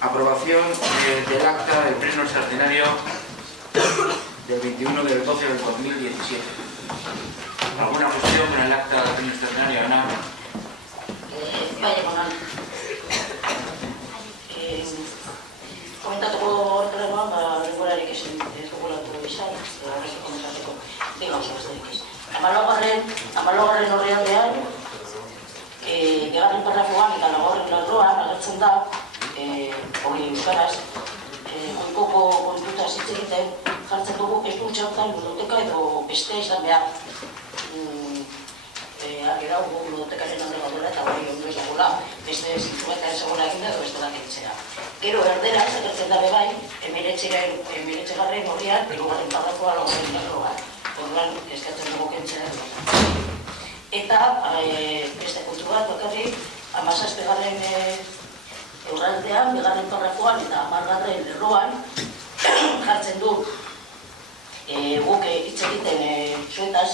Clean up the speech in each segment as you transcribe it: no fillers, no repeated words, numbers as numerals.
Aprobación del acta del pleno extraordinario del 21 del 12 del 2017. ¿Alguna cuestión con el acta del pleno extraordinario, Ana? Vaya con Ana. Komentatuko horrela, denborarik ez dugulatu izan, horrezko komentateko, digamos, besterik ez. Hamalaugarren orrialdean, bigarren parrafoan eta laugarren lerroan agertzen da, hori euskaraz, goikoko kontutaz hitz egiten, jartzen dugu ez du txartan ludoteka edo beste izan behar. Argira dugu ludotekaren alde gaudela eta hori ondo ez dagoela, beste zintzumeta ez dagoela egin edo beste dakitzea. Gero erdera, zakertzen dabe bai, emeretxegarren horrian, hirugarren parrafoa laugarren lerroan. Orduan, eskatzen dugu kentzea dut. Eta, beste kontu bat, bakarrik, 17. Eurraldean, bigarren parrafoan eta 10. lerroan jartzen du guk hitz egiten zuetaz,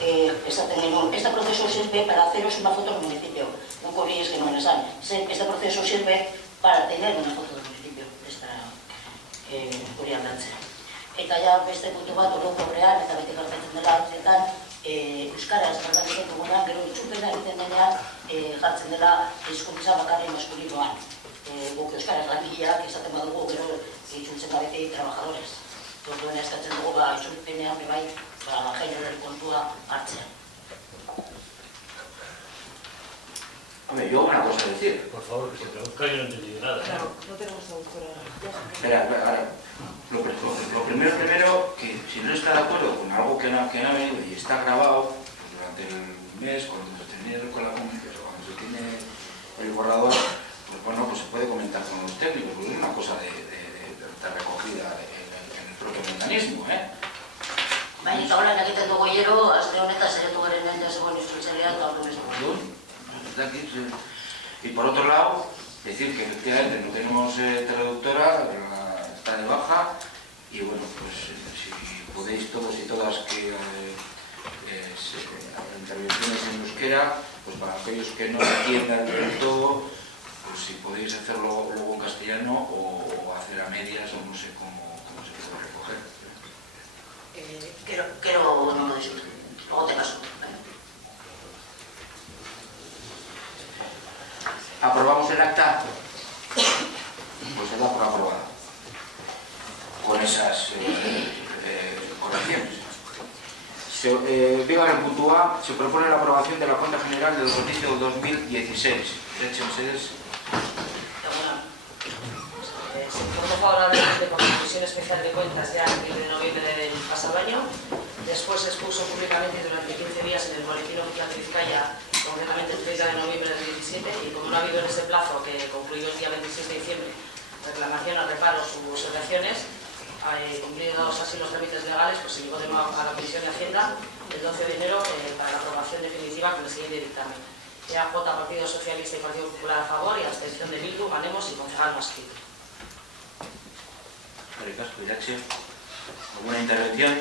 esaten genuen, este proceso sirve para haceros una foto del municipio. Guk hori ez genuen esan. Este proceso sirve para tener una foto del municipio. Hori aldatzea. Eta ja beste puntu bat orokorrean eta beti gertatzen dela hartzetan euskaraz gertatzen dugunean, gero itzulpena egiten denean jartzen dela hizkuntza bakarren maskulinoan. Guk euskaraz langileak esaten badugu gero itzultzen beti trabajadores. Orduan eskatzen dugu itzulpenean bebai general kontua hartzea. Hombre, yo una cosa a decir. Por favor, que se traduzca, yo no entendí nada. Claro, no tenemos traductora. Espera, lo primero, que si no está de acuerdo con algo que no ha venido y está grabado, pues durante el mes, cuando se termine con la comunicación, cuando se tiene el borrador, pues bueno, pues se puede comentar con los técnicos, porque es una cosa de recogida en el propio mecanismo, Baina, eta horren egiten dugu hiero, azte honetaz eretu garen nahi zegoen instruktzailea eta horren bezala. Y por otro lado, decir que efectivamente no tenemos traductora, está de baja, y bueno, pues si podéis todos y todas que intervenciones en euskera, pues para aquellos que no entiendan del todo, pues si podéis hacerlo luego en castellano o hacer a medias o no sé cómo se puede recoger. Quiero no decir, luego te paso. ¿Aprobamos el acta? Pues se da por aprobada. Con esas correcciones. Diga en el punto A, se propone la aprobación de la cuenta general del ejercicio 2016. Se informó favorablemente con la Comisión Especial de Cuentas ya el 1 de noviembre del pasado año. Después se expuso públicamente durante 15 días en el Boletín Oficial de Vizcaya, concretamente el 30 de noviembre del 17, y como no ha habido en ese plazo, que concluyó el día 26 de diciembre, reclamación al reparo sus observaciones, cumplidos así los trámites legales, pues se llevó de nuevo a la Comisión de Hacienda el 12 de enero para la aprobación definitiva con el siguiente dictamen. EAJ, Partido Socialista y Partido Popular a favor, y abstención de Bildu, Manemos y concejal Masquito. ¿Alguna intervención?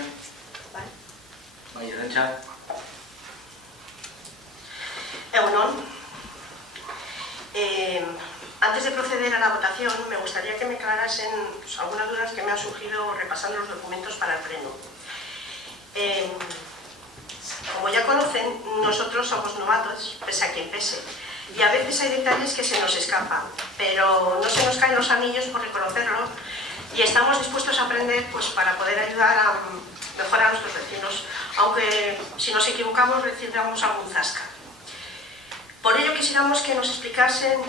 Vaya, Derecha. Egunon. Antes de proceder a la votación, me gustaría que me aclarasen algunas dudas que me han surgido repasando los documentos para el pleno. Como ya conocen, nosotros somos novatos, pese a quien pese, y a veces hay detalles que se nos escapan, pero no se nos caen los anillos por reconocerlo y estamos dispuestos a aprender pues, para poder ayudar a mejorar a nuestros vecinos, aunque si nos equivocamos recibamos algún zasca. Por ello quisiéramos que nos explicasen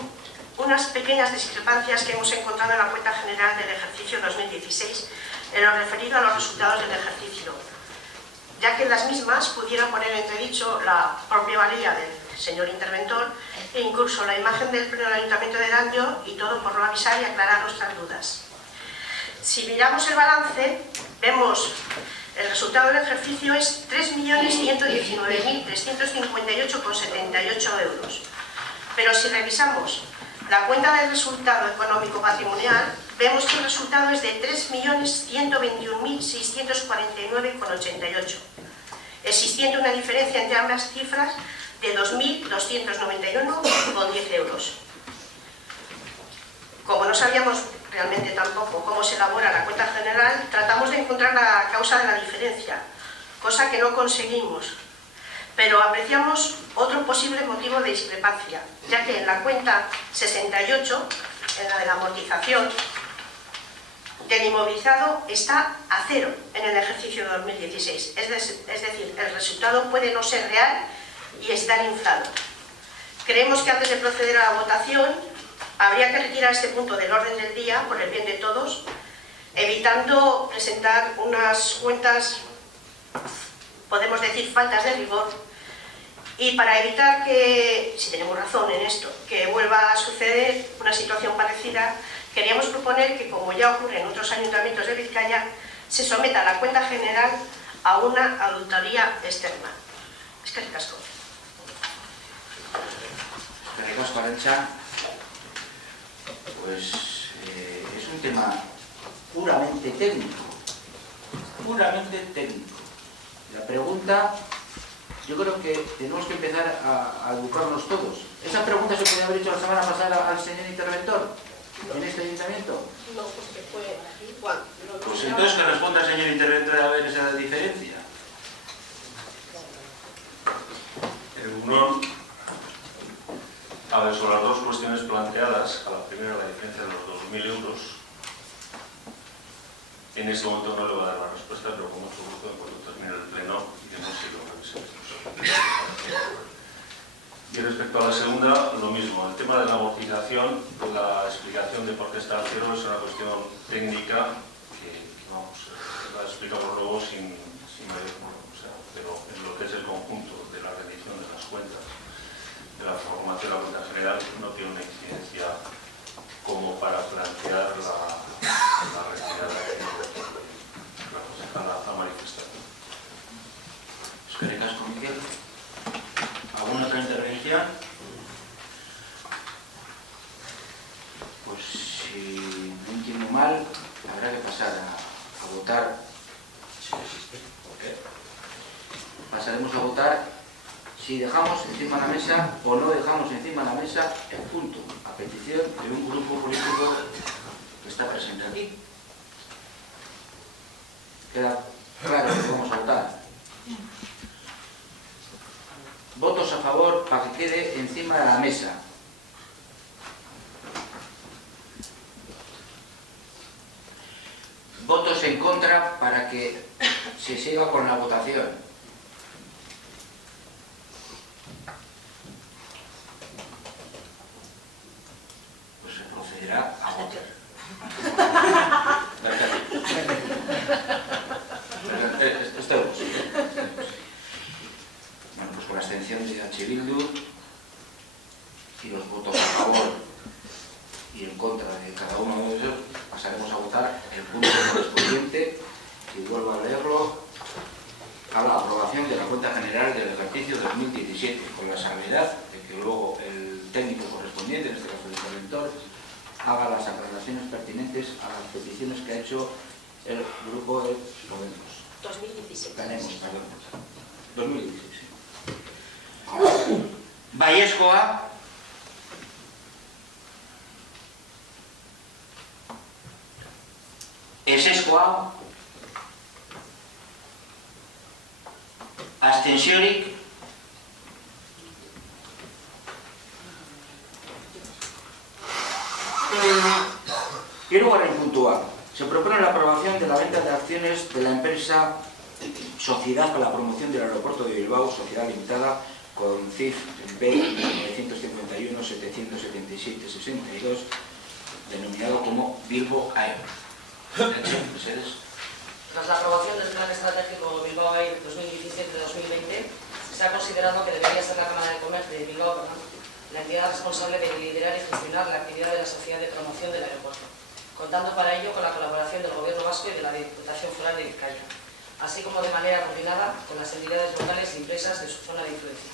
unas pequeñas discrepancias que hemos encontrado en la cuenta general del ejercicio 2016 en lo referido a los resultados del ejercicio, ya que en las mismas pudieran poner en entredicho la propia valía del señor interventor e incluso la imagen del pleno del Ayuntamiento de Erandio, y todo por no avisar y aclarar nuestras dudas. Si miramos el balance, vemos el resultado del ejercicio es 3.119.358,78 euros. Pero si revisamos la cuenta del resultado económico patrimonial, vemos que el resultado es de 3.121.649,88, existiendo una diferencia entre ambas cifras de 2.291,10 euros. Como no sabíamos realmente tampoco cómo se elabora la cuenta general, tratamos de encontrar la causa de la diferencia, cosa que no conseguimos. Pero apreciamos otro posible motivo de discrepancia, ya que en la cuenta 68, en la de la amortización, el inmovilizado está a cero en el ejercicio 2016. Es decir, el resultado puede no ser real y estar inflado. Creemos que antes de proceder a la votación habría que retirar este punto del orden del día por el bien de todos, evitando presentar unas cuentas, podemos decir, faltas de rigor, y para evitar que, si tenemos razón en esto, que vuelva a suceder una situación parecida, queríamos proponer que, como ya ocurre en otros ayuntamientos de Vizcaya, se someta la cuenta general a una auditoría externa. Eskerrik asko. Eskerrik asko, Arantxa. Pues es un tema puramente técnico. Puramente técnico. La pregunta, yo creo que tenemos que empezar a educarnos todos. ¿Esa pregunta se podría haber hecho la semana pasada al señor interventor en este ayuntamiento? No, porque fue igual. Pues entonces que responda el señor interventor a ver esa diferencia. A ver, sobre las dos cuestiones planteadas, a la primera, la diferencia de los 2.000 euros, en ese momento no le voy a dar la respuesta, pero con mucho gusto, cuando termine el pleno, iremos y lo revisemos. Y respecto a la segunda, lo mismo. El tema de la amortización, la explicación de por qué está al cero es una cuestión técnica que, vamos, la explicamos luego sin mayor problema. O sea, pero en lo que es el conjunto de la rendición de las cuentas, de la formación de la cuenta general, no tiene una incidencia como para plantear la retirada a la manifestación. Eskerrik asko, Miquel. ¿Alguna otra intervención? Pues si no entiendo mal, habrá que pasar a votar. Pasaremos a votar si dejamos encima de la mesa o no dejamos encima de la mesa el punto, a petición de un grupo político que está presente aquí. ¿Queda claro que vamos a votar? Votos a favor para que quede encima de la mesa. Votos en contra para que se siga con la votación. Pues se procederá a votar. Bueno, pues con la abstención de H. Bildu y los votos a favor y en contra de cada uno de ellos, pasaremos a votar el punto correspondiente, y vuelvo a leerlo, a la aprobación de la cuenta general del ejercicio 2017, con la salvedad de que luego el técnico correspondiente, en este caso el interventor, haga las aclaraciones pertinentes a las peticiones que ha hecho el grupo de Podemos. 2016. Tenemos, perdón. 2016. Baiezkoa. Ezezkoa. Abstentziorik. Hirugarren puntua. Se propone la aprobación de la venta de acciones de la empresa Sociedad para la Promoción del Aeropuerto de Bilbao, Sociedad Limitada, con CIF B 951-777-62, denominado como Bilbo Air. Tras la aprobación del Plan Estratégico Bilbao Air 2017-2020, se ha considerado que debería ser la Cámara de Comercio de Bilbao la entidad responsable de liderar y gestionar la actividad de la Sociedad de Promoción del Aeropuerto, contando para ello con la colaboración del Gobierno vasco y de la Diputación Foral de Vizcaya, así como de manera coordinada con las entidades locales y empresas de su zona de influencia.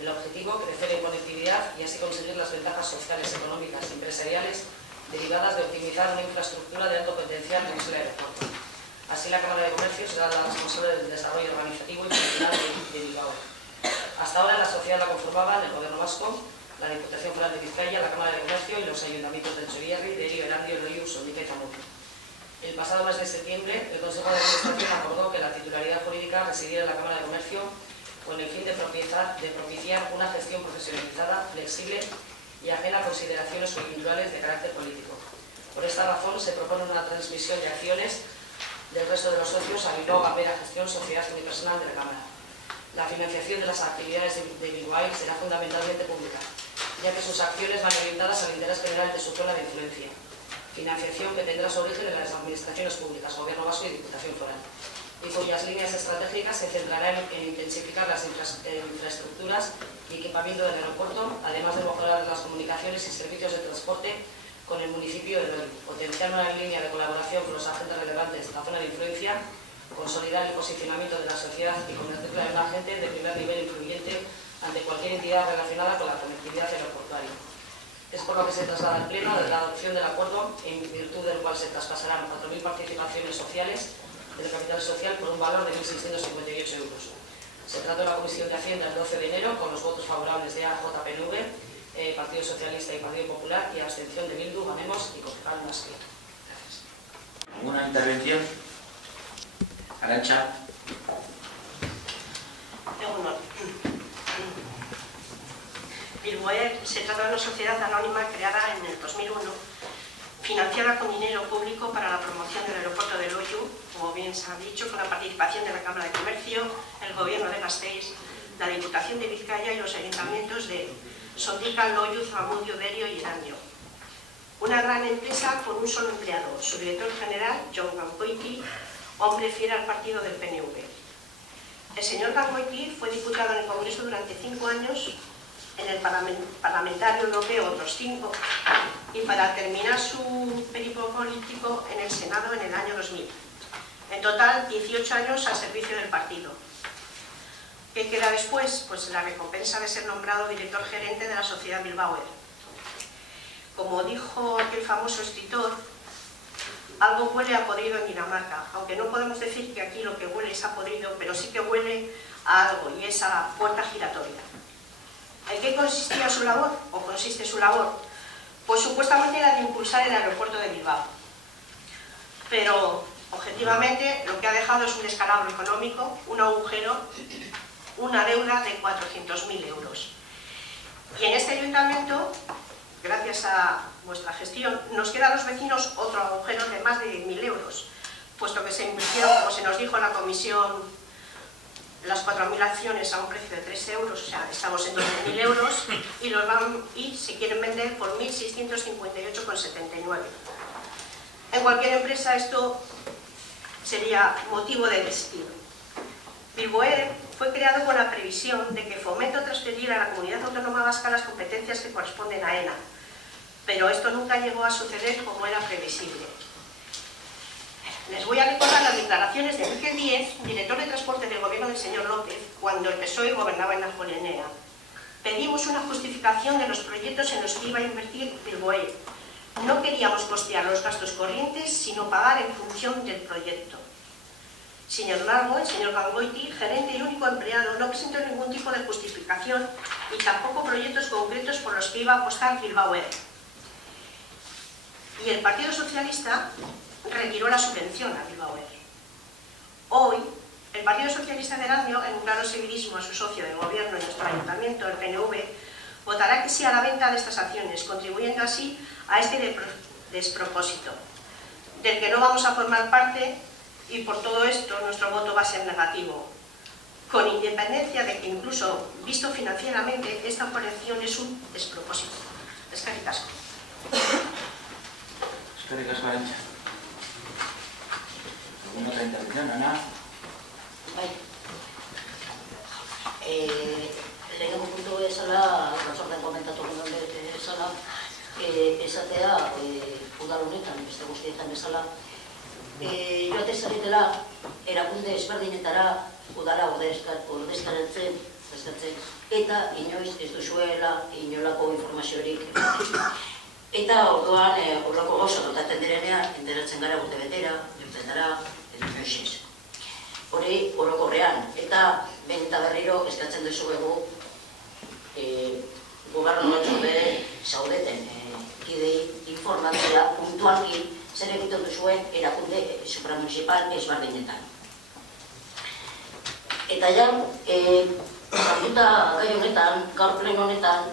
El objetivo, crecer en conectividad y así conseguir las ventajas sociales, económicas y empresariales derivadas de optimizar una infraestructura de alto potencial como es el aeropuerto. Así, la Cámara de Comercio será la responsable del desarrollo organizativo y funcional de Bilbao. Hasta ahora la sociedad la conformaban el Gobierno vasco, la Diputación Foral de Vizcaya, la Cámara de Comercio y los ayuntamientos de Txorierri, Derio, Erandio, Loiu, Sondika y Zamudio. El pasado mes de septiembre, el Consejo de Administración acordó que la titularidad jurídica residiera en la Cámara de Comercio con el fin de propiciar una gestión profesionalizada, flexible y ajena a consideraciones coyunturales de carácter político. Por esta razón, se propone una transmisión de acciones del resto de los socios a Bilbao Gambera Gestión, sociedad unipersonal de la Cámara. La financiación de las actividades de Bilbao será fundamentalmente pública, ya que sus acciones van orientadas al interés general de su zona de influencia. Financiación que tendrá su origen en las administraciones públicas, Gobierno Vasco y Diputación Foral, y cuyas líneas estratégicas se centrarán en intensificar las infraestructuras y equipamiento del aeropuerto, además de mejorar las comunicaciones y servicios de transporte con el municipio de Loiu, potenciar una línea de colaboración con los agentes relevantes de la zona de influencia, consolidar el posicionamiento de la sociedad y convertirla en un agente de primer nivel influyente ante cualquier entidad relacionada con la conectividad aeroportuaria. Es por lo que se traslada al Pleno de la adopción del acuerdo, en virtud del cual se traspasarán 4.000 participaciones sociales del capital social por un valor de 1.658 euros. Se trató de la Comisión de Hacienda el 12 de enero con los votos favorables de AJPNV, Partido Socialista y Partido Popular, y abstención de Bildu, Ganemos y Concejal Masque. Gracias. ¿Alguna intervención? Arantxa. Bilboer se trata de una sociedad anónima creada en el 2001, financiada con dinero público para la promoción del aeropuerto de Loiu, como bien se ha dicho, con la participación de la Cámara de Comercio, el Gobierno de Gasteiz, la Diputación de Vizcaya y los ayuntamientos de Sondika, Loiu, Zamudio, Derio y Erandio. Una gran empresa con un solo empleado, su director general, Jon Gangoiti, hombre fiel al partido del PNV. El señor Gangoiti fue diputado en el Congreso durante 5 años, en el Parlamentario Europeo otros 5, y para terminar su periplo político en el Senado en el año 2000. En total, 18 años al servicio del partido. ¿Qué queda después? Pues la recompensa de ser nombrado director gerente de la sociedad Bilbauer. Como dijo aquel famoso escritor, algo huele a podrido en Dinamarca, aunque no podemos decir que aquí lo que huele es a podrido, pero sí que huele a algo, y es a la puerta giratoria. ¿En qué consistía su labor? ¿O consiste su labor? Pues supuestamente era de impulsar el aeropuerto de Bilbao. Pero, objetivamente, lo que ha dejado es un descalabro económico, un agujero, una deuda de 400.000 euros. Y en este ayuntamiento, gracias a vuestra gestión, nos queda a los vecinos otro agujero de más de 10.000 euros, puesto que se invirtieron, como se nos dijo en la comisión, las 4.000 acciones a un precio de 3 euros, o sea, estamos en 12.000 euros, y se quieren vender por 1.658,79. En cualquier empresa esto sería motivo de despido. Bilboer fue creado con la previsión de que Fomento transferiera a la Comunidad Autónoma Vasca las competencias que corresponden a ENA, pero esto nunca llegó a suceder como era previsible. Les voy a recordar las declaraciones de Miquel Díez, director de transporte del gobierno del señor López, cuando el PSOE gobernaba en la Jolenea. Pedimos una justificación de los proyectos en los que iba a invertir Bilboer. No queríamos costear los gastos corrientes, sino pagar en función del proyecto. Sin embargo, el señor Gangoiti, gerente y único empleado, no presentó ningún tipo de justificación y tampoco proyectos concretos por los que iba a apostar Bilbauer. Y el Partido Socialista retiró la subvención a Bilbauer. Hoy, el Partido Socialista de Erandio, en un claro seguidismo a su socio de gobierno en nuestro ayuntamiento, el PNV, votará que sí a la venta de estas acciones, contribuyendo así a este despropósito, del que no vamos a formar parte, y por todo esto nuestro voto va a ser negativo, con independencia de que incluso, visto financieramente, esta operación es un despropósito. Eskerrik asko. Eskerrik asko, Arantxa. ¿Alguna otra intervención, Ana? Lehenengo puntu bezala, batzordean komentatu ginen bezala, esatea udal honetan, beste guztietan bezala, joate zaretela, erakunde ezberdinetara udala ordezkatzen, eta inoiz ez duzuela inolako informaziorik. Eta orduan, horrako gauza notatzen direnean, enteratzen gara urte betera, urte dara, edo noiziz. Hori orokorrean, eta behin eta berriro eskatzen duzuegu gobernu batzorde zaudeten kidei informatzea puntualki zer egiten duzuen erakunde supramunicipal ezberdinetan. Eta ja, sartuta gai honetan, gaur pleno honetan,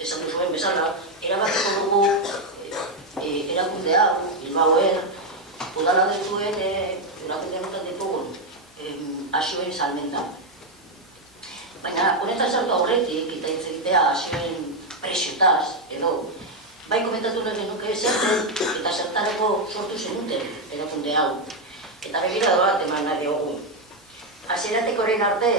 esan duzuen bezala, erabateko dugu erakunde hau, Bilbao Air, udala duzuen erakunde honetan ditugun asioen salmenta. Baina honetan sartu aurretik, eta hitz egitea asioen presiotaz, edo, bai komentatu nahi genuke zerten eta zertarako sortu zenuten erakunde hau. Eta begira bat eman nahi dugu. Hasieratik orain arte,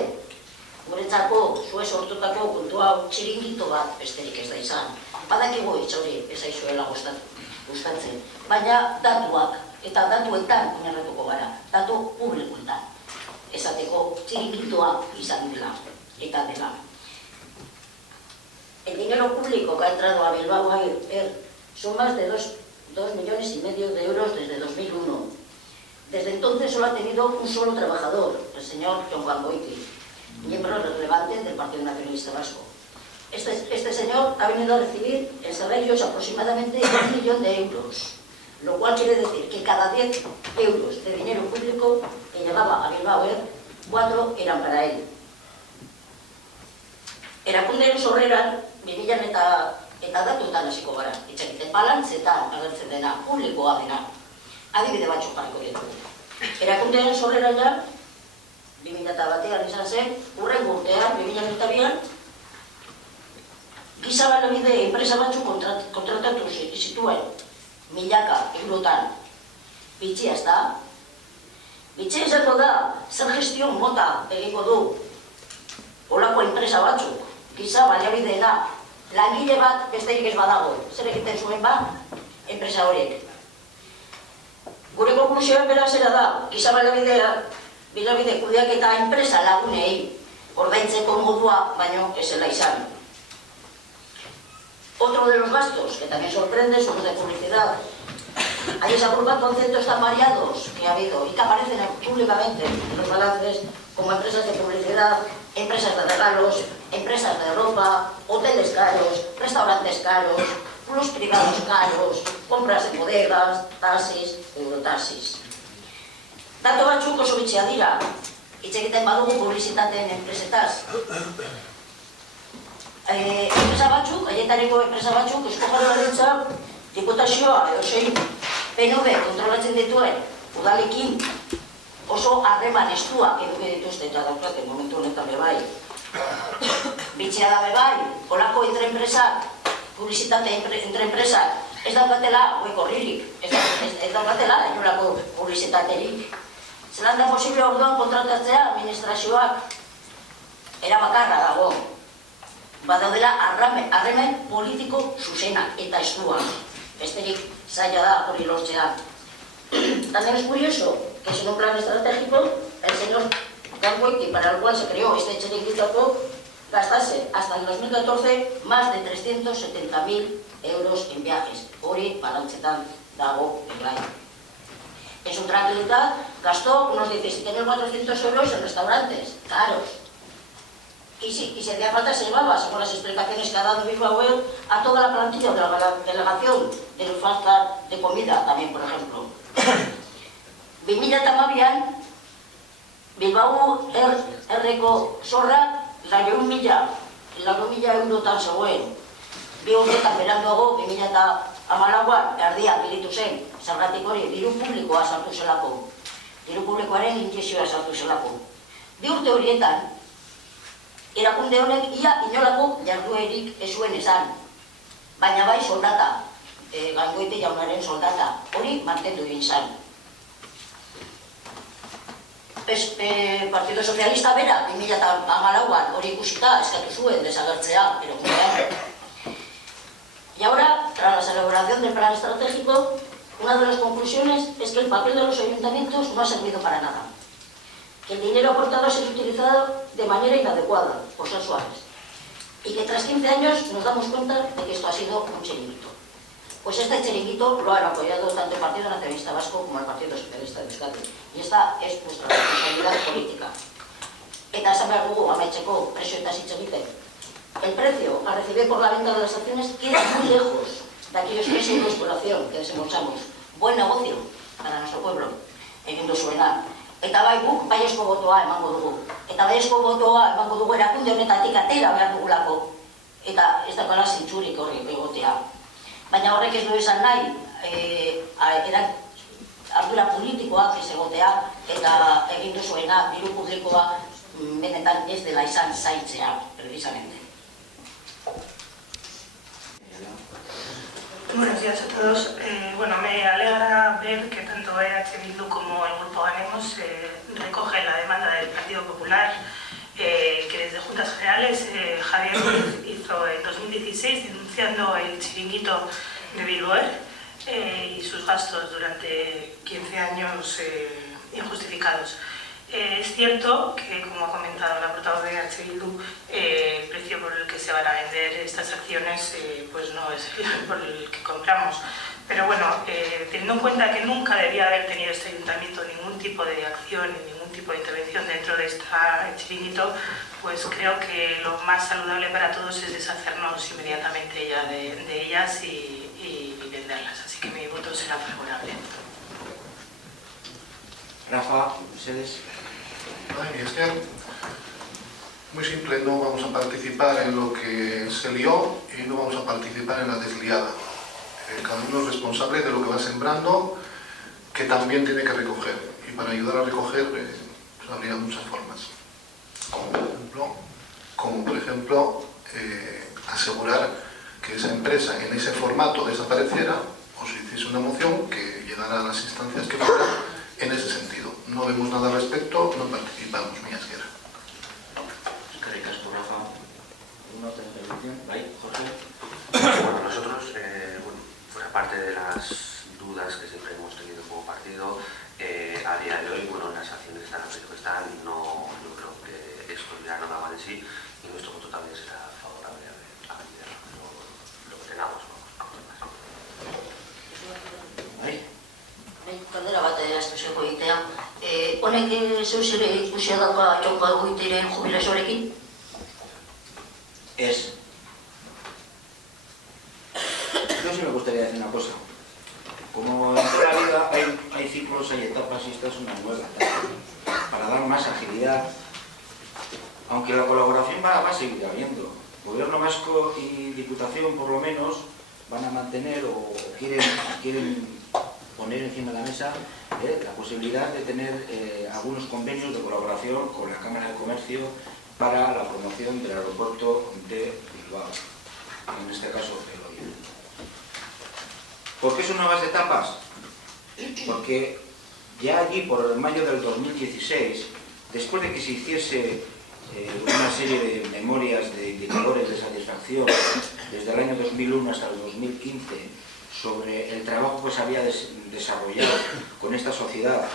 guretzako zue sortutako kontu hau txiringito bat besterik ez da izan. Badakigu hitz hori ez aizuela gustatzen, baina datuak eta datuetan oinarrituko gara, datu publikoetan. Esateko txiringitoa izan dela eta dela. El dinero público que ha entrado a Bilbao Air son más de 2,5 millones de euros desde 2001. Desde entonces solo ha tenido un solo trabajador, el señor Jon Gangoiti, miembro relevante del Partido Nacionalista Vasco. Este señor ha venido a recibir en salarios aproximadamente 1 millón de euros, lo cual quiere decir que cada 10 euros de dinero público que llegaba a Bilbao Air, 4 eran para él. Erakundean sorreran, 2000 eta datuetan hasiko gara, itxakiten balantzetan agertzen dena, publikoa dena. Adibide batzuk jarriko ditugu. Erakundean sorrera ja, 2001an izan zen, hurrengo urtean, 2002an, giza balabide enpresa batzuk kontratatu zituen, milaka eurotan. Bitxia ez da? Bitxia izango da, zer gestion mota egingo du olako enpresa batzuk, giza baliabideena, langile bat besterik ez badago, zer egiten zuen ba, enpresa horiek. Gure konklusioen beraz zera da, giza baliabide kudeak eta enpresa lagunei ordaintzeko modua baino ezela izan. Otro de los gastos que también sorprende son los de publicidad. Hay esa curva conceptos tan variados que ha habido y que aparecen públicamente en los balances como empresas de publicidad, empresas de regalos, empresas de ropa, hoteles caros, restaurantes caros, plus privados caros, compras de bodegas, taxis, eurotaxis. Datu batzuk oso bitxia dira, hitz egiten badugu publizitateen enpresetaz. Enpresa batzuk, haietariko enpresa batzuk, Eusko Jaurlaritza, Diputazioa edo zein PNV kontrolatzen dituen udalekin oso harreman estuak eduki dituzte eta daukaten momentu honetan bebai. Bitxia da bebai, olako entre enpresak, publizitate entre enpresak, ez daukatela goikorririk, ez daukatela inolako publizitaterik. Zelan da posible orduan kontratatzea administrazioak erabakarra dago. Badaudela harremen politiko zuzenak eta estuak. Besterik zaila da hori lortzea. También es curioso que en un plan estratégico el señor Gangoiti, para el cual se creó este chiringuito, gastase hasta el 2014 más de 370.000 euros en viajes. Hori balantzetan dago eglai. En su tranquilidad gastó unos 17.400 euros en restaurantes caros. Y si hacía falta se llevaba, según las explicaciones que ha dado Bilbao Air, a toda la plantilla de la delegación de los falta de comida también, por ejemplo. 2008an, Bilbao Airreko zorra, 100.000 eurotan zegoen. Bi urtetan beranduago, 2008an, erdia bilitu zen, zergatik hori, diru publikoa sartu zelako. Diru publikoaren injekzioa sartu zelako. Bi urte horietan, erakunde honek ia inolako jarduerik ez zuen esan, baina bai soldata, Gangoiti jaunaren soldata, hori mantendu egin zen. Partido Socialista bera, 2008an hori ikusita eskatu zuen desagertzea erakundean. Y ahora, tras la elaboración del plan estratégico, una de las conclusiones es que el papel de los ayuntamientos no ha servido para nada. Que el dinero aportado ha sido utilizado de manera inadecuada, por ser suaves, y que tras 15 años nos damos cuenta de que esto ha sido un chiringuito. Pues este chiringuito lo han apoyado tanto el Partido Nacionalista Vasco como el Partido Socialista de Euskadi, y esta es nuestra responsabilidad política. Eta esan behar dugu amaitzeko presioetaz hitz egiten. el precio a recibir por la venta de las acciones queda muy lejos de aquellos 3 euros por acción que desembolsamos. Buen negocio para nuestro pueblo, egin duzuena. Eta bai guk baiezko botoa emango dugu. Eta baiezko botoa emango dugu erakunde honetatik atera behar dugulako. Eta ez dagoela zintzurik horri egotea. Baina horrek ez du esan nahi, ardura politikoak ez egotea eta egin duzuena diru publikoa benetan ez dela izan zaintzea, precisamente. Buenos días a todos. Bueno, me alegra ver que tanto EH Bildu como el Grupo Ganemos recogen la demanda del Partido Popular que desde Juntas Generales Javier Ruiz hizo en 2016 denunciando el chiringuito de Bilbao y sus gastos durante 15 años injustificados. Es cierto que, como ha comentado la portavoz de EH Bildu, el precio por el que se van a vender estas acciones pues no es el por el que compramos. Pero bueno, teniendo en cuenta que nunca debía haber tenido este ayuntamiento ningún tipo de acción, ningún tipo de intervención dentro de este chiringuito, pues creo que lo más saludable para todos es deshacernos inmediatamente ya de ellas y venderlas. Así que mi voto será favorable. Rafa, Mercedes. Es que muy simple, no vamos a participar en lo que se lió y no vamos a participar en la desliada. Cada uno es responsable de lo que va sembrando, que también tiene que recoger. Y para ayudar a recoger pues habría muchas formas. Como por ejemplo asegurar que esa empresa en ese formato desapareciera o se hiciese una moción que llegara a las instancias que fuera en ese sentido. No vemos nada al respecto, no participamos, mi asquera. Caricas por Rafa. ¿Alguna otra intervención? ¿Ahí, Jorge? Bueno, nosotros, fuera parte de las dudas que siempre hemos tenido como partido, a día de hoy, bueno, las acciones están al precio que están, no, yo creo que esto ya no daba de sí y nuestro voto también será favorable a vender lo que tengamos. ¿Ahí? Galdera bat espreseko egitea. Honek zeus ere ikusia dauka txonka goitiren jubilazioarekin? Es. Yo sí me gustaría decir una cosa. Como en toda la vida hay ciclos, hay etapas y esta es una nueva etapa. Para dar más agilidad, aunque la colaboración va a seguir habiendo. Gobierno vasco y Diputación por lo menos van a mantener o quieren poner encima de la mesa la posibilidad de tener algunos convenios de colaboración con la Cámara de Comercio para la promoción del aeropuerto de Bilbao, en este caso Eloia. ¿Por qué son nuevas etapas? Porque ya allí, por mayo del 2016, después de que se hiciese una serie de memorias de indicadores de satisfacción desde el año 2001 hasta el 2015 sobre el trabajo que se había desarrollado con esta sociedad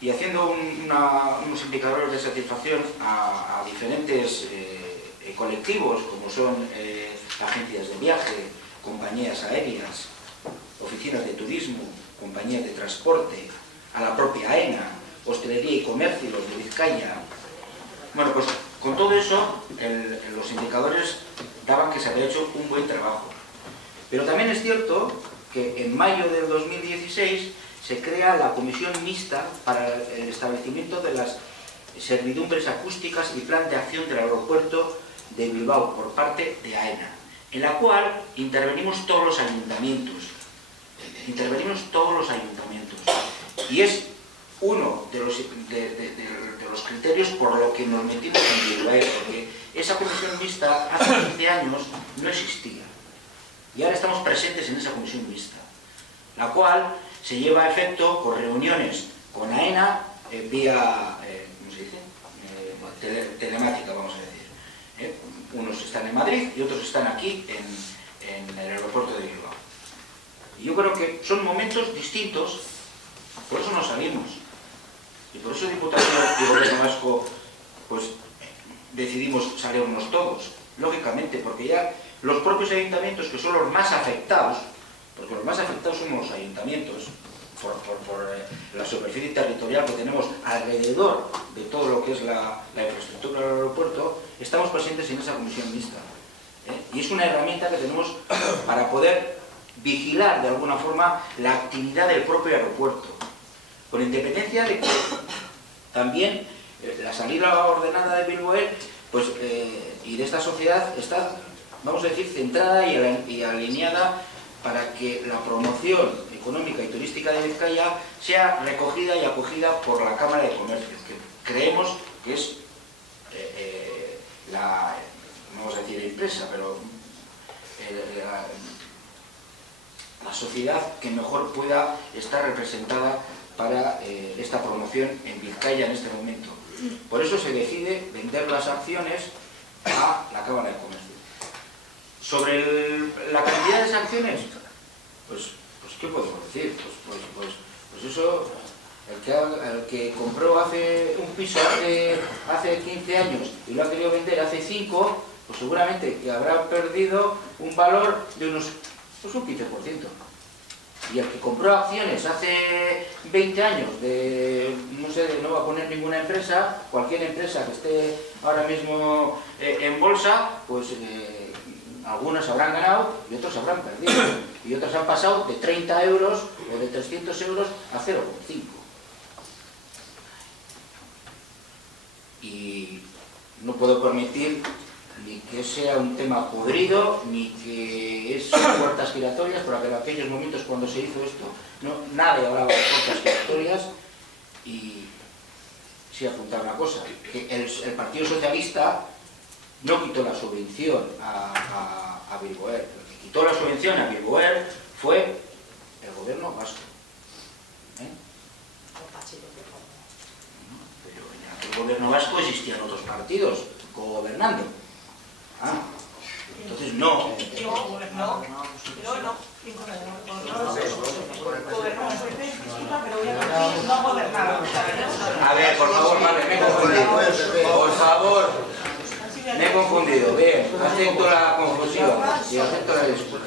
y haciendo unos indicadores de satisfacción a diferentes colectivos como son agencias de viaje, compañías aéreas, oficinas de turismo, compañías de transporte, a la propia AENA, hostelería y comercio de Vizcaya. Bueno, pues con todo eso los indicadores daban que se había hecho un buen trabajo. Pero también es cierto que en mayo del 2016 se crea la Comisión Mixta para el establecimiento de las servidumbres acústicas y plan de acción del aeropuerto de Bilbao por parte de AENA, en la cual intervenimos todos los ayuntamientos. Y es uno de los criterios por lo que nos metimos en Bilbao, porque esa Comisión Mixta hace 15 años no existía. Y ahora estamos presentes en esa comisión mixta, la cual se lleva a efecto con reuniones con AENA vía, ¿cómo se dice? Telemática, vamos a decir. Unos están en Madrid y otros están aquí en el aeropuerto de Bilbao. Y yo creo que son momentos distintos, por eso nos salimos. Y por eso Diputación y Gobierno Vasco pues, decidimos salirnos todos, lógicamente, porque ya los propios ayuntamientos, que son los más afectados, porque los más afectados somos los ayuntamientos, por la superficie territorial que tenemos alrededor de todo lo que es la infraestructura del aeropuerto, estamos presentes en esa comisión mixta. Y es una herramienta que tenemos para poder vigilar de alguna forma la actividad del propio aeropuerto, con independencia de que también la salida ordenada de Bilbao Air pues, y de esta sociedad está, vamos a decir, centrada y alineada para que la promoción económica y turística de Vizcaya sea recogida y acogida por la Cámara de Comercio, que creemos que es la, no vamos a decir empresa, pero la sociedad que mejor pueda estar representada para esta promoción en Vizcaya en este momento. Por eso se decide vender las acciones a la Cámara de Comercio. Sobre la cantidad de esas acciones, pues ¿qué podemos decir? Pues eso, el que compró un piso hace 15 años y lo ha querido vender hace 5, pues seguramente que habrá perdido un valor de un 15%. Y el que compró acciones hace 20 años no va a poner ninguna empresa, cualquier empresa que esté ahora mismo en bolsa, pues algunas habrán ganado y otros habrán perdido. Y otras han pasado de 30 euros o de 300 euros a 0,5. Y no puedo permitir ni que sea un tema podrido, ni que es puertas giratorias, porque en aquellos momentos cuando se hizo esto, nadie hablaba de puertas giratorias. Y sí apuntaba una cosa, que el Partido Socialista no quitó la subvención a Bilbao Air. El que quitó la subvención a Bilbao Air fue el gobierno vasco. Pero en aquel gobierno vasco existían otros partidos gobernando. Entonces no. A ver, por favor, madre, me he confundido. Por favor, me he confundido. Bien, acepto la confusión y acepto la disculpa.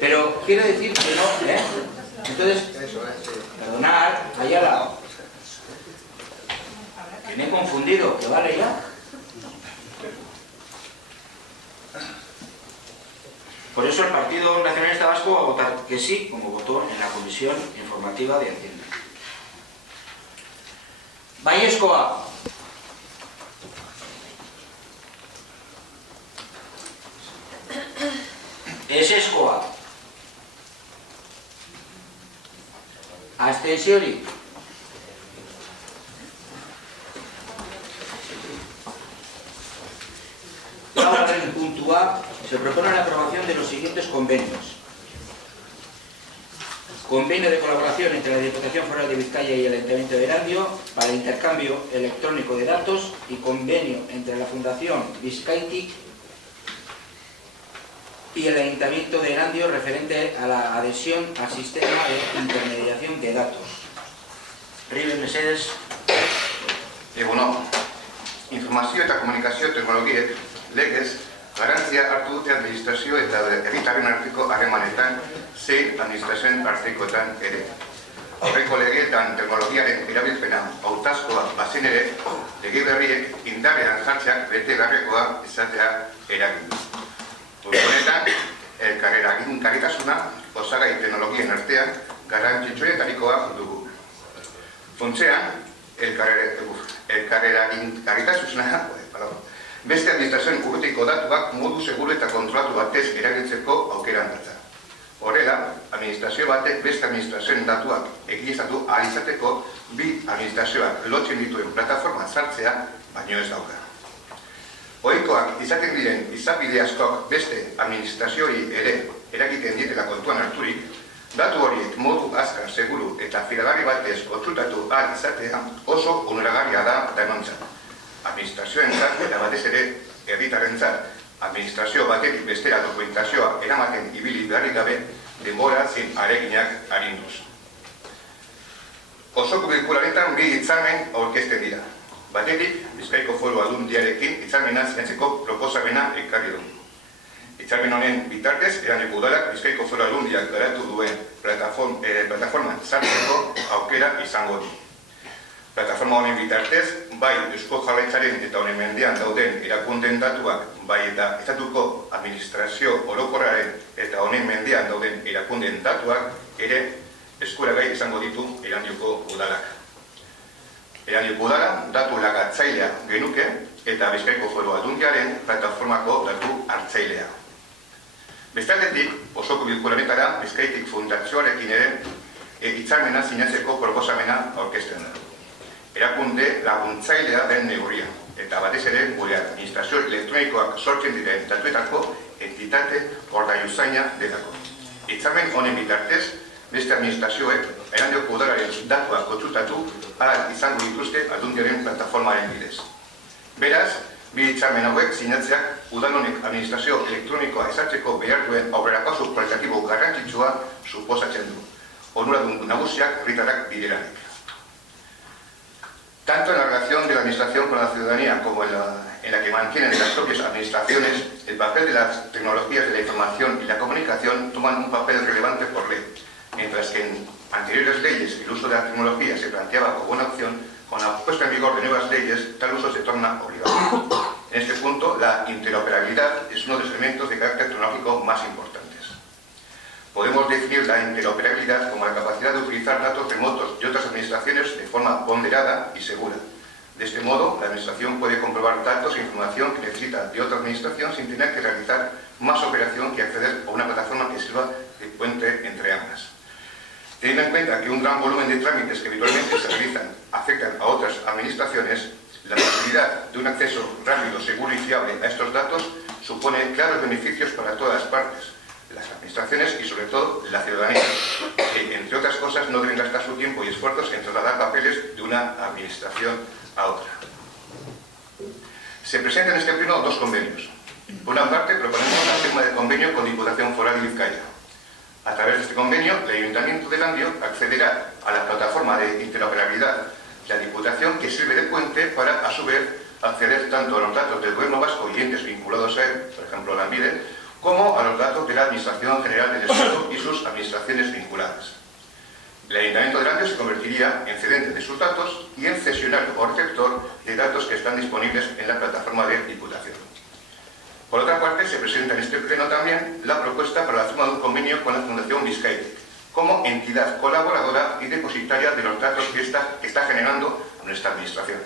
Pero quiero decir que no, Entonces, perdonad, Ayala, que me he confundido, que vale ya. Por eso el Partido Nacionalista Vasco va a votar que sí, como votó en la Comisión Informativa de Hacienda. Baiezkoa. Ezezkoa. Abstentziorik. Laugarren puntua, se propone la aprobación de los siguientes convenios. Convenio de colaboración entre la Diputación Foral de Vizcaya y el Ayuntamiento de Erandio para el intercambio electrónico de datos y convenio entre la Fundación Bizkaitik y el Ayuntamiento de Erandio referente a la adhesión al sistema de intermediación de datos. Ribe Mesedes. Informazio eta komunikazio teknologiek legez garantzia hartu dute administrazio eta herritarren arteko harremanetan zein administrazioen artekoetan ere. Aurreko legeetan teknologiaren erabilpena hautazkoa bazen ere, lege berriek indarrean jartzeak betegarrekoa izatea eragin du. Honetan, elkarreragingarritasuna osagai teknologien artean garrantzitsuenetarikoa dugu. Funtsean, elkarreragingarritasuna beste administrazioen urrutiko datuak modu seguru eta kontrolatu batez erabiltzeko aukeran datza. Horrela, administrazio batek beste administrazioen datuak egiaztatu ahal izateko bi administrazioak lotzen dituen plataforma sartzea baino ez dauka. Ohikoak izaten diren izapide askok beste administrazioi ere eragiten dietela kontuan harturik, datu horiek modu azkar, seguru eta fidagarri batez kontsultatu ahal izatea oso onuragarria da denontzat. Administrazioentzat eta batez ere herritarrentzat, administrazio batetik bestera dokumentazioa eramaten ibili beharrik gabe denbora zein areginak arinduz. Osoko bilkuraretan bi hitzarmen aurkezten dira. Batetik, Bizkaiko Foru Aldundiarekin hitzarmena sinatzeko proposamena ekarri du. Hitzarmen honen bitartez, Erandioko Udalak Bizkaiko Foru Aldundiak garatu duen plataforman sartzeko aukera izango du. Plataforma honen bitartez, bai Eusko Jaurlaritzaren eta honen mendean dauden erakundeen datuak, bai eta estatuko administrazio orokorraren eta honen mendean dauden erakundeen datuak ere eskuragai izango ditu Erandioko udalak. Erandioko udala datu lagatzailea genuke eta Bizkaiko Foru Aldundiaren plataformako datu hartzailea. Bestaldetik, osoko bilkuranetara Bizkaitik Fundazioarekin ere hitzarmena sinatzeko proposamena aurkezten da. Erakunde laguntzailea den neurria, eta batez ere gure administrazio elektronikoak sortzen diren datuetako entitate ordaiuzaina delako. Hitzarmen honen bitartez, beste administrazioek Erandioko udalaren datuak kontsultatu ahal izango dituzte Aldundiaren plataformaren bidez. Beraz, bi hitzarmen hauek sinatzeak udal honek administrazio elektronikoa ezartzeko behar duen aurrerapauso kualitatibo garrantzitsua suposatzen du. Onuradun nagusiak herritarrak bideranek. Tanto en la relación de la administración con la ciudadanía como en la que mantienen las propias administraciones, el papel de las tecnologías de la información y la comunicación toman un papel relevante por ley, mientras que en anteriores leyes el uso de la tecnología se planteaba como una opción, con la puesta en vigor de nuevas leyes, tal uso se torna obligatorio. En este punto, la interoperabilidad es uno de los elementos de carácter tecnológico más importantes. Podemos definir la interoperabilidad como la capacidad de utilizar datos remotos de otras administraciones de forma ponderada y segura. De este modo, la administración puede comprobar datos e información que necesita de otra administración sin tener que realizar más operación que acceder a una plataforma que sirva de puente entre ambas. Teniendo en cuenta que un gran volumen de trámites que habitualmente se realizan afectan a otras administraciones, la posibilidad de un acceso rápido, seguro y fiable a estos datos supone claros beneficios para todas las partes, las administraciones y sobre todo la ciudadanía, que entre otras cosas no deben gastar su tiempo y esfuerzos en trasladar papeles de una administración a otra. Se presentan en este pleno dos convenios. Por una parte, proponemos la firma del convenio con Diputación Foral de Vizcaya. A través de este convenio, el Ayuntamiento de Erandio accederá a la plataforma de interoperabilidad de la Diputación, que sirve de puente para, a su vez, acceder tanto a los datos del Gobierno vasco y entes vinculados a él, por ejemplo Lanbide, como a los datos de la Administración General del Estado y sus administraciones vinculadas. El Ayuntamiento de Erandio se convertiría en cedente de sus datos y en cesionario o receptor de datos que están disponibles en la plataforma de Diputación. Por otra parte, se presenta en este pleno también la propuesta para la firma de un convenio con la Fundación Bizkaitik, como entidad colaboradora y depositaria de los datos que está generando nuestra administración.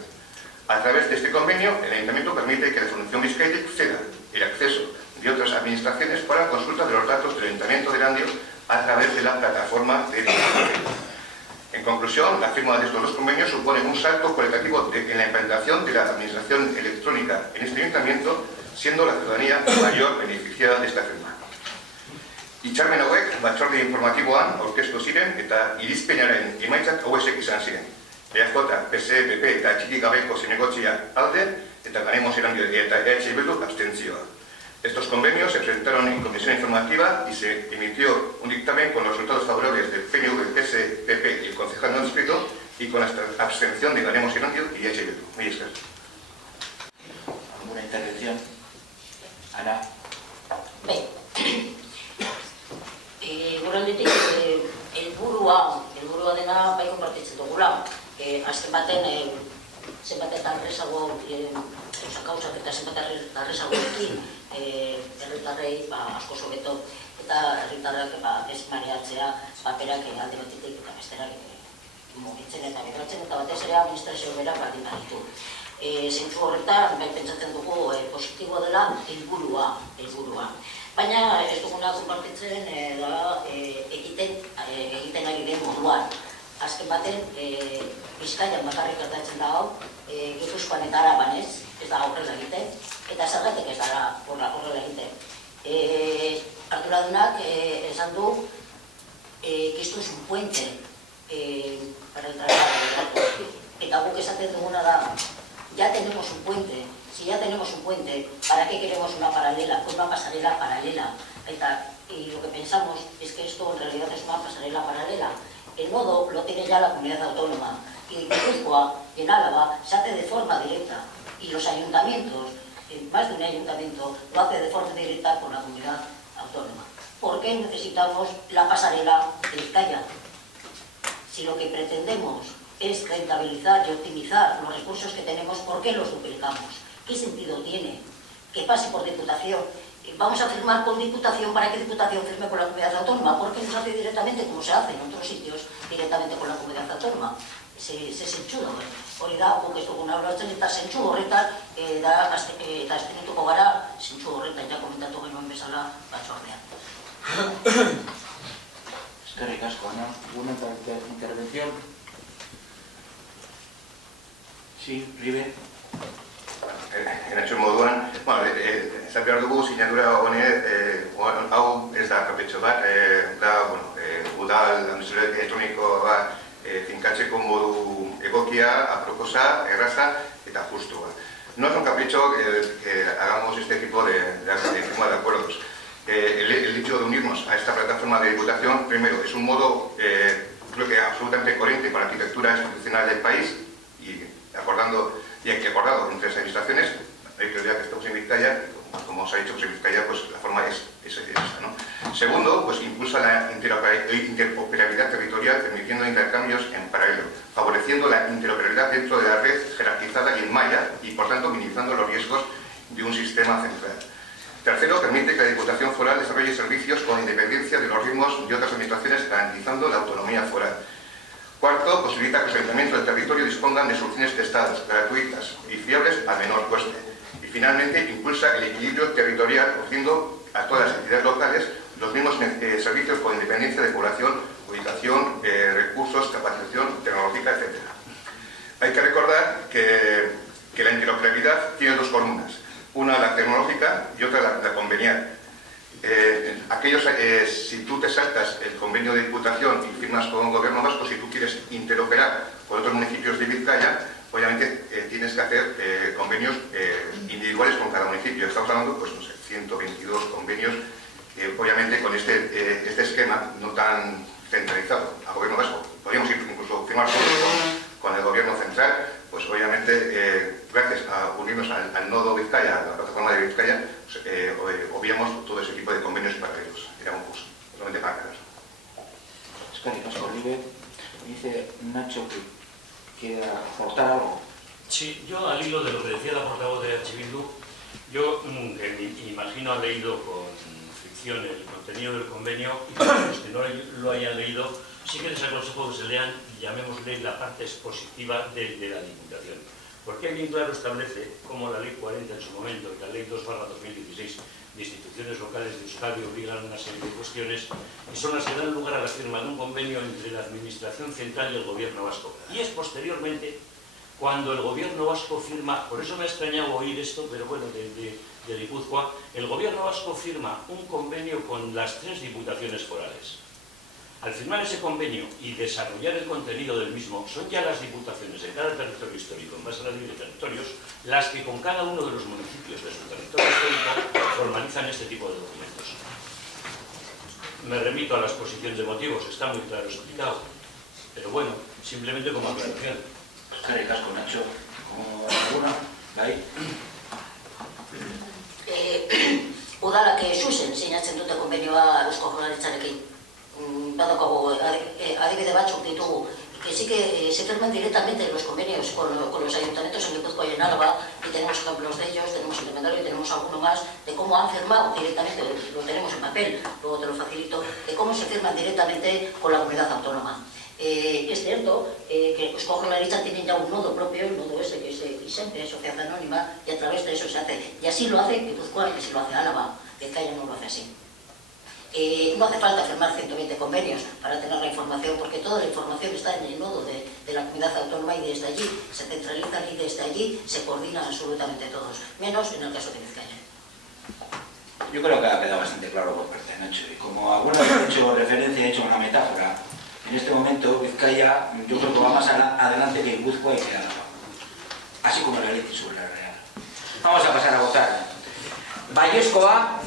A través de este convenio, el Ayuntamiento permite que la Fundación Bizkaitik ceda el acceso de otras administraciones para la consulta de los datos del Ayuntamiento de Erandio a través de la plataforma de Diputación. En conclusión, la firma de estos dos convenios supone un salto cualitativo en la implantación de la administración electrónica en este ayuntamiento, siendo la ciudadanía mayor beneficiada de esta firma. Hitzarmen hauek batzorde informatiboan aurkeztu ziren eta irizpenaren emaitzak hauexek izan ziren. EAJ, PSE, PP eta txirik gabeko zinegotzia alde eta Ganemos Erandio eta EH Bildu abstentzioa. Estos convenios se presentaron en comisión informativa y se emitió un dictamen con los resultados favorables del PNV, PS, PP y el concejal no inscrito y con la abstención de Ganemos Erandio y EH Bildu. Muy escaso. ¿Alguna intervención? Ana. Bé, gure aldetik, helburua dena bai konpartitzen dugula. Azken baten, zenbat eta arrezago, gauzak eta zenbat arrezagoekin, herritarrei asko sobeto eta herritarrak ez mareatzea paperak alde batetik eta besterak mugitzen eta betratzen eta batez ere administrazio berak baldin baditu. Zentzu horretan, pentsatzen dugu positibo dela helburua. Baina ez duguna konpartitzen da egiten ari den moduan. Azken baten, Bizkaian bakarrik gertatzen da hau, Gipuzkoan eta Araban ez da horrela egiten, eta zergatik ez dara horrela egiten. Arduradunak esan du que esto es un puente para el traslado de datos. Eta guk esaten duguna da, ya tenemos un puente. Si ya tenemos un puente, ¿para qué queremos una paralela? Pues una pasarela paralela. Y lo que pensamos es que esto en realidad es una pasarela paralela. El nodo lo tiene ya la comunidad autónoma. Y en Guipúzcoa y en Álava se hace de forma directa. Y los ayuntamientos, más de un ayuntamiento, lo hace de forma directa con la comunidad autónoma. ¿Por qué necesitamos la pasarela de Vizcaya? Si lo que pretendemos es rentabilizar y optimizar los recursos que tenemos, ¿por qué los duplicamos? ¿Qué sentido tiene que pase por Diputación? Vamos a firmar con Diputación para que Diputación firme con la comunidad autónoma, porque no se hace directamente como se hace en otros sitios, directamente con la comunidad autónoma. Se zentsuda hori da, guk ez dugun aurratzen eta zentsu horretan eta aztenituko gara zentsu horretan ja komentatu genuen bezala batzordean. Eskerrik asko, Ana. ¿Alguna intervención? Sí, Ribe. Eratxo moduan, esan behar dugu sinadura hau ez da kapetxo bat, da, udal administrazio elektronikoa finkatzeko modu egokia, aproposa, erraza eta justua. No es un capricho que hagamos este tipo de acuerdos. El hecho de unirnos a esta plataforma de diputación, primero, es un modo, creo que absolutamente coherente con la arquitectura institucional del país y acordado entre las administraciones. Hay que ver que estamos en Vizcaya, como os ha dicho, en Vizcaya pues la forma es esta, ¿no? Segundo, pues impulsa la interoperabilidad territorial, permitiendo intercambios en paralelo, favoreciendo la interoperabilidad dentro de la red jerarquizada y en malla y, por tanto, minimizando los riesgos de un sistema central. Tercero, permite que la Diputación Foral desarrolle servicios con independencia de los ritmos de otras administraciones, garantizando la autonomía foral. Cuarto, posibilita que los ayuntamientos del territorio dispongan de soluciones testadas, gratuitas y fiables a menor coste. Y finalmente, impulsa el equilibrio territorial, ofreciendo a todas las entidades locales los mismos servicios con independencia de población, ubicación, recursos, capacitación tecnológica, etc. Hay que recordar que la interoperabilidad tiene dos columnas, una la tecnológica y otra la convenial. Si tú te saltas el convenio de diputación y firmas con el gobierno vasco, si tú quieres interoperar con otros municipios de Vizcaya, obviamente tienes que hacer convenios individuales con cada municipio. Estamos hablando, pues no sé, 122 convenios, obviamente con este esquema no tan centralizado al gobierno vasco. Podríamos incluso firmar con el gobierno central, pues obviamente gracias a unirnos al nodo Vizcaya, a la plataforma de Vizcaya, pues, obviamos todo ese tipo de convenios paralelos. Era un curso, solamente para aclarar. Eskerrik asko, Ribe. Dice Nacho que quiere aportar algo. Sí, yo al hilo de lo que decía la portavoz de H. Bildu, yo imagino ha leído con fricción el contenido del convenio y para los que no lo hayan leído, sí que les aconsejo que se lean, llamémosle la parte expositiva de la Diputación. Porque bien claro establece cómo la Ley 40 en su momento y la Ley 2/2016 de instituciones locales de Euskadi obligan a una serie de cuestiones y son las que dan lugar a la firma de un convenio entre la Administración Central y el Gobierno vasco. Y es posteriormente cuando el Gobierno vasco firma, por eso me ha extrañado oír esto, pero bueno, de Guipúzcoa, el Gobierno vasco firma un convenio con las 3 diputaciones forales. Al firmar ese convenio y desarrollar el contenido del mismo, son ya las diputaciones de cada territorio histórico, en base a la ley de territorios, las que con cada uno de los municipios de su territorio histórico formalizan este tipo de documentos. Me remito a la exposición de motivos, está muy claro explicado, pero bueno, simplemente como aclaración. Eskerrik asko, Nacho. ¿Como alguna? ¿Bai? Udalak zuzen sinatzen dute konbenioa Eusko Jaurlaritzarekin. Badaukagu adibide batzuk ditugu, que sí que se firman directamente los convenios con los ayuntamientos en Guipúzcoa y en Álava, y tenemos ejemplos de ellos, tenemos el calendario y tenemos alguno más de cómo han firmado directamente, lo tenemos en papel, luego te lo facilito, de cómo se firman directamente con la comunidad autónoma. Es cierto que Eusko Jaurlaritza tienen ya un nodo propio, el nodo ese que es ISENPE, Sociedad Anónima, y a través de eso se hace, y así lo hace Guipúzcoa y así lo hace Álava, Vizcaya no lo hace así. No hace falta firmar 120 convenios para tener la información, porque toda la información está en el nodo de la comunidad autónoma y desde allí se centralizan y desde allí se coordinan absolutamente todos, menos en el caso de Vizcaya. Yo creo que ha quedado bastante claro por parte de Nacho. Y como alguna vez he hecho referencia, he hecho una metáfora, en este momento Vizcaya yo creo que va más adelante que Guipúzcoa y que Álava, así como la ley sobre la real. Vamos a pasar a votar. Baiezkoa.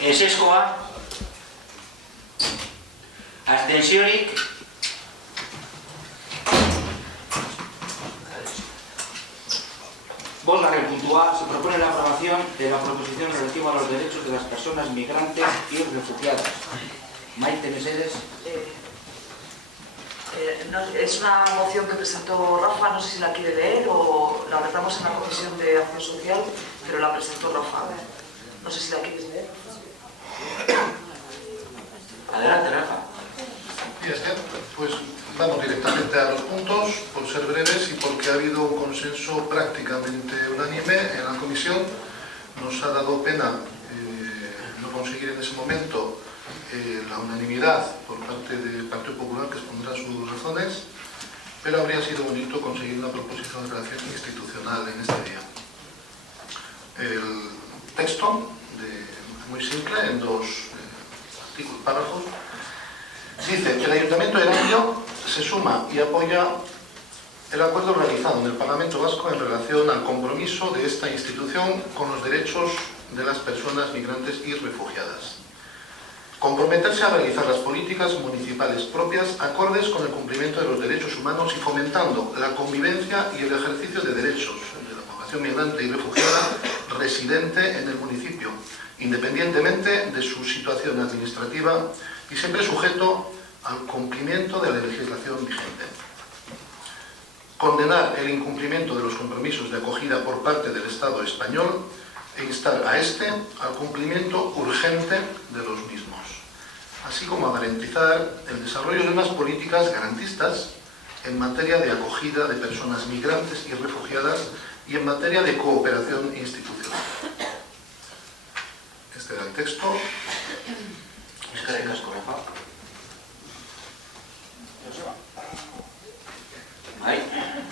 Ezezkoa. Abstentziorik. Bosgarren, punto A, se propone la aprobación de la proposición relativa a los derechos de las personas migrantes y refugiadas. Maite Mesedes. Es una moción que presentó Rafa, no sé si la quiere leer o la tratamos en la Comisión de Acción Social, pero la presentó Rafa. No sé si la quieres leer. Adelante, Rafa. Y pues vamos directamente a los puntos, por ser breves y porque ha habido un consenso prácticamente unánime en la comisión. Nos ha dado pena no conseguir en ese momento la unanimidad por parte del Partido Popular, que expondrá sus razones, pero habría sido bonito conseguir una proposición de relación institucional en este día. El texto, muy simple, en dos párrafos, dice que el Ayuntamiento de Erandio se suma y apoya el acuerdo realizado en el Parlamento Vasco en relación al compromiso de esta institución con los derechos de las personas migrantes y refugiadas. Comprometerse a realizar las políticas municipales propias acordes con el cumplimiento de los derechos humanos y fomentando la convivencia y el ejercicio de derechos de la población migrante y refugiada residente en el municipio, independientemente de su situación administrativa y siempre sujeto al cumplimiento de la legislación vigente. Condenar el incumplimiento de los compromisos de acogida por parte del Estado español e instar a este al cumplimiento urgente de los mismos, así como a garantizar el desarrollo de unas políticas garantistas en materia de acogida de personas migrantes y refugiadas y en materia de cooperación institucional. Este era el texto.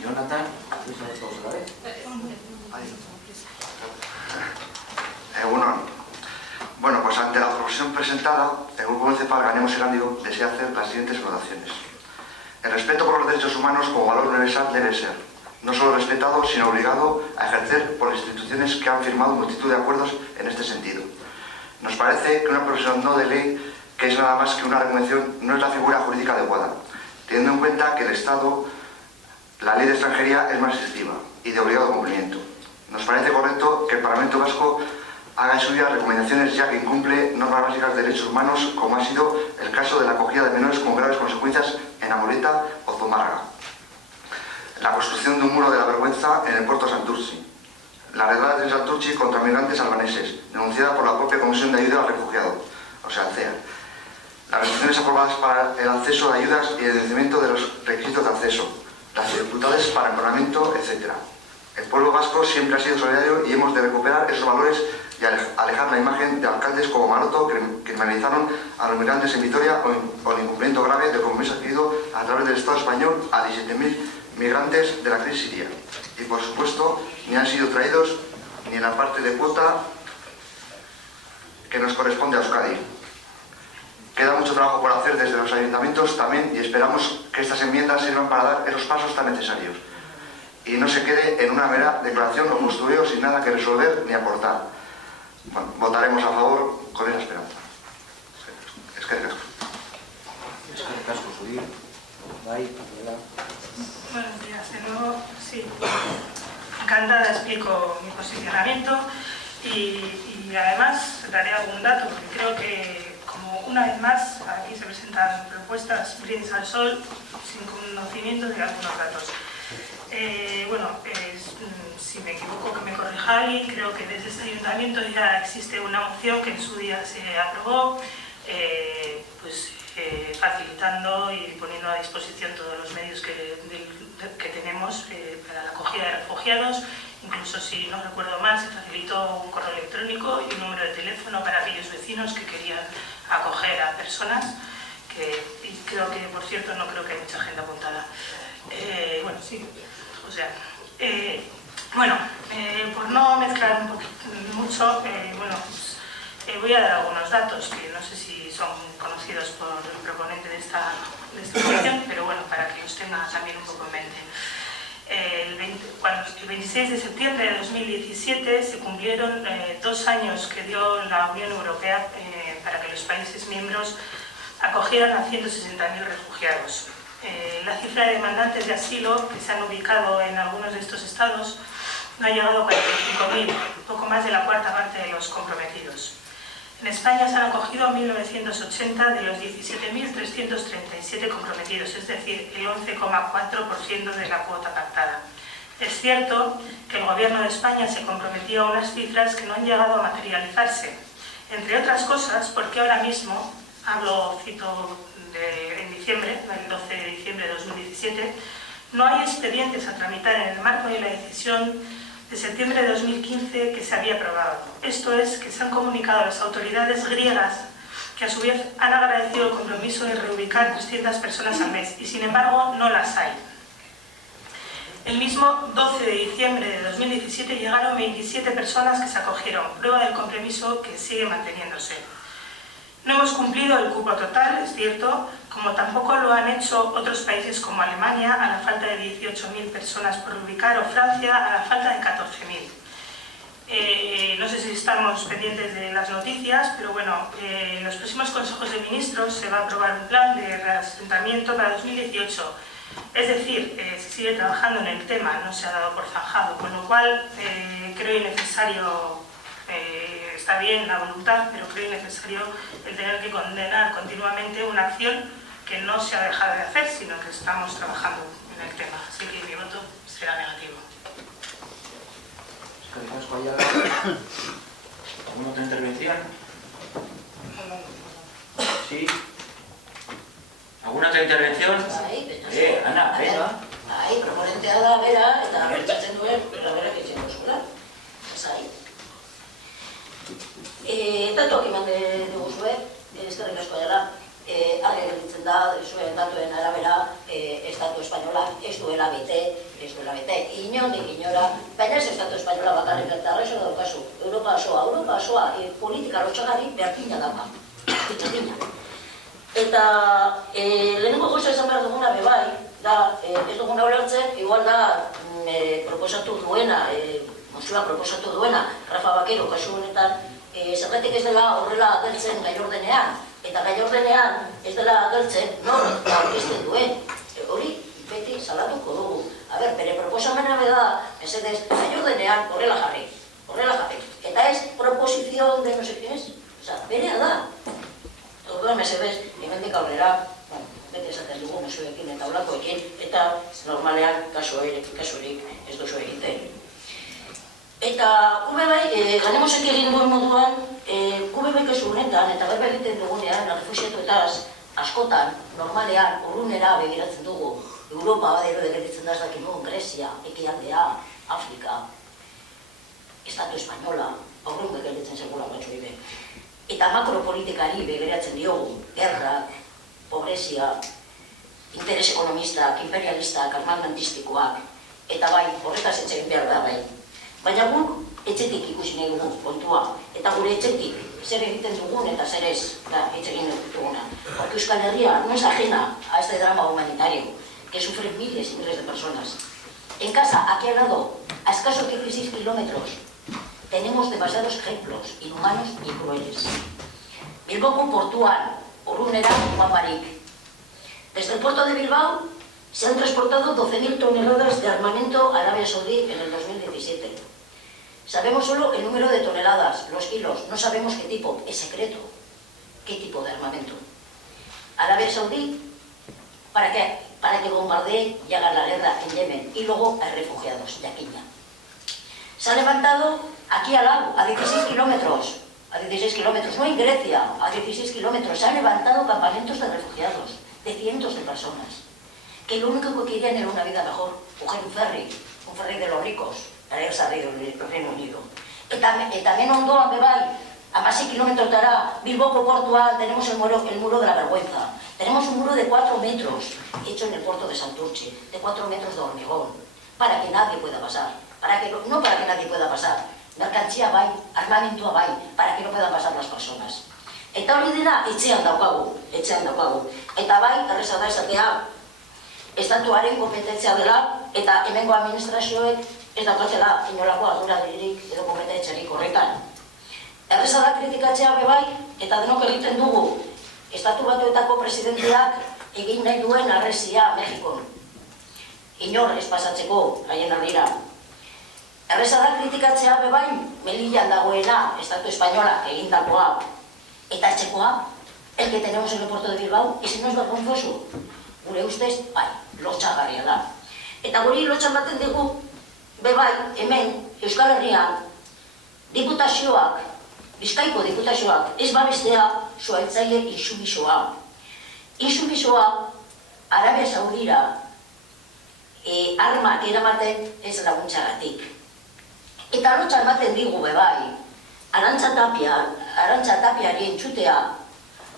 Jonathan, bueno, pues ante la proposición presentada, el Grupo Municipal Ganemos Erandio desea hacer las siguientes anotaciones. El respeto por los derechos humanos como valor universal debe ser, no solo respetado, sino obligado a ejercer por las instituciones que han firmado multitud de acuerdos en este sentido. Nos parece que una proposición no de ley, que es nada más que una recomendación, no es la figura jurídica adecuada, teniendo en cuenta que el Estado, la ley de extranjería es más restrictiva y de obligado cumplimiento. Nos parece correcto que el Parlamento Vasco haga suyas recomendaciones, ya que incumple normas básicas de derechos humanos, como ha sido el caso de la acogida de menores con graves consecuencias en Amoreta o Zumárraga, la construcción de un muro de la vergüenza en el puerto de Santurtzi, la redada de Santurtzi contra migrantes albaneses, denunciada por la propia Comisión de Ayuda al Refugiado, o sea, el CEA, las restricciones aprobadas para el acceso de ayudas y el vencimiento de los requisitos de acceso, las dificultades para el empadronamiento, etc. El pueblo vasco siempre ha sido solidario y hemos de recuperar esos valores y alejar la imagen de alcaldes como Maroto, que criminalizaron a los migrantes en Vitoria o el incumplimiento grave del compromiso adquirido a través del Estado español a 17.000 migrantes de la crisis siria. Y por supuesto, ni han sido traídos ni en la parte de cuota que nos corresponde a Euskadi. Queda mucho trabajo por hacer desde los ayuntamientos también y esperamos que estas enmiendas sirvan para dar esos pasos tan necesarios y no se quede en una mera declaración o postureo sin nada que resolver ni aportar. Bueno, votaremos a favor con esa esperanza. Es que Buenos días de nuevo. Sí, encantada explico mi posicionamiento y además daré algún dato, porque creo que, como una vez más, aquí se presentan propuestas brindis al sol sin conocimiento de algunos datos. Si me equivoco, que me corrija alguien. Creo que desde este ayuntamiento ya existe una moción que en su día se aprobó, facilitando y poniendo a disposición todos los medios que tenemos para la acogida de refugiados. Incluso, si no recuerdo mal, se facilitó un correo electrónico y un número de teléfono para aquellos vecinos que querían acoger a personas, y creo que, por cierto, no creo que haya mucha gente apuntada. Por no mezclar mucho, voy a dar algunos datos que no sé si son conocidos por el proponente de esta moción, pero bueno, para que los tenga también un poco en mente. El 26 de septiembre de 2017 se cumplieron 2 años que dio la Unión Europea para que los países miembros acogieran a 160.000 refugiados. La cifra de demandantes de asilo que se han ubicado en algunos de estos estados no ha llegado a 45.000, poco más de la cuarta parte de los comprometidos. En España se han acogido 1.980 de los 17.337 comprometidos, es decir, el 11,4% de la cuota pactada. Es cierto que el Gobierno de España se comprometió a unas cifras que no han llegado a materializarse, entre otras cosas porque ahora mismo, cito en diciembre, el 12 de diciembre de 2017, no hay expedientes a tramitar en el marco de la decisión de septiembre de 2015 que se había aprobado. Esto es, que se han comunicado a las autoridades griegas que a su vez han agradecido el compromiso de reubicar 300 personas al mes y sin embargo no las hay. El mismo 12 de diciembre de 2017 llegaron 27 personas que se acogieron, prueba del compromiso que sigue manteniéndose. No hemos cumplido el cupo total, es cierto, como tampoco lo han hecho otros países como Alemania, a la falta de 18.000 personas por ubicar, o Francia, a la falta de 14.000. No sé si estamos pendientes de las noticias, pero bueno, en los próximos consejos de ministros se va a aprobar un plan de reasentamiento para 2018. Es decir, se sigue trabajando en el tema, no se ha dado por zanjado, con lo cual creo innecesario. Está bien la voluntad, pero creo innecesario el tener que condenar continuamente una acción que no se ha dejado de hacer, sino que estamos trabajando en el tema. Así que mi voto será negativo. ¿Alguna otra intervención? ¿Sí? ¿Alguna otra intervención? Ana, venga. Proponetea da bera, eta bertatzen duen, berak etxeko zula. Zai. Datuak eman diguzue, eskerrik asko dela, argi gelditzen da, zuen datuen arabera, Estatu Espainolak ez duela bete, inondik inora, baina ez Estatu Espainola bakarrik eta arrazo daukazu, Europa osoa, politika lotxagari berdina dauka, berdina. Eta lehenengo goza esan behar duguna bebai, da, ez duguna ulertzen, igual da proposatu duena, mozioa proposatu duena, Rafa Bakero kasu honetan, zergatik ez dela horrela agertzen gai ordenean, eta gai ordenean ez dela agertzen nor aurkezten duen, hori beti salatuko dugu. Bere proposamena da, mesedez, gai ordenean horrela jarri, eta ez proposizion de no sé qué es, berea da. Orduan, mesedez, hemendik aurrera, beti esaten dugu mezuekin eta olakoekin, eta normalean kasurik ez duzu egiten. Eta kube bai, ganemosek egin duen moduan, kube bai kasu honetan, eta berba egiten dugunean, refusiatuetaz, askotan, normalean, urrunera begiratzen dugu. Europa badero egeritzen da ez dakit nuen, Grezia, Ekialdea, Afrika, Estatu Espainola, aurrun begiratzen segura batzu ibe. Eta makropolitikari begiratzen diogu, gerrak, pobrezia, interes ekonomistak, imperialistak, armagantistikoak, eta bai, horretaz etxegin behar da bai. Baina guk etxetik ikusi nahi dugu kontua, eta gure etxetik zer egiten dugun eta zer ez etxegin duguna. Porque Euskal Herria no es ajena a este drama humanitario que sufren miles y miles de personas. En casa, aquí al lado, a escasos 16 kilómetros, tenemos demasiados ejemplos inhumanos y crueles. Bilboko portuan, urrunera, Guaparik. Desde el puerto de Bilbao se han transportado 12.000 toneladas de armamento a Arabia Saudí en el 2017. Sabemos solo el número de toneladas, los kilos, no sabemos qué tipo, es secreto, qué tipo de armamento. Arabia Saudí, ¿para qué? Para que bombardee y haga la guerra en Yemen y luego hay refugiados de aquí ya. Se ha levantado aquí al lado, a 16 kilómetros, no en Grecia, a 16 kilómetros, se han levantado campamentos de refugiados, de cientos de personas, que lo único que querían era una vida mejor, coger un ferry de los ricos, para irse al Reino Unido. Eta hemen ondoan bebai, a más 6 kilómetros dará Bilboko portuan, tenemos el muro de la vergüenza. Tenemos un muro de 4 metros, hecho en el puerto de Santurce, de 4 metros de hormigón, para que nadie pueda pasar. No para que nadie pueda pasar, merkantzia bai, armamentua bai, para que no puedan pasar las personas. Eta hori dena etxean daukagu. Eta bai, erreza da esatea, estatuaren kompetentzia dela, eta hemengo administrazioek ez daukatela inolako ardurarik edo kompetentziarik horretan. Erreza da kritikatzea bebai, eta denok egiten dugu, Estatu Batuetako presidenteak egin nahi duen arrezia Mexikon. Inor ez pasatzeko haien ardira. Erreza da kritikatzea bebain, Melillan dagoena, Estatu Espainola egindakoa, eta etxekoa, el que tenemos en el puerto de Bilbao, ese no es vergonzoso. Gure ustez, bai, lotxagarria da. Eta guri lotxan baten dugu, bebai, hemen, Euskal Herrian, diputazioak, Bizkaiko diputazioak, ez babestea zuaitzaile insumisoa. Insumisoa, Arabia Saudira, armak eramaten ez laguntzagatik. Eta lotxan baten digu bebai, Arantxa Tapiari entzutea,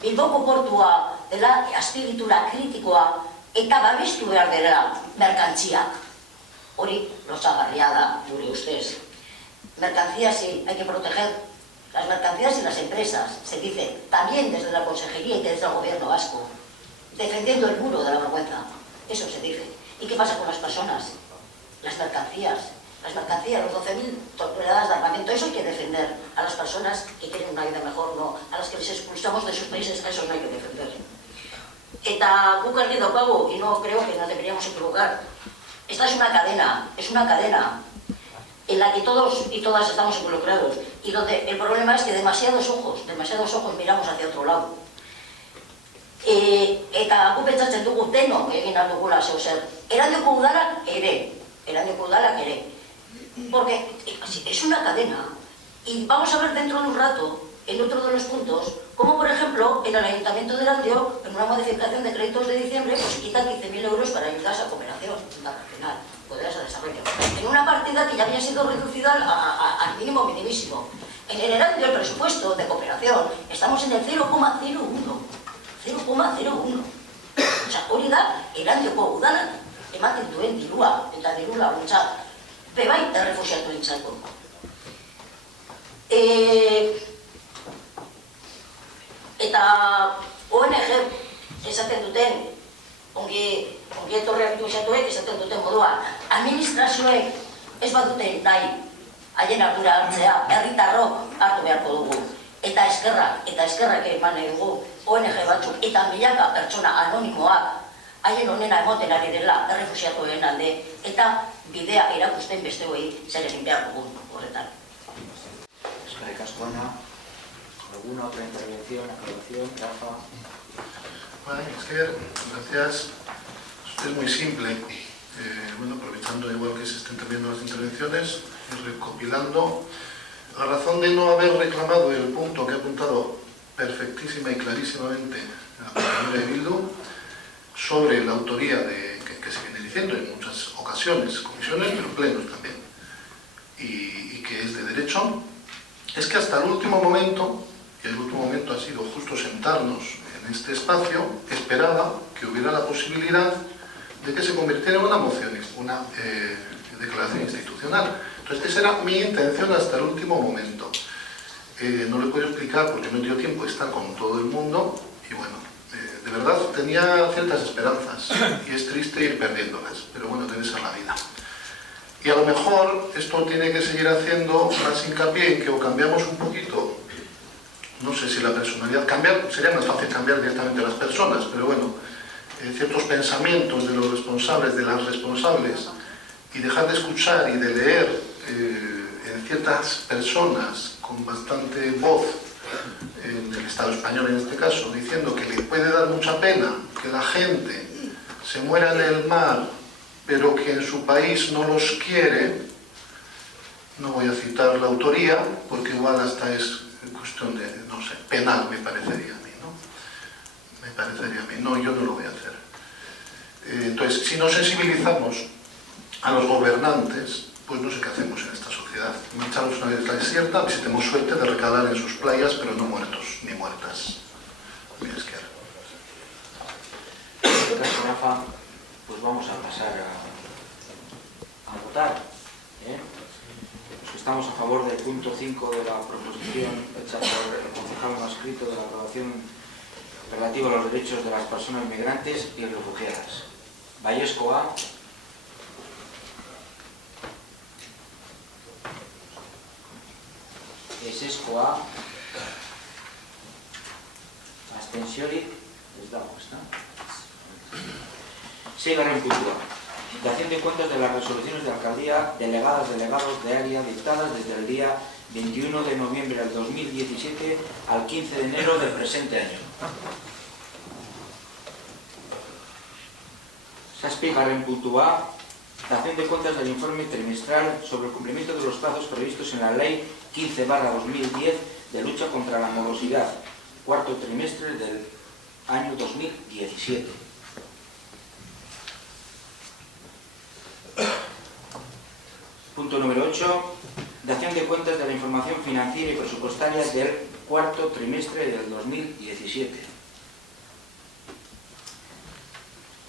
Bilboko portua dela azpiegitura kritikoa eta babestu behar dela merkantziak. Hori lotxagarria da, gure ustez. Mercancías sí, hay que proteger las mercancías y las empresas, se dice, también desde la Consejería y desde el Gobierno vasco, defendiendo el muro de la vergüenza. Eso se dice. ¿Y qué pasa con las personas? Las mercancías, los 12.000 toneladas de armamento, eso hay que defender. A las personas que quieren una vida mejor, no. A las que les expulsamos de sus países, a eso no hay que defender. Eta guk argi daukagu, y no creo que nos deberíamos equivocar. Esta es una cadena en la que todos y todas estamos involucrados y donde el problema es que demasiados ojos miramos hacia otro lado. Eta guk pentsatzen dugu denok egin ahal dugula zeu zer. Erandioko udalak ere. Porque es una cadena y vamos a ver dentro de un rato, en otro de los puntos, como por ejemplo en el Ayuntamiento de Erandio, en una modificación de créditos de diciembre, pues quitan 15.000 euros para ayudas a cooperación internacional, poderes de desarrollo. En una partida que ya había sido reducida al mínimo minimísimo. En el Erandio, el presupuesto de cooperación, estamos en el 0,01. 0,01. Osa, hori da, Erandioko udalak ematen duen dirua, eta diru laguntza, bebai errefusiatu entzako. Eta ONG esaten duten, ongi etorriak duzatuek esaten duten moduan, administrazioek ez baduten nahi haien ardura hartzea, herritarrok hartu beharko dugu. Eta eskerrak eman nahi dugu ONG batzuk eta milaka pertsona anonimoak haien honena emoten ari dela errefusiatuen alde eta bidea erakusten besteoi zer egin behar dugun horretan. Eskerrik asko, Ana. ¿Alguna otra intervención, aclaración, Rafa? Bueno, Esther, gracias. Esto es muy simple. Bueno, aprovechando igual que se estén terminando las intervenciones y recopilando, la razón de no haber reclamado el punto que ha apuntado perfectísima y clarísimamente la compañera de Bildu sobre la autoría que se viene diciendo en muchas ocasiones, comisiones, pero plenos también, y que es de derecho, es que hasta el último momento, y el último momento ha sido justo sentarnos en este espacio, esperaba que hubiera la posibilidad de que se convirtiera en una moción, una declaración institucional. Entonces, esa era mi intención hasta el último momento. No le puedo explicar porque no dio tiempo de estar con todo el mundo y bueno, de verdad tenía ciertas esperanzas y es triste ir perdiéndolas, pero bueno, debe ser la vida. Y a lo mejor esto tiene que seguir haciendo más hincapié en que o cambiamos un poquito, no sé si la personalidad, sería más fácil cambiar directamente a las personas, pero bueno, ciertos pensamientos de los responsables, de las responsables, y dejar de escuchar y de leer en ciertas personas con bastante voz, en el Estado español en este caso, diciendo que le puede dar mucha pena que la gente se muera en el mar, pero que en su país no los quiere. No voy a citar la autoría, porque igual hasta es cuestión de, no sé, penal me parecería a mí, ¿no? Me parecería a mí, no, yo no lo voy a hacer. Entonces, si no sensibilizamos a los gobernantes, pues no sé qué hacemos en esta sociedad. Marcharnos a una isla desierta, si tenemos suerte de recalar en sus playas, pero no muertos ni muertas. Mi izquierda. Gracias, Rafa. Pues vamos a pasar a votar. Los que estamos a favor del punto 5 de la proposición hecha por el concejal no escrito de la aprobación relativa a los derechos de las personas migrantes y refugiadas. Baiezkoa. Ezezkoa. Abstentziorik ez dago, ezta? Seigarren puntua. Dación de cuentas de las resoluciones de alcaldía delegados de área dictadas desde el día 21 de noviembre del 2017 al 15 de enero del presente año. Zazpigarren puntua, dación de cuentas del informe trimestral sobre el cumplimiento de los plazos previstos en la Ley 15/2010 de lucha contra la morosidad, cuarto trimestre del año 2017. Punto número 8. Dación de cuentas de la información financiera y presupuestaria del cuarto trimestre del 2017.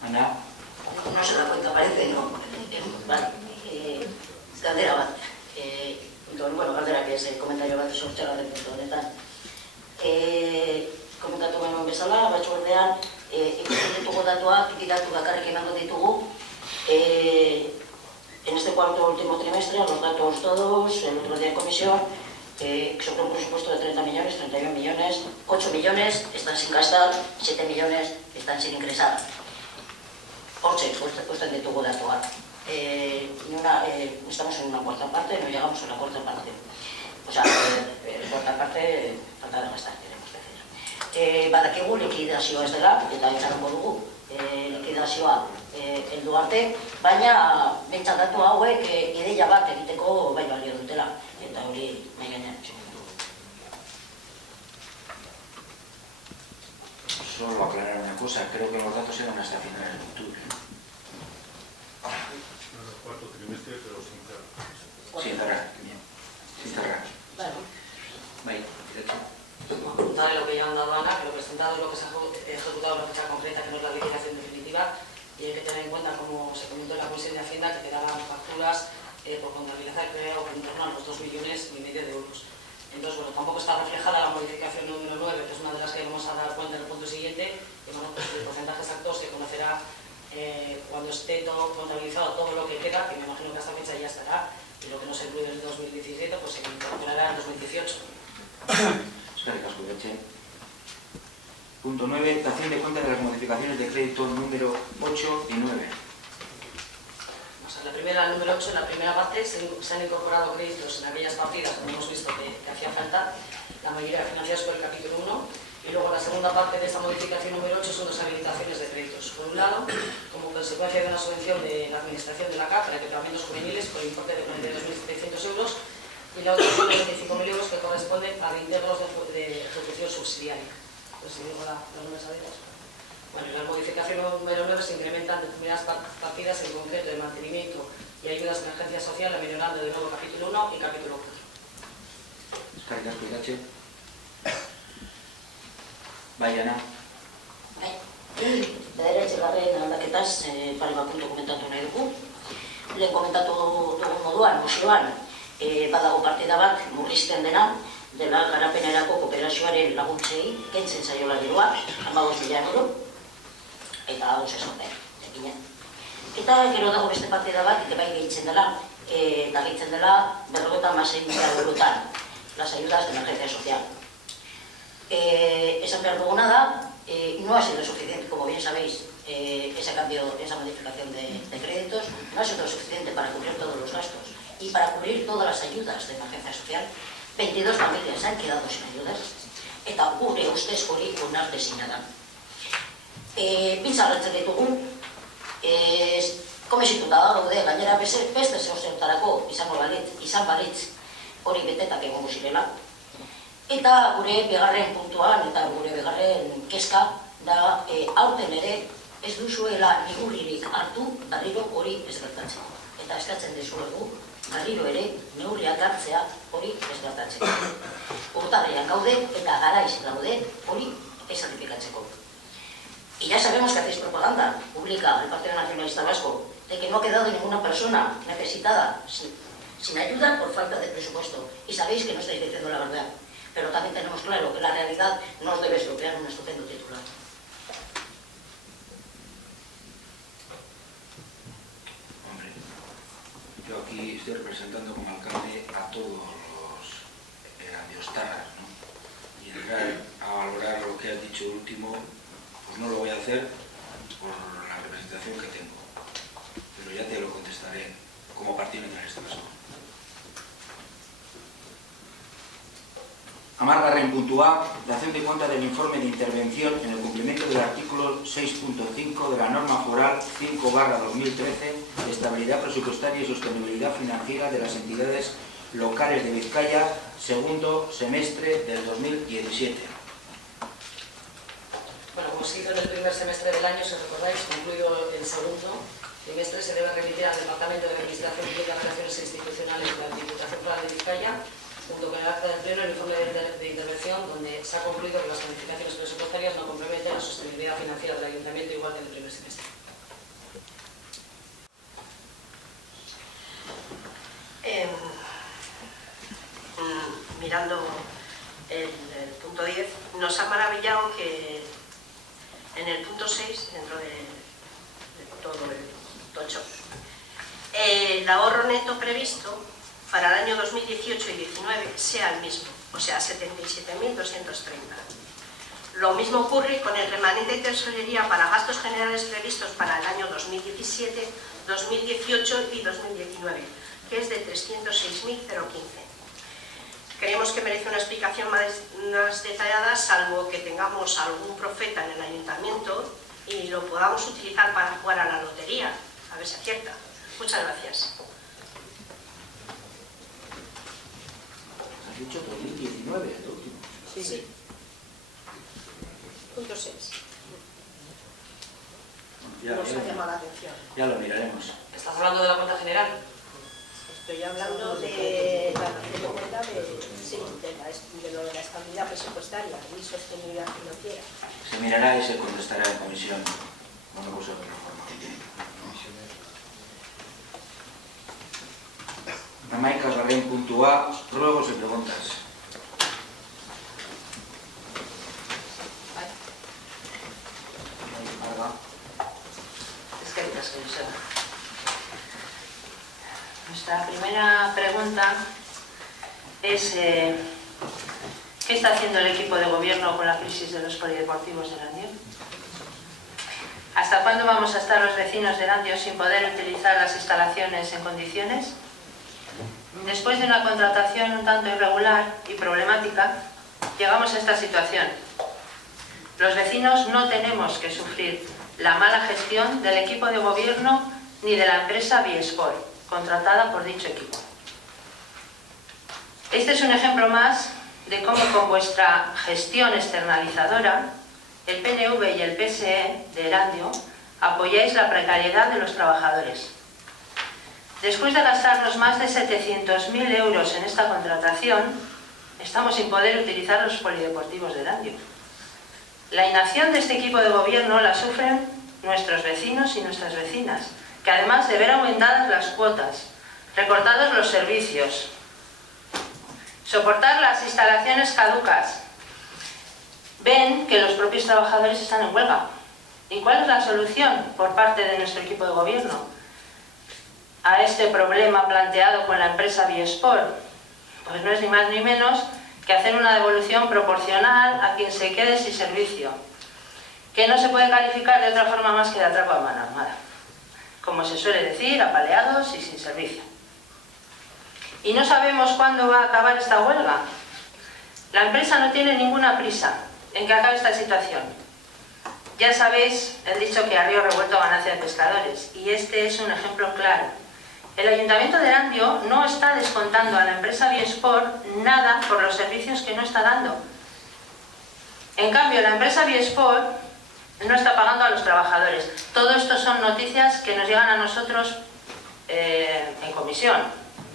Ana. No se da cuenta, parece, ¿no? Vale. Galdera bat. Bueno, galdera, que es komentario bat sortxara den puntu honetan. Komentatu genuen bezala, batzordean, ikusten ditugu datuak, datu bakarrik emango ditugu. En este cuarto último trimestre, los datos todos, el otro día en comisión, sobre un presupuesto de 30 millones, 31 millones, 8 millones están sin gastar, 7 millones están sin ingresar. Hortxe, ikusten ditugu datuak. Estamos en una cuarta parte, no llegamos a la cuarta parte. O sea, cuarta parte, falta de gastar, queremos decir. Badakigu likidazioa ez dela, eta itxarongo dugu likidazioa heldu arte, baina bentsat datu hauek ideia bat egiteko bai balio dutela, eta hori nahi gainean txumendu. Solo aclarar una cosa, creo que los datos eran hasta finales de octubre. Cuarto trimestre, pero sin cerrar. Sin cerrar, bien. Sin cerrar. Bueno. Vale, derecho. Apuntar en lo que ya han dado Ana, que lo presentado es lo que se ha ejecutado en una fecha concreta, que no es la liquidación definitiva, y hay que tener en cuenta, como se comentó en la Comisión de Hacienda, que quedaban facturas por contabilizar, creo, en torno a los 2,5 millones de euros. Entonces, bueno, tampoco está reflejada la modificación número 9, que es una de las que vamos a dar cuenta en el punto siguiente, que bueno, pues el porcentaje exacto se conocerá cuando esté todo contabilizado, todo lo que queda, que me imagino que hasta fecha ya estará, y lo que no se incluye en el 2017, pues se incorporará en 2018. Punto 9. Dación de cuenta de las modificaciones de crédito número 8 y 9. O sea, la número 8, en la primera parte, se han incorporado créditos en aquellas partidas, como hemos visto, que hacía falta, la mayoría financiadas por el capítulo 1, y luego la segunda parte de esta modificación número 8 son las habilitaciones de créditos. Por un lado, como consecuencia de una subvención de la Administración de la CAP para equipamientos juveniles por importe de 42.700 euros, y la otra son 25.000 euros que corresponden a reintegros de ejecución subsidiaria. Entonces, si digo las nuevas adidas. Bueno, en la modificación número 9 se incrementan determinadas partidas en concreto de mantenimiento y ayudas de emergencia social, aminorando de nuevo capítulo 1 y capítulo 4. Eskerrik asko Iratxe. Bai, Ana. Bederatzigarren aldaketaz, pare bat puntu komentatu nahi dugu. Lehen komentatu dugun moduan, museoan, badago partida bat murrizten dena, dela garapenerako kooperazioaren laguntzei, kentzen zaiola dirua, 15.000 euro, eta hau zezote, ekinen. Eta gero dago beste partida bat, eta bai gehitzen dela, eta gehitzen dela 56.000 eurotan, las ayudas de emergencia social. Esan behar duguna da, no ha sido suficiente, como bien sabéis, ese cambio, esa modificación de créditos, no ha sido suficiente para cubrir todos los gastos y para cubrir todas las ayudas de emergencia social. 22 familias han quedado sin ayudas, eta gure ustez hori onartezina da. Pintza hartzen ditugu, komisituta daude, gainera beste zehozertarako izan balitz hori betetak egongo zirela. Eta gure bigarren puntuan eta gure bigarren kezka da aurten ere ez duzuela neurririk hartu berriro hori ez gertatzeko. Eta eskatzen dizuegu berriro ere neurriak hartzea hori ez gertatzeko. Urtarrian gaude eta garaiz gaude hori ez errepikatzeko. Y ya sabemos que hacéis propaganda pública del Partido Nacionalista Vasco de que no ha quedado ninguna persona necesitada sin ayuda por falta de presupuesto. Y sabéis que no estáis diciendo la verdad. Pero también tenemos claro que la realidad no os debe estropear un estupendo titular. Hombre, yo aquí estoy representando como alcalde a todos los andiostarras, ¿no? Y entrar a valorar lo que has dicho último, pues no lo voy a hacer por la representación que tengo. Pero ya Garren, como Partido Nacionalista Vasco. Amargarren puntúa, dación de cuenta del informe de intervención en el cumplimiento del artículo 6.5 de la norma foral 5/2013 de estabilidad presupuestaria y sostenibilidad financiera de las entidades locales de Vizcaya, segundo semestre del 2017. Bueno, como se hizo en el primer semestre del año, si os recordáis, concluido el segundo trimestre, se debe remitir al Departamento de Administración Pública y Relaciones Institucionales de la Diputación Foral de Vizcaya, junto con el acta del Pleno, el informe de intervención, donde se ha concluido que las planificaciones presupuestarias no comprometen la sostenibilidad financiera del Ayuntamiento igual que en el primer semestre. Mirando el punto 10, nos ha maravillado que en el punto 6, dentro de todo el tocho, el ahorro neto previsto para el año 2018 y 2019 sea el mismo, o sea, 77.230. Lo mismo ocurre con el remanente de tesorería para gastos generales previstos para el año 2017, 2018 y 2019, que es de 306.015. Creemos que merece una explicación más detallada, salvo que tengamos algún profeta en el ayuntamiento y lo podamos utilizar para jugar a la lotería, a ver si acierta. Muchas gracias. ¿Has dicho 2019, el último? Sí. Punto 6. Nos ha llamado la atención. Ya lo miraremos. ¿Estás hablando de la cuenta general? Estoy hablando de la cuenta de lo de la estabilidad presupuestaria y sostenibilidad financiera. Se mirará y se contestará en comisión. Una cosa de otra forma. Amaica Garren puntúa, ruegos y preguntas. Es que hay otras cosas. Nuestra primera pregunta es ¿qué está haciendo el equipo de gobierno con la crisis de los polideportivos de Erandio? ¿Hasta cuándo vamos a estar los vecinos de Erandio sin poder utilizar las instalaciones en condiciones? Después de una contratación un tanto irregular y problemática, llegamos a esta situación. Los vecinos no tenemos que sufrir la mala gestión del equipo de gobierno ni de la empresa Biesport, contratada por dicho equipo. Este es un ejemplo más de cómo con vuestra gestión externalizadora, el PNV y el PSE de Erandio apoyáis la precariedad de los trabajadores. Después de gastarnos más de 700.000 euros en esta contratación, estamos sin poder utilizar los polideportivos de Erandio. La inacción de este equipo de gobierno la sufren nuestros vecinos y nuestras vecinas, que además de ver aumentadas las cuotas, recortados los servicios, soportar las instalaciones caducas, ven que los propios trabajadores están en huelga. ¿Y cuál es la solución por parte de nuestro equipo de gobierno a este problema planteado con la empresa Biesport? Pues no es ni más ni menos que hacer una devolución proporcional a quien se quede sin servicio, que no se puede calificar de otra forma más que de atraco a mano armada, como se suele decir, apaleados y sin servicio. Y no sabemos cuándo va a acabar esta huelga. La empresa no tiene ninguna prisa en que acabe esta situación. Ya sabéis el dicho que a río revuelto ganancia de pescadores, y este es un ejemplo claro. El Ayuntamiento de Erandio no está descontando a la empresa Biesport nada por los servicios que no está dando. En cambio, la empresa Biesport no está pagando a los trabajadores. Todo esto son noticias que nos llegan a nosotros en comisión.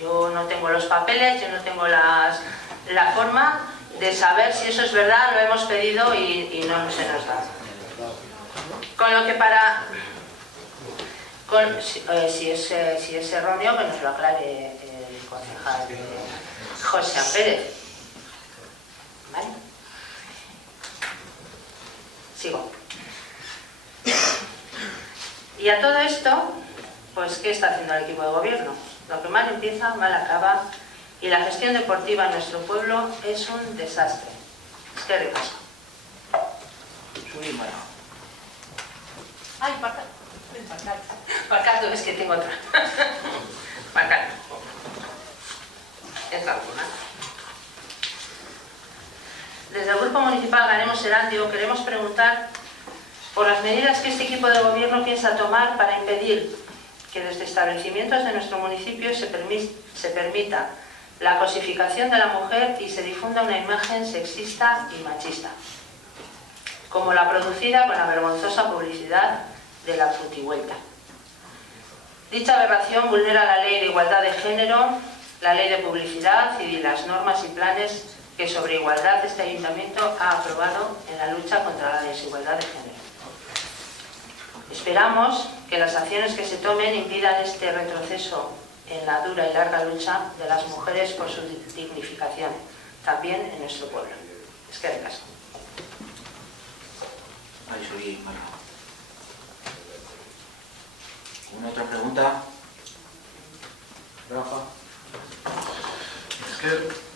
Yo no tengo los papeles, yo no tengo la forma de saber si eso es verdad, lo hemos pedido y no se nos da. Con lo que si es erróneo, que nos lo aclare el concejal José Pérez. ¿Vale? Sigo. Y a todo esto, pues ¿qué está haciendo el equipo de gobierno? Lo que mal empieza, mal acaba, y la gestión deportiva en nuestro pueblo es un desastre. Es que repasa. Ay, perdón. Pacato, es que tengo otra. Pacato. Es alguna. Desde el Grupo Municipal Ganemos Erandio queremos preguntar por las medidas que este equipo de gobierno piensa tomar para impedir que desde establecimientos de nuestro municipio se permita la cosificación de la mujer y se difunda una imagen sexista y machista, como la producida con la vergonzosa publicidad de la frutihuelta. Dicha aberración vulnera la Ley de Igualdad de Género, la Ley de Publicidad y las normas y planes que sobre igualdad este Ayuntamiento ha aprobado en la lucha contra la desigualdad de género. Esperamos que las acciones que se tomen impidan este retroceso en la dura y larga lucha de las mujeres por su dignificación, también en nuestro pueblo. Eskerrik asko. Ahí soy, Mario. ¿Una otra pregunta? Rafa. Es que...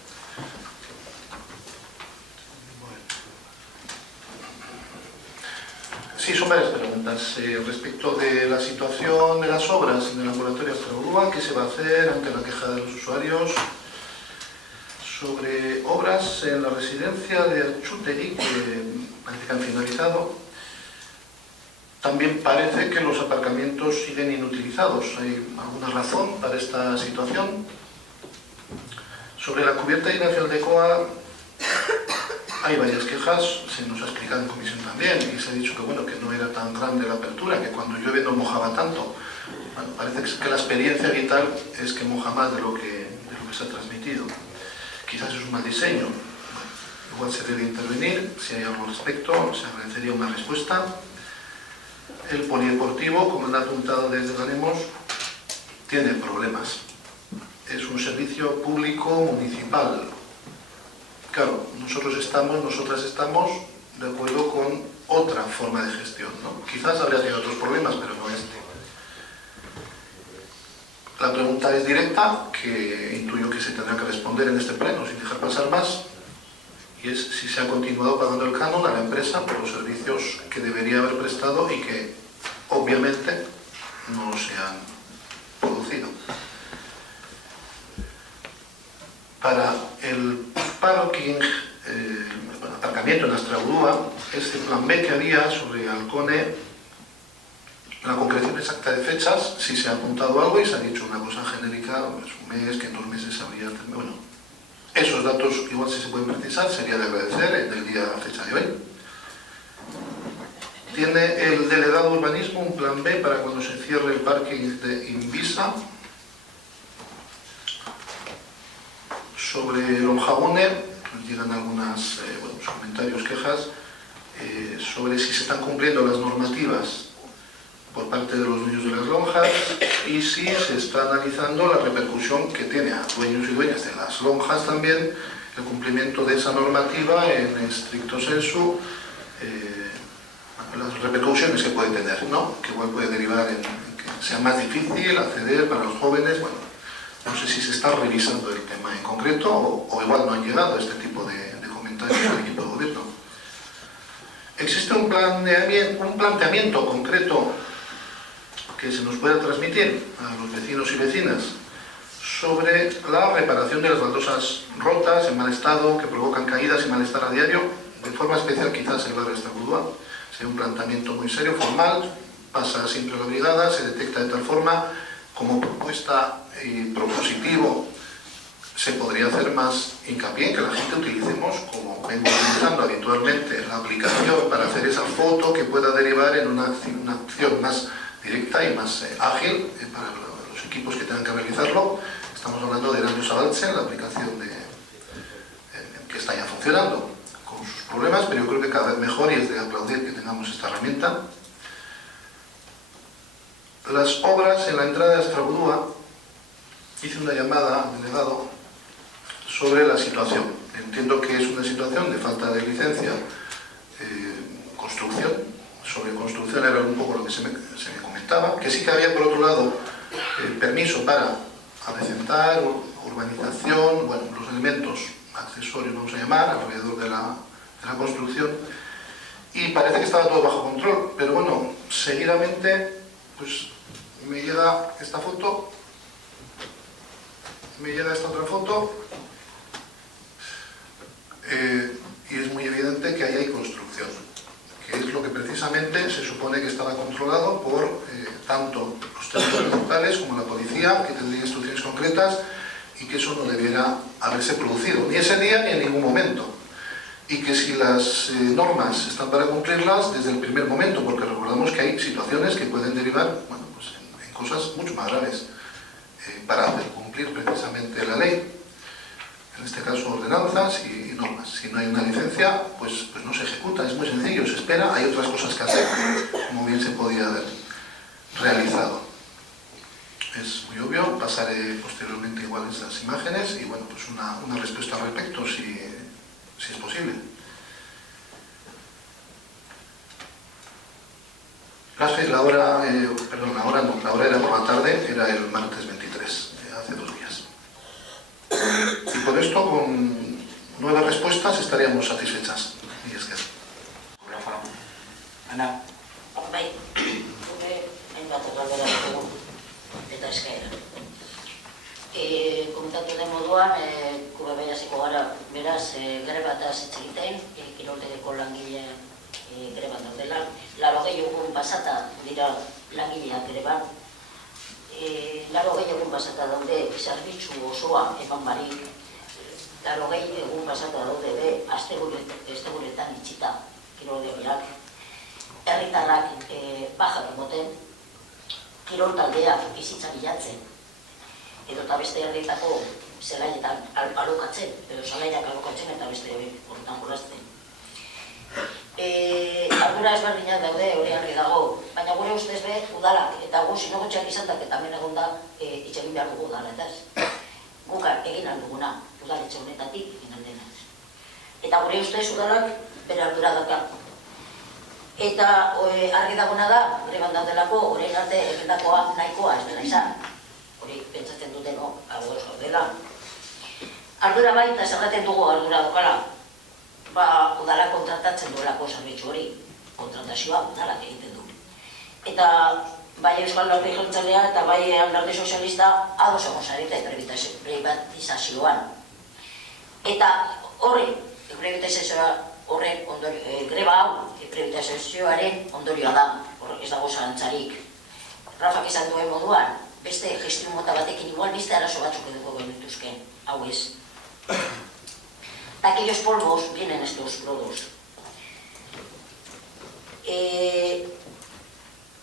Sí, son varias preguntas. Respecto de la situación de las obras en el ambulatorio Astrabudúa, ¿qué se va a hacer ante la queja de los usuarios? Sobre obras en la residencia de Archutegi, que parece que han finalizado, también parece que los aparcamientos siguen inutilizados. ¿Hay alguna razón para esta situación? Sobre la cubierta de Aldecoa, hay varias quejas, se nos ha explicado en comisión también, y se ha dicho que, bueno, que no era tan grande la apertura, que cuando llueve no mojaba tanto. Bueno, parece que la experiencia vital es que moja más de lo que se ha transmitido. Quizás es un mal diseño. Bueno, igual se debe intervenir, si hay algo al respecto, se agradecería una respuesta. El polideportivo, como han apuntado desde Ganemos, tiene problemas. Es un servicio público municipal. Claro, nosotras estamos de acuerdo con otra forma de gestión, ¿no? Quizás habría tenido otros problemas, pero no este. La pregunta es directa, que intuyo que se tendrá que responder en este pleno sin dejar pasar más, y es si se ha continuado pagando el canon a la empresa por los servicios que debería haber prestado y que obviamente no se han producido. Para el parking, el aparcamiento en Astrabudúa, este plan B que había sobre Alcone, la concreción exacta de fechas, si se ha apuntado algo y se ha dicho una cosa genérica, pues un mes, que en 2 meses habría... Bueno, esos datos igual si se pueden precisar sería de agradecer del día a fecha de hoy. Tiene el delegado de urbanismo un plan B para cuando se cierre el parking de Invisa. Sobre Lonjagune, nos llegan algunos comentarios, quejas, sobre si se están cumpliendo las normativas por parte de los dueños de las lonjas y si se está analizando la repercusión que tiene a dueños y dueñas de las lonjas también el cumplimiento de esa normativa en estricto sensu, las repercusiones que puede tener, ¿no? Que igual puede derivar en que sea más difícil acceder para los jóvenes. Bueno, no sé si se está revisando el tema en concreto o igual no han llegado a este tipo de comentarios del equipo de gobierno. ¿Existe un planteamiento concreto que se nos pueda transmitir a los vecinos y vecinas sobre la reparación de las baldosas rotas, en mal estado, que provocan caídas y malestar a diario, de forma especial quizás en el barrio de Astrabudúa? Sería un planteamiento muy serio, formal, pasa siempre a la brigada, se detecta de tal forma como propuesta y propositivo. Se podría hacer más hincapié en que la gente utilicemos, como vengo utilizando habitualmente, la aplicación para hacer esa foto que pueda derivar en una acción más directa y más ágil para los equipos que tengan que realizarlo. Estamos hablando de Erandio Zabaltzen, la aplicación que está ya funcionando con sus problemas, pero yo creo que cada vez mejor y es de aplaudir que tengamos esta herramienta. Las obras en la entrada de Astrabudúa, hice una llamada al delegado sobre la situación. Entiendo que es una situación de falta de licencia, construcción. Sobre construcción era un poco lo que se me comentaba, que sí que había por otro lado permiso para avecentar, urbanización, bueno, los elementos accesorios, vamos a llamar, alrededor de la construcción, y parece que estaba todo bajo control, pero bueno, seguidamente pues me llega esta foto, me llega esta otra foto, y es muy evidente que ahí hay construcción, que es lo que precisamente se supone que estaba controlado por tanto los territorios locales como la policía, que tendría instrucciones concretas, y que eso no debiera haberse producido, ni ese día ni en ningún momento. Y que si las normas están para cumplirlas desde el primer momento, porque recordamos que hay situaciones que pueden derivar, bueno, pues en cosas mucho más graves, para hacer cumplir precisamente la ley, en este caso ordenanzas y normas. Si no hay una licencia, pues no se ejecuta, es muy sencillo, se espera, hay otras cosas que hacer, como bien se podía haber realizado. Es muy obvio, pasaré posteriormente igual estas imágenes y bueno, pues una respuesta al respecto si es posible. La hora, perdón, la hora no, la hora era por la tarde, era el martes 23, hace 2 días. Y con esto, con 9 respuestas, estaríamos satisfechas. Y es que... Ana. Bai, gure hainbat galdera ditugu eta eskaera. Komentatu den moduan, gure behiaziko gara, beraz, grebataz hitz egiten, kiroltegiko langile greban daudela. 80 egun pasata dira langileak greban. 80 egun pasata daude zerbitzu osoa eman barik. 80 egun pasata daude be astegunetan itxita kiroldegiak. Herritarrak bajak emoten, kirol taldeak bizitza bilatzen, edo eta beste herrietako zelaietan alokatzen, edo zelaiak alokatzen eta beste horretan jolazten. Ardura ezberdinak daude, hori argi dago, baina gure ustez be, udalak eta gu sinogotxeak izatak eta hemen egon da itxegin behar dugu udala, eta ez? Gukar egin alduguna, udaletxe honetatik egin aldena. Eta gure ustez udalak bere ardura dakar. Eta argi dagona da, greban daudelako, orain arte egindakoa nahikoa ez dela izan. Hori pentsatzen duten, ados gaudela. Ardura bai, eta zerraten dugu ardura dokala. Udalak kontratatzen duelako zerbitzu hori. Kontratazioa udalak egiten du. Eta bai Euskal Alderdi Jeltzalea eta bai Alderdi Sozialista ados egon zarete privatizazioan. Eta horri, privatizazioa horrek greba hau, privatizazioaren ondorioa da, ez dago zalantzarik. Rafak esan duen moduan, beste gestio mota batekin igual beste arazo batzuk eduko genituzken, hau ez. Aquellos polvos vienen estos lodos.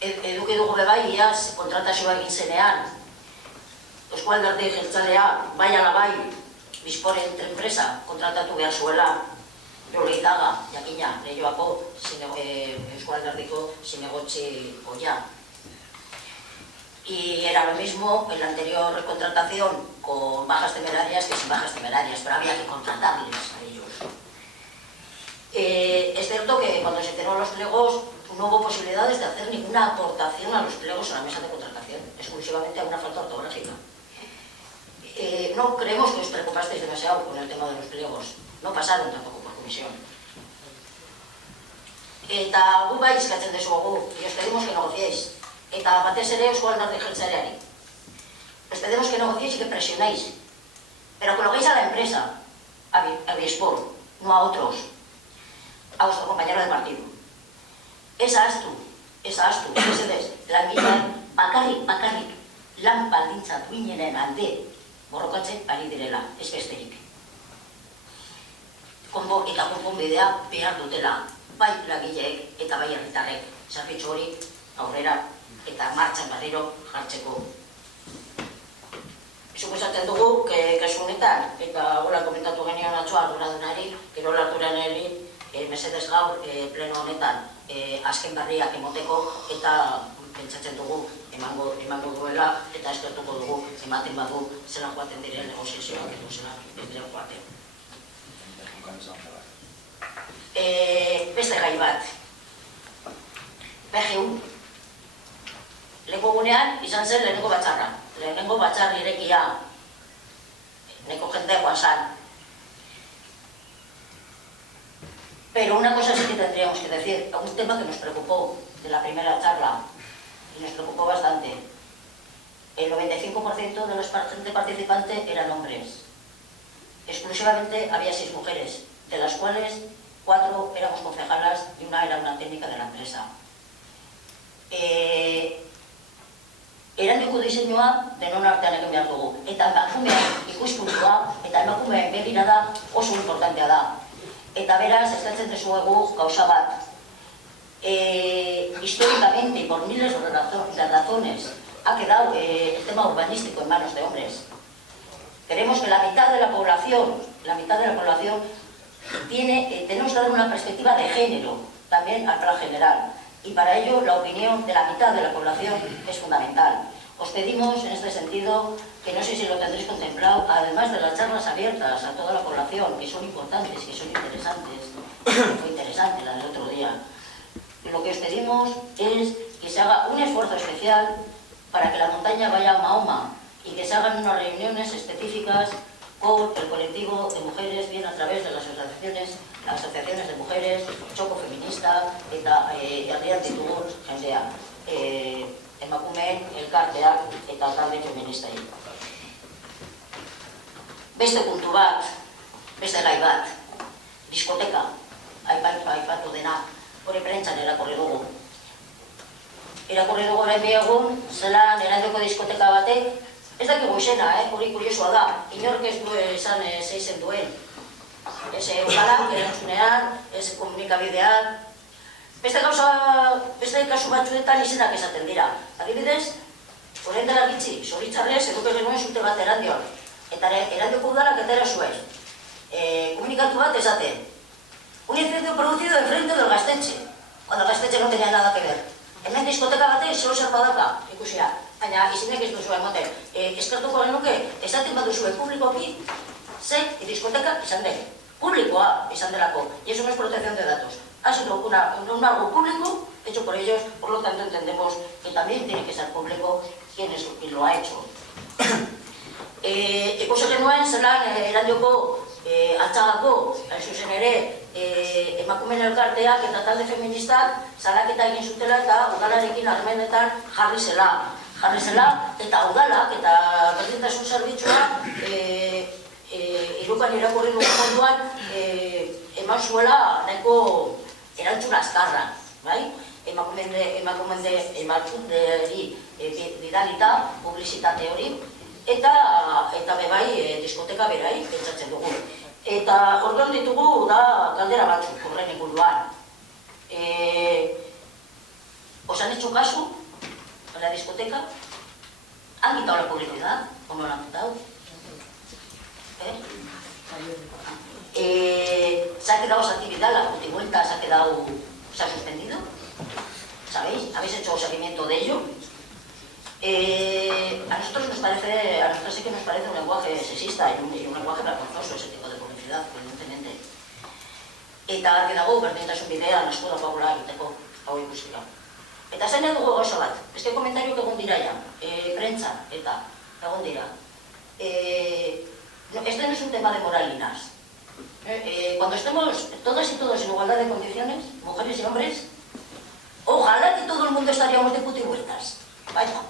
Eduki dugu bebai, iaz, kontratazioa egin zenean, Euskal Alderdi Jeltzalea, bai ala bai, Bizporen enpresa kontratatu behar zuela, Leitaga, jakina, Leioako Euskal Alderdiko zinegotzi oia. Y era lo mismo en la anterior contratación con bajas temerarias que sin bajas temerarias, pero había que contratarles a ellos. Es cierto que cuando se cerraron los pliegos no hubo posibilidades de hacer ninguna aportación a los pliegos en la mesa de contratación, exclusivamente a una falta ortográfica. No creemos que os preocupasteis demasiado con el tema de los pliegos, no pasaron tampoco por comisión. Eta gu bai eskatzen dezuegu, y os pedimos que negociéis. Eta batez ere Euskal Alderdi Jeltzaleari. Os pedimos que negociéis y que presionéis, pero coloquéis a la empresa, a Bispor, no a otros, a vuestro compañero de partido. Esa astu, mesedez, langilean bakarrik lan baldintza duinenen alde borrokatzen ari direla, ez besterik. Eta konponbidea behar dutela, bai langileek eta bai herritarrek, zerbitzu hori aurrera eta martxan berriro jartzeko. Suposatzen dugu, kasu honetan, eta gola komentatu genion atzoa arduradunari, kirol ardurari, mesedez gaur pleno honetan azken berriak emoteko, eta pentsatzen dugu emango duela, eta eskertuko dugu ematen badu zelan joaten diren negoziazioak edo zelan diren joaten. Beste gai bat. PGU. Lehenko gunean izan zen lehenengo batzarra. Lehenengo batzar irekia. Neko jendeakoan zan. Pero una cosa sí que tendríamos que decir, un tema que nos preocupó de la primera charla, y nos preocupó bastante. El 95% de los participantes eran hombres. Exclusivamente había 6 mujeres, de las cuales 4 éramos concejalas y una era una técnica de la empresa. Erandioko diseinua denon artean egin behar dugu. Eta emakumean ikuspuntua eta emakumeen begirada oso importantea da. Eta beraz, eskatzen dezuegu gauza bat. Históricamente, y por miles de razones, ha quedado el tema urbanístico en manos de hombres. Queremos que la mitad de la población tenemos que dar una perspectiva de género, también al plan general. Y para ello la opinión de la mitad de la población es fundamental. Os pedimos en este sentido, que no sé si lo tendréis contemplado, además de las charlas abiertas a toda la población, que son importantes, que son interesantes, fue interesante la del otro día, lo que os pedimos es que se haga un esfuerzo especial para que la montaña vaya a Mahoma y que se hagan unas reuniones específicas con el colectivo de mujeres, bien a través de las asociaciones de mujeres, Txoko Feminista, eta herrian ditugun jendea, emakumeen elkarteak eta talde feministai. Beste puntu bat, beste gai bat, diskoteka, aipatu dena, hori prentzan erakorri dugu. Erakorri dugu orain egun, zelan Erandioko diskoteka batek, ez dakigu izena, hori kuriosoa da, inork ez du esan zeizen duen. Ez eukalak, erantzunean, ez komunikabidean. Beste kasu batzuetan izenak esaten dira. Adibidez, orain dela gitxi, zoritzarrez, eduke genuen zute bat Erandion. Eta Erandioko udalak etera zuen. Komunikatu bat esaten. Un incendio producido enfrente del Gaztetxe, cuando el Gaztetxe no tenía nada que ver. Hemen diskoteka batek zeo zer badaka, ikusia. Baina izinek ez duzu emoten. Eskertuko genuke, esaten bat duzue publikoki, ze diskoteka izan den. Publikoa izan delako. Y eso no es protección de datos. Ha sido un algo público hecho por ellos, por lo tanto entendemos que también tiene que ser público quién lo ha hecho. Ikusi genuen zelan Erandioko Altzagako, hain zuzen ere, emakumeen elkarteak eta talde feministak salaketa egin zutela eta udalarekin harremanetan jarri zela, eta udalak eta berdintasun zerbitzua irukan irakurri dugu kontuan eman zuela nahiko erantzun azkarra, emakundeari bidalita publizitate hori, eta bebai diskoteka berai pentsatzen dugu. Eta orduan ditugu da galdera batzuk horren inguruan. ¿Os han hecho caso en la discoteca? ¿Han quitado la publicidad o no la han quitado? ¿Se ha quedado esa actividad, la multivuelta se ha suspendido? ¿Sabéis? ¿Habéis hecho seguimiento de ello? A nosotros sí que nos parece un lenguaje sexista y un lenguaje vergonzoso ese tipo de publicidad, evidentemente. Eta argi dago berdintasun bidea eskola paula egiteko hau ikustea. Eta zein dugu gauza bat, beste komentariok egon dira ja, prentza eta egon dira. Este no es un tema de moralinas. Cuando estemos todas y todos en igualdad de condiciones, mujeres y hombres, ojalá que todo el mundo estaríamos de putivueltas. Vaya.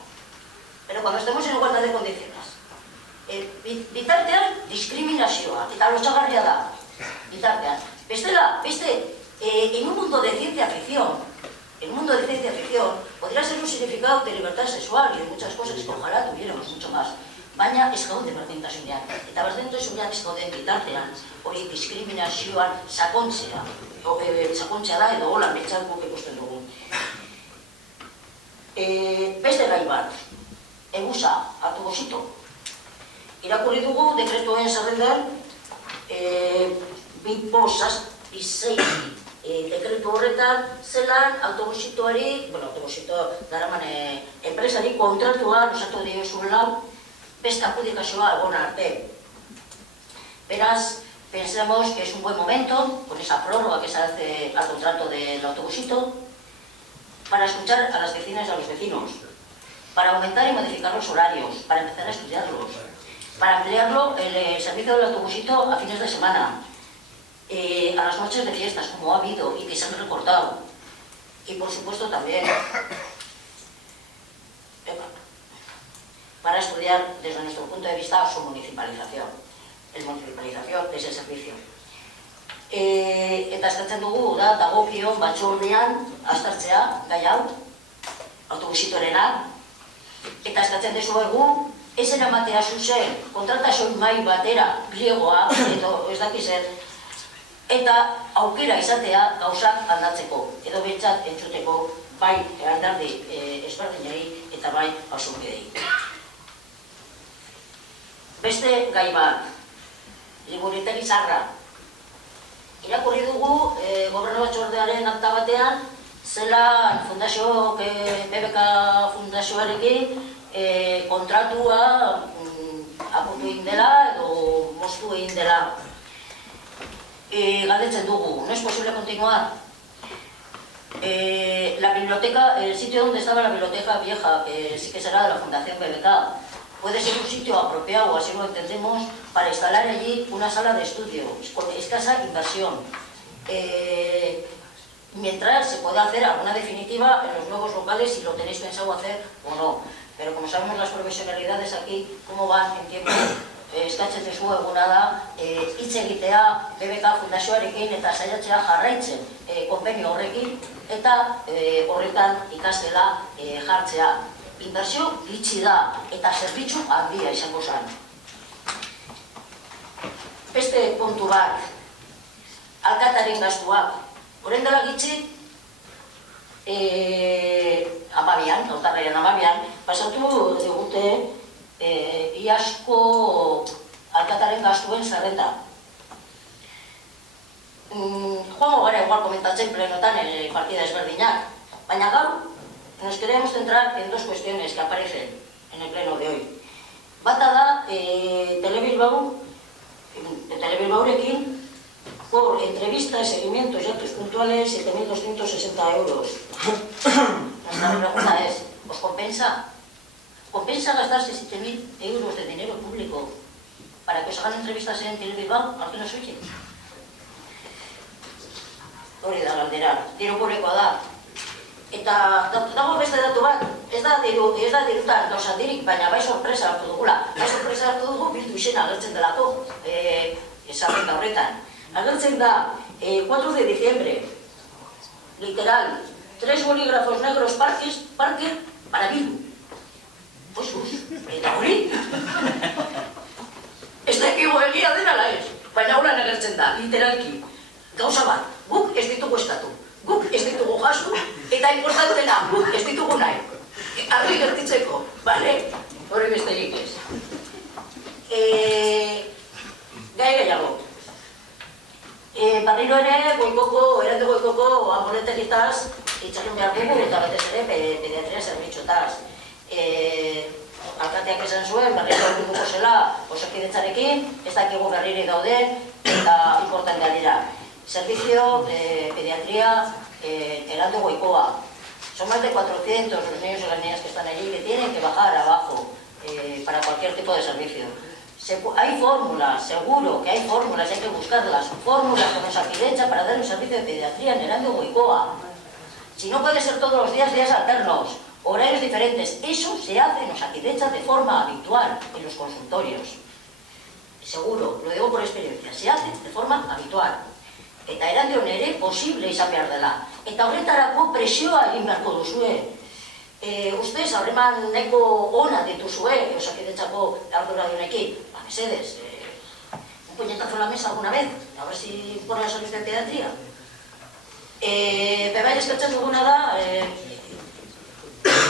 Pero cuando estemos en igualdad de condiciones, bitartean diskriminazioa, eta lotxagarria da, bitartean. Bestela, en un mundo de ciencia ficción, podría ser un significado de libertad sexual y de muchas cosas que ojalá tuviéramos mucho más. Baina ez gaude berdintasunean, eta berdintasunean ez gauden bitartean, hori diskriminazioan sakontzea da edo hola betxan guk ikusten dugu. Beste gai bat, egusa, autobusito. Irakurri dugu dekretuen zerrendan 2.6 dekretu horretan zelan autobusitoari, autobusito daraman enpresari kontratua nosatu diozuela beste adjudikazioa egon arte. Beraz, pensamos que es un buen momento, con esa prórroga que se hace al contrato del autobusito, para escuchar a las vecinas y a los vecinos, para aumentar y modificar los horarios, para empezar a estudiarlos, para ampliarlo el servicio del autobusito a fines de semana, a las noches de fiestas, como ha habido y que se han recortado. Y por supuesto también para estudiar desde nuestro punto de vista su municipalización. El municipalización es el servicio. Eta eskatzen dugu da dagokion batzordean aztertzea gai hau, autobusitorena, eta eskatzen dizuegu ez eramatea zuzen kontratazio mahai batera pliegoa, edo ez dakiz eta aukera izatea gauzak aldatzeko, edo behintzat entzuteko bai aldardi ezberdinei eta bai auzokideei. Beste gai bat, liburitegi zarra. Irakurri dugu gobernu batzordearen akta batean zela fundazio, BBK fundazioarekin kontratua aputu egin dela edo moztu egin dela. Galdetzen dugu, ¿no es posible continuar? La biblioteca, el sitio donde estaba la biblioteca vieja, que sí que será de la Fundación BBK, puede ser un sitio apropiado, así lo entendemos, para instalar allí una sala de estudio, con escasa inversión. Mientras se puede hacer alguna definitiva en los nuevos locales, si lo tenéis pensado hacer o no. Pero como sabemos las profesionalidades aquí, cómo van en tiempo, eskatzen duzu eguna da, hitz egitea BBK fundazioarekin eta saiatzea jarraitzen konbenio horrekin, eta horretan ikasgela jartzea. Inbertsio gitxi da eta zerbitzu handia izango zen. Beste kontu bat, alkataren gastuak. Horren dela gitxi, amabian, Urtarrilaren amabian, pasatu digute iazko alkataren gastuen zerrenda. Joango gara igual komentatzen plenotan partida ezberdinak, baina gaur nos queremos centrar en dos cuestiones que aparecen en el pleno de hoy. Bata da, Telebildaurekin, por entrevistas, seguimientos y actos puntuales, 7.260 euros. Nuestra pregunta es, ¿os compensa? ¿Compensa gastarse 7.000 euros de dinero público para que os hagan entrevistas en Telebilbao? ¿Al que nos oye? Hori da galdera, diru publikoa da. Eta dago beste datu bat, ez da dirutan gauzatik, baina bai sorpresa hartu dugula. Bai sorpresa hartu dugu bildu izena agertzen delako, zerrenda horretan. Agertzen da, 4 de diciembre, literal, 3 bolígrafos negros Parker para Bildu. Eta hori? Ez da ekigo egia denala ez, baina holan agertzen da, literalki. Gauza bat, guk ez ditugu eskatu. Guk ez ditugu jasu, eta importantena, guk ez ditugu nahi. Argi gertitzeko, bale? Hori besterik ez. Gai gehiago. Barriro ere, erende goikoko amonetegitaz, itxasun behar dugu, eta batez ere, pediatria zerbitxotaz. Alkateak esan zuen, barriro duguko zela, osakidetzarekin, ez dakigu berriri dauden, eta importantea dira. Servicio de pediatría Heraldo Goikoa. Son más de 400 los niños y las niñas que están allí que tienen que bajar abajo para cualquier tipo de servicio. Hay fórmulas, seguro que hay fórmulas, hay que buscarlas. Fórmulas con Osakidetza para dar un servicio de pediatría en Heraldo Goikoa. Si no puede ser todos los días, días alternos, horarios diferentes. Eso se hace en Osakidetza de forma habitual en los consultorios. Seguro, lo digo por experiencia, se hace de forma habitual. Eta erandion ere posible izan behar dela. Eta horretarako presioa egin beharko duzue. Ustez, harreman neko ona dituzue, Osakidetzako arduradunekin. Mesedez, un puñetazo en la mesa alguna vez, a ver si pone la servicio de pediatría. Bebai eskatzen duguna da,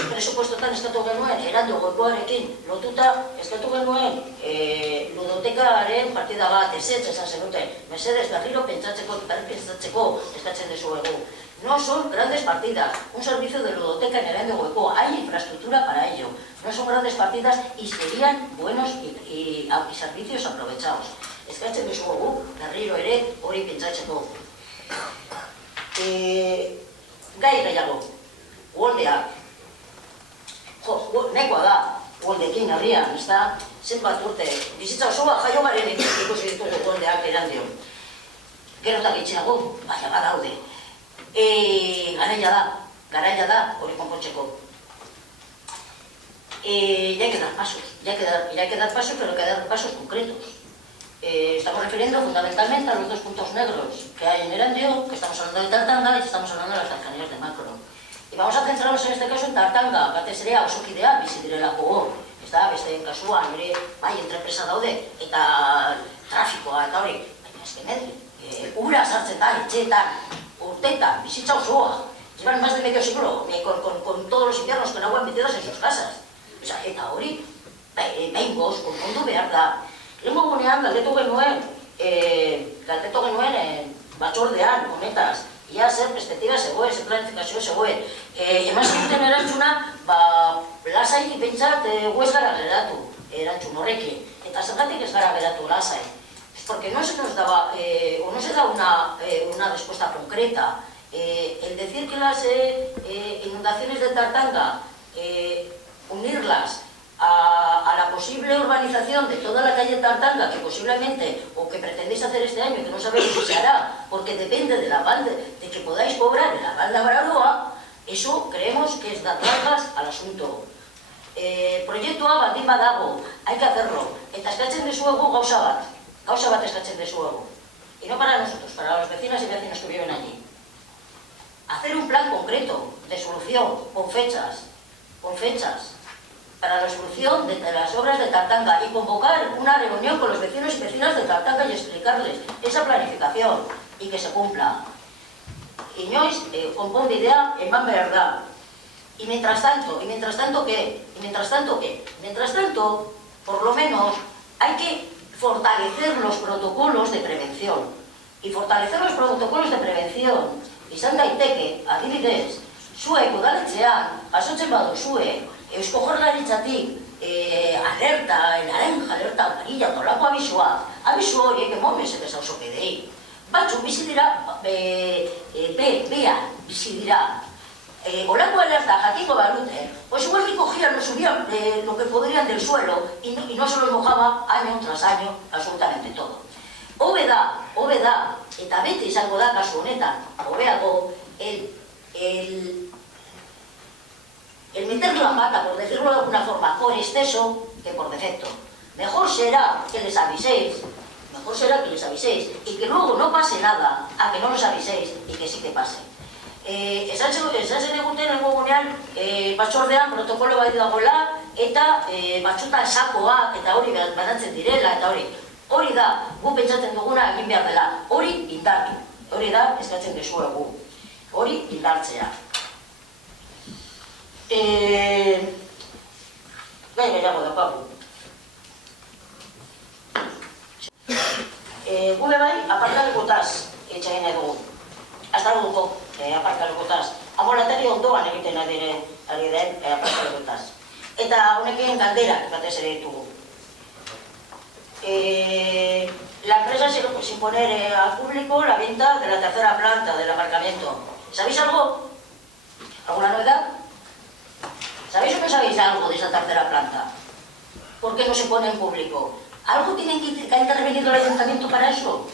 presupuestotan eskatu genuen, Heraldo Goikoarekin lotuta eskatu genuen ludotekaren partida bat, ezetz esan zenuten. Mesedez, berriro pentsatzeko eskatzen dezuegu. No son grandes partidas, un servicio de ludoteca en Heraldo Goikoa, hay infraestructura para ello. No son grandes partidas y serían buenos y servicios aprovechados. Eskatzen dezuegu, berriro ere hori pentsatzeko. Gai gehiago, Uoldeak. Nekoa da, Uoldekin herrian, ez da, zenbat urte, bizitza osoa jaio garen ikusi ditugu Uoldeak Erandion. Gerotak itxinago, baina badaude. Garaia da, hori konpontzeko. Y hay que dar pasos, y hay que dar pasos, pero hay que dar pasos concretos. Estamos refiriendo fundamentalmente a los dos puntos negros que hay en Erandio, que estamos hablando de Tartanga y estamos hablando de las cercanías de Macro. Y vamos a centrarnos en este caso en Tartanga, batez ere osokidea bizi direlako hor. Ez da, besteen kasuan, ere, bai, entrepresa daude, eta trafikoa, eta hori, baina ez genedri. Ura sartzen da, etxeetan, urteetan, bizitza osoa. Llevan más de medio siglo con todos los inviernos con agua metidas en sus casas. O sea, eta hori, behingoz, konpondu behar da. Lehenko gunean, galdetu genuen batzordean, honetaz, ia zer perspektiba zegoen, zer planifikazio zegoen. Eman zenuten erantzuna, lasai pentsat gu ez gara geratu, erantzun horrekin. Eta zergatik ez gara geratu lasai. Porque no se nos daba, o no se da una respuesta concreta. El decir que las inundaciones de Tartanga, unirlas a la posible urbanización de toda la calle Tartanga, que posiblemente, o que pretendéis hacer este año, que no sabéis si se hará, porque depende del aval de que podáis cobrar el aval de Abraroa, eso creemos que es dar largas al asunto. Proiektua baldin badago, hay que hacerlo. Eta eskatzen dezuegu gauza bat eskatzen dezuegu. Y no para nosotros, para las vecinas y vecinos que viven allí. Hacer un plan concreto de solución, con fechas, para la solución de las obras de Tartanga y convocar una reunión con los vecinos y vecinas de Tartanga y explicarles esa planificación y que se cumpla. Inoiz, konponbidea eman behar da. Y mientras tanto, ¿qué? Mientras tanto, por lo menos, hay que fortalecer los protocolos de prevención. Y fortalecer los protocolos de prevención, izan daiteke, adibidez, zuek udaletxean, jasotzen baduzue, Eusko Jaurlaritzatik alerta, naranja, alerta amarilla, tolako abisu horiek emon mesedez ausokidei. Batzuk bizi dira, bean bizi dira. Olako alerta jakingo balute, pues igual recogían o subían lo que podrían del suelo y no se los mojaba año tras año absolutamente todo. Hobe da, eta beti izango da kasu honetan, hobeago, el meter la pata, por decirlo de alguna forma, por exceso que por defecto. Mejor será que les aviséis y que luego no pase nada a que no los aviséis y que sí que pase. Esan zen eguten egogunean batzordean protokolo bat dagoela eta batzutan sakoak eta hori banatzen direla eta hori da gu pentsatzen duguna egin behar dela, hori indartu, hori da eskatzen dezuegu, hori indartzea. Gai gehiago daukagu. Gure bai, aparkalekotaz etxegin dugu. Aztarguko aparkalekotaz. Ambulatari ondoan egiten ari den aparkalekotaz. Eta honekin galderak batez ere ditugu. La empresa sin poner al público la venta de la tercera planta del aparcamiento. ¿Sabéis algo? ¿Alguna novedad? ¿Sabéis o no sabéis algo de esa tercera planta? ¿Por qué no se pone en público? ¿Algo tiene que ha intervenido el ayuntamiento para eso?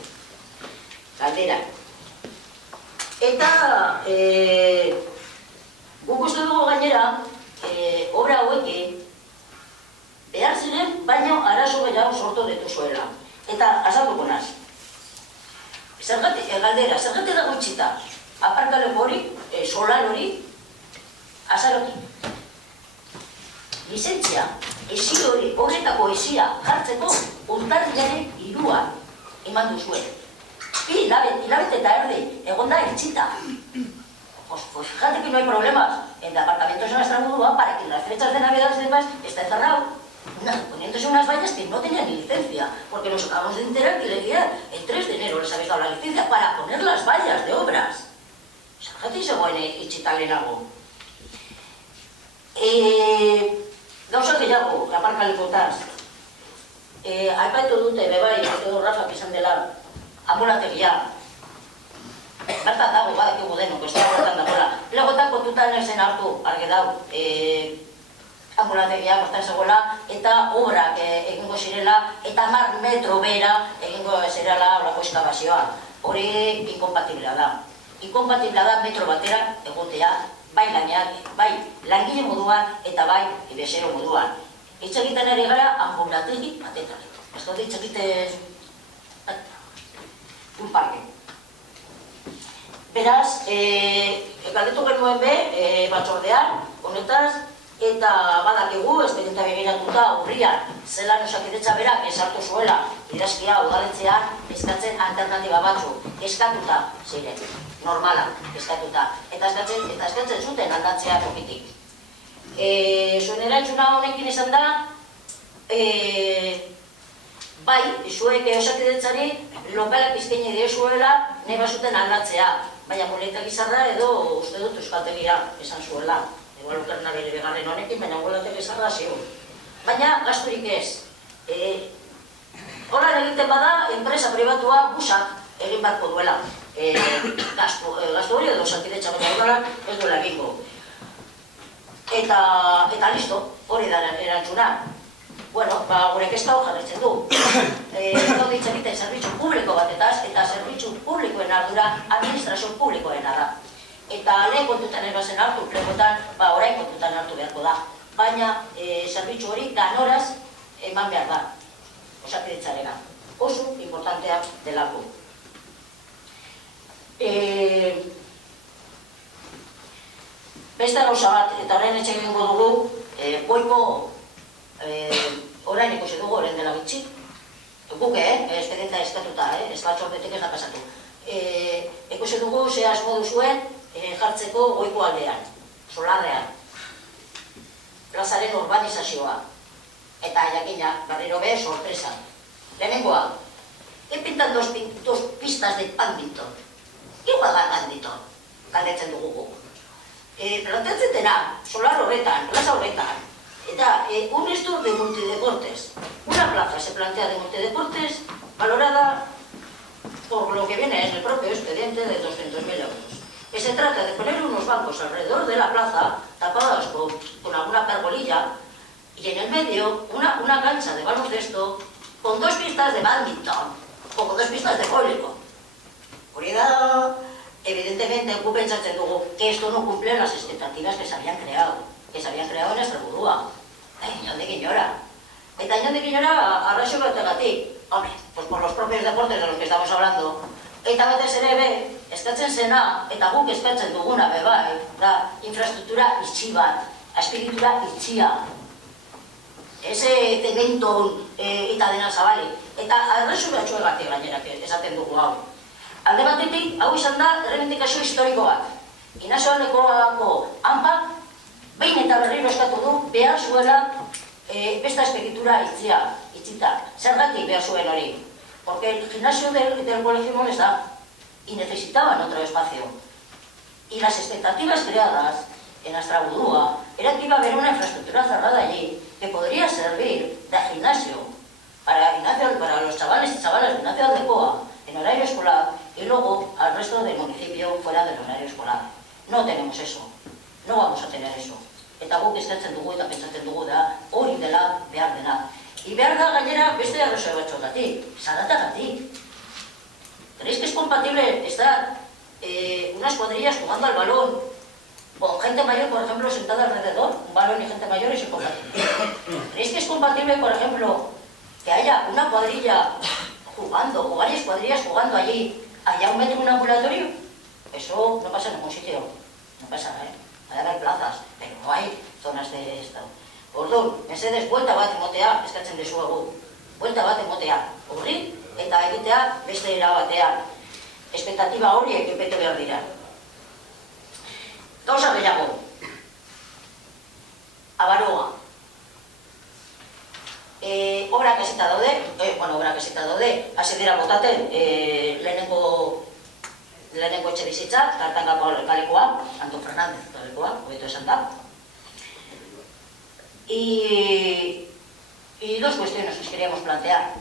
Galdera. Eta, guk uste dugu gainera, obra hauekin, behar ziren, baino arazo gehiago sortu dituzuela. Eta, azalduko naz. Galdera, zergatik dago itxita? Aparkaleko hori, solar hori, azarotik. Lizentzia, esi hori, horretako esia jartzeko urtarrilaren 3 eman duzuen. Hilabete eta erdi, egon da itxita. Pues fíjate que no hay problemas en el aparcamiento de Nastrabudúa para que en las fechas de Navidad y demás esté cerrado, poniéndose unas vallas que no tenían ni licencia, porque nos acabamos de enterar que el 3 de enero les habéis dado la licencia para poner las vallas de obras. Fíjate zegoen itxita lehenago. Gauza gehiago, aparkalekotaz. Aipatu dute, bebai, edo Rafa izan dela, ambulategia. Bertan dago, badakigu denok, ez da bertan dagoela. Legoetan kontutan ezen hartu, argi dau, ambulategia bertan zegoela, eta obrak egingo zirela, eta 10 metro bera egingo zirela horako eskabazioa. Hori inkompatiblea da. Inkompatiblea da metro batera egotea bai langile moduan eta bai bezero moduan. Hitz egiten ari gara anbulategi batetan. Ez dut hitz egiten un parke. Beraz, galdetu genuen batzordean, honetaz, eta badakigu, espedientea begiratuta urrian, zelan Osakidetza berak esartu zuela idazkia udaletxean eskatzen alternatiba batzuk, eskatuta ziren, normala, eskatuta, eta eskatzen zuten aldatzea tokitik. Zuen erantzuna honekin izan da, bai, zuek Osakidetzari lokalak izkeini diezuela nahi bazuten aldatzea, baina Moletak izarra edo uste dut euskaltegira esan zuela. Igual ukerna bere begarren honekin, baina Moletak izarra ziur. Baina gasturik ez. Horan egiten bada, enpresa pribatua busak egin barko duela. Gastu hori edo Osakidetza baina udarak ez duela egingo. Eta listo, hori da erantzuna. Bueno, gure kezka hor jarritzen du. Gau ditzen egiten zerbitzu publiko batetaz, eta zerbitzu publikoen ardura administrazio publikoena da. Eta lehen kontutan erazen hartu, plegotan, orain kontutan hartu beharko da. Baina zerbitzu hori ganoraz eman behar da, Osakidetzarena. Oso importantea delako. Beste gauza bat, eta orain etxe egingo dugu, goiko orain ikusi dugu, orain dela bitxi. Guke, espedientea eskatuta, ez batzordetik ez da pasatu. Ikusi dugu, ze asmo duzuen jartzeko goiko aldean, solarrean. Plazaren urbanizazioa. Eta jakina, berriro be, sorpresa. Lehenengoa, ¿qué pintan dos pistas de badminton? ¿Qué juegan badminton? Galdetzen dugu guk. Planteatzen dena, solar horretan, plaza horretan, eta un estudio de multideportes. Una plaza se plantea de multideportes valorada por lo que viene en el propio expediente de 200.000 euros. Que se trata de poner unos bancos alrededor de la plaza, tapados con alguna pergolilla, y en el medio una cancha de baloncesto con 2 pistas de badminton o con 2 pistas de voleibol. Cuidado. Evidentemente, pentsatzen dugu que esto no cumple las expectativas que se habían creado en nuestra burua. Inondik inora. Eta inondik inora, arraxo bategatik. Hombre, pues por los propios deportes de los que estamos hablando. Eta batez ere eskatzen zena, eta guk eskatzen duguna bai, da infrastruktura itxi bat, azpiritura itxia. Eze tementon eta dena zabali. Eta arraxo batzuegatik gainera esaten dugu hau. Alde batetik, hau izan da, errebindikazio historiko bat. Inazio Aldekoako hanpak, behin eta berriro eskatu du, behar zuela besta espeditura itxita. Zergatik behar zuen hori? Porque el gimnasio del Colegio Monesa y necesitaban otro espacio. Y las expectativas creadas en Astrabudúa era que iba a haber una infraestructura cerrada allí que podría servir de gimnasio para los chavales y chavalas de Ignacio Aldecoa en horario escolar y luego al resto del municipio fuera del horario escolar. No tenemos eso, no vamos a tener eso. Eta guk eskatzen dugu eta pentsatzen dugu da hori dela behar dena. Y behar da gainera beste arrazoi batzuetatik, zaratagatik. ¿Creéis que es compatible estar unas cuadrillas jugando al balón con gente mayor, por ejemplo, sentada alrededor? Un balón y gente mayor es incompatible. ¿Creéis que es compatible, por ejemplo, que haya una cuadrilla jugando, o varias cuadrillas jugando allí, haya un metro un ambulatorio? Eso no pasa en ningún sitio, no pasa, Hay haber plazas, pero no hay zonas de esto. Orduan, mesedez, buelta bat emotea, eskatzen dezuegu. Buelta bat emotea, horri, eta egitea beste era batean. Espektatiba horiek bete behar dira. Gauza gehiago. Abaroa. Obrak ezita daude, hasi dira botaten lehenengo etxe bizitza, Tartangako kalikoa, Anton Fernández kalikoa, hobeto esan da. Y dos cuestiones que queríamos plantear.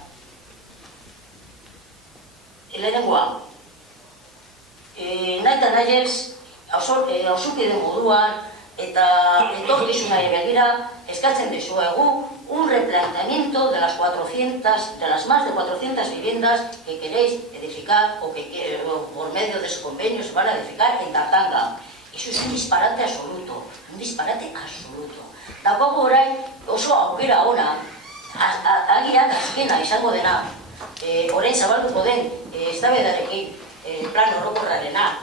Lehenengoa, naita nahiez, hausukide moduan, eta etorkizunari begira, eskatzen dizuegu un replanteamiento de las más de 400 viviendas que queréis edificar o que por medio de ese convenio se van a edificar en Tartanga. Eso es un disparate absoluto, un disparate absoluto. Dagoago orain oso aukera ona, agian azkena izango dena, orain zabalduko den eztabaidarekin plan orokorrarena,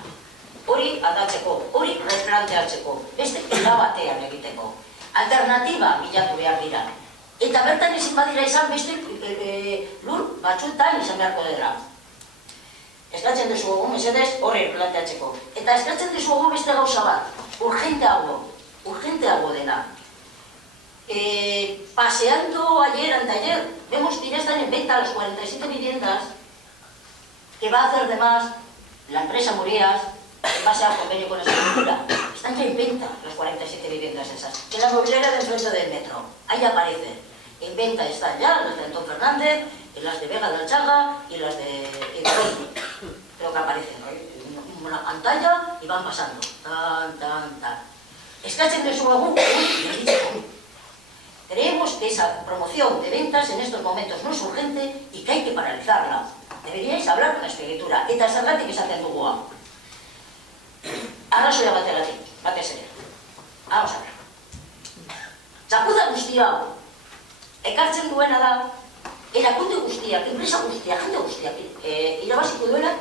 hori aldatzeko, hori replanteatzeko, beste era batean egiteko. Alternatiba bilatu behar dira. Eta bertan ezin badira izan beste lur batzuetan izan beharko dela. Eskatzen dizugu, mesedez, hori planteatzeko. Eta eskatzen dizugu beste gauza bat, urgenteago dena. Paseando ayer, anteayer, vemos que ya están en venta las 47 viviendas que va a hacer de más la empresa Murías en base al convenio con la estructura. Están ya en venta las 47 viviendas esas. En la mobiliaria de enfrente del metro, ahí aparecen. En venta están ya las de Antón Fernández, las de Vega de Alchaga y las de Hidroí. Creo que aparecen en una pantalla y van pasando. Tan. Eskatzen dizuegu, creemos que esa promoción de ventas en estos momentos no es urgente y que hay que paralizarla. Deberíais hablar con la escritura. Eta zergatik esaten dugua. Arrazoia bategatik, batez ere. Vamos a ver. Txapuda guztia hau, ekartzen duena da, erakunde guztiak, enpresa guztiak, jende guztiak, irabaziko duela,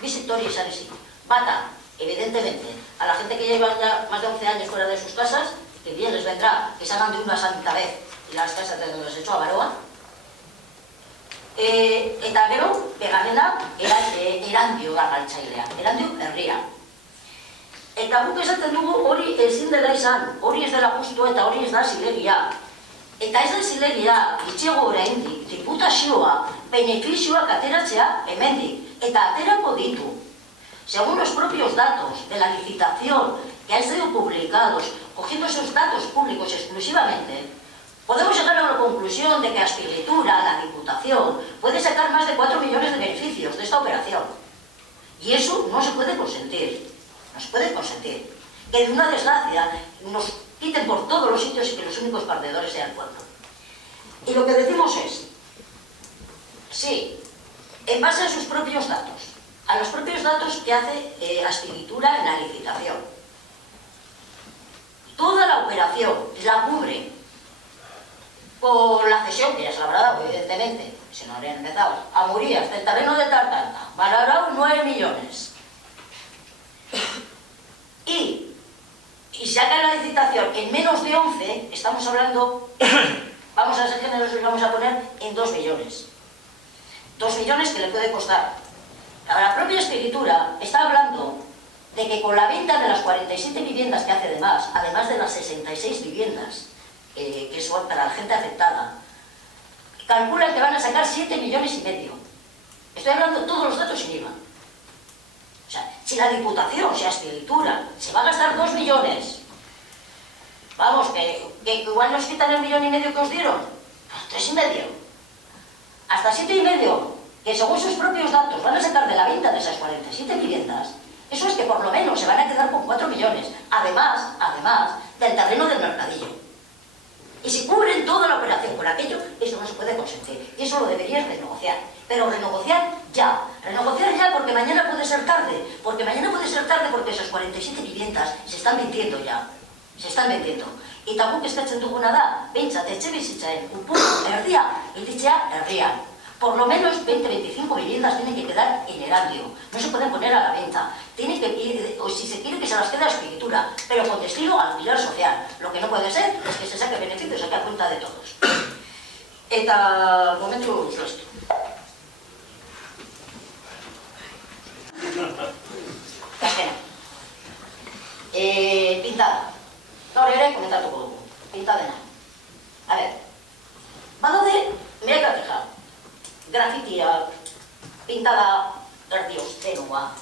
bi sektore izan ezik. Bata, evidentemente, a la gente que lleva ya más de 11 años fuera de sus casas, que bien les vendrá que salgan de una santa vez y las casas de donde les echó a Baroa. Eta gero, pegarena, erandio da galtzailea, erandio herria. Eta guk esaten dugu hori ezin dela izan, hori ez dela justu eta hori ez da zilegia. Eta ez da zilegia, itxego oraindik, diputazioa, benefizioak ateratzea hemendik, eta aterako ditu. Según los propios datos de la licitación que han sido publicados, cogiendo esos datos públicos exclusivamente, podemos llegar a la conclusión de que Azpiegitura, la Diputación, puede sacar más de 4 millones de beneficios de esta operación. Y eso no se puede consentir. No se puede consentir. Que de una desgracia nos quiten por todos los sitios y que los únicos perdedores sean el pueblo. Y lo que decimos es, sí, en base a sus propios datos, a los propios datos que hace Azpiegitura en la licitación, toda la operación la cubre con la cesión, que ya se la habrá dado, evidentemente, si no habrían empezado, a Murías, del terreno de Tartanta, valorado 9 millones. Y saca la licitación en menos de 11, estamos hablando, vamos a ser generosos y vamos a poner en 2 millones. 2 millones que le puede costar. La propia Azpiegitura está hablando de que con la venta de las 47 viviendas que hace de más, además de las 66 viviendas que son para la gente afectada, calculan que van a sacar 7 millones y medio. Estoy hablando de todos los datos sin IVA. O sea, si la Diputación, si Azpiegitura, se va a gastar 2 millones, vamos, que igual nos quitan el 1,5 millones que os dieron, 3,5. Hasta 7,5, que según sus propios datos van a sacar de la venta de esas 47 viviendas, eso es que por lo menos se van a quedar con 4 millones, además del terreno del mercadillo. Y si cubren toda la operación con aquello, eso no se puede consentir. Y eso lo deberías renegociar. Pero renegociar ya porque mañana puede ser tarde. Porque mañana puede ser tarde porque esas 47 viviendas se están vendiendo ya. Se están vendiendo. Y tampoco eskatzen duguna da, behintzat etxebizitzaren kupuru erdia, iritzea herrian. Por lo menos 20-25 viviendas tienen que quedar en erandio. No se pueden poner a la venta. Tienen que ir, o si se quiere que se las quede a Azpiegitura, pero con destino al alquiler social. Lo que no puede ser es que se saque beneficio y se saque a cuenta de todos. Eta momentu zuztu. Azkena. Pintada. Gaur ere komentatuko dugu. Pintadena. A ver. Badaude, me he fijado. Grafitia, pintada erdioztenua.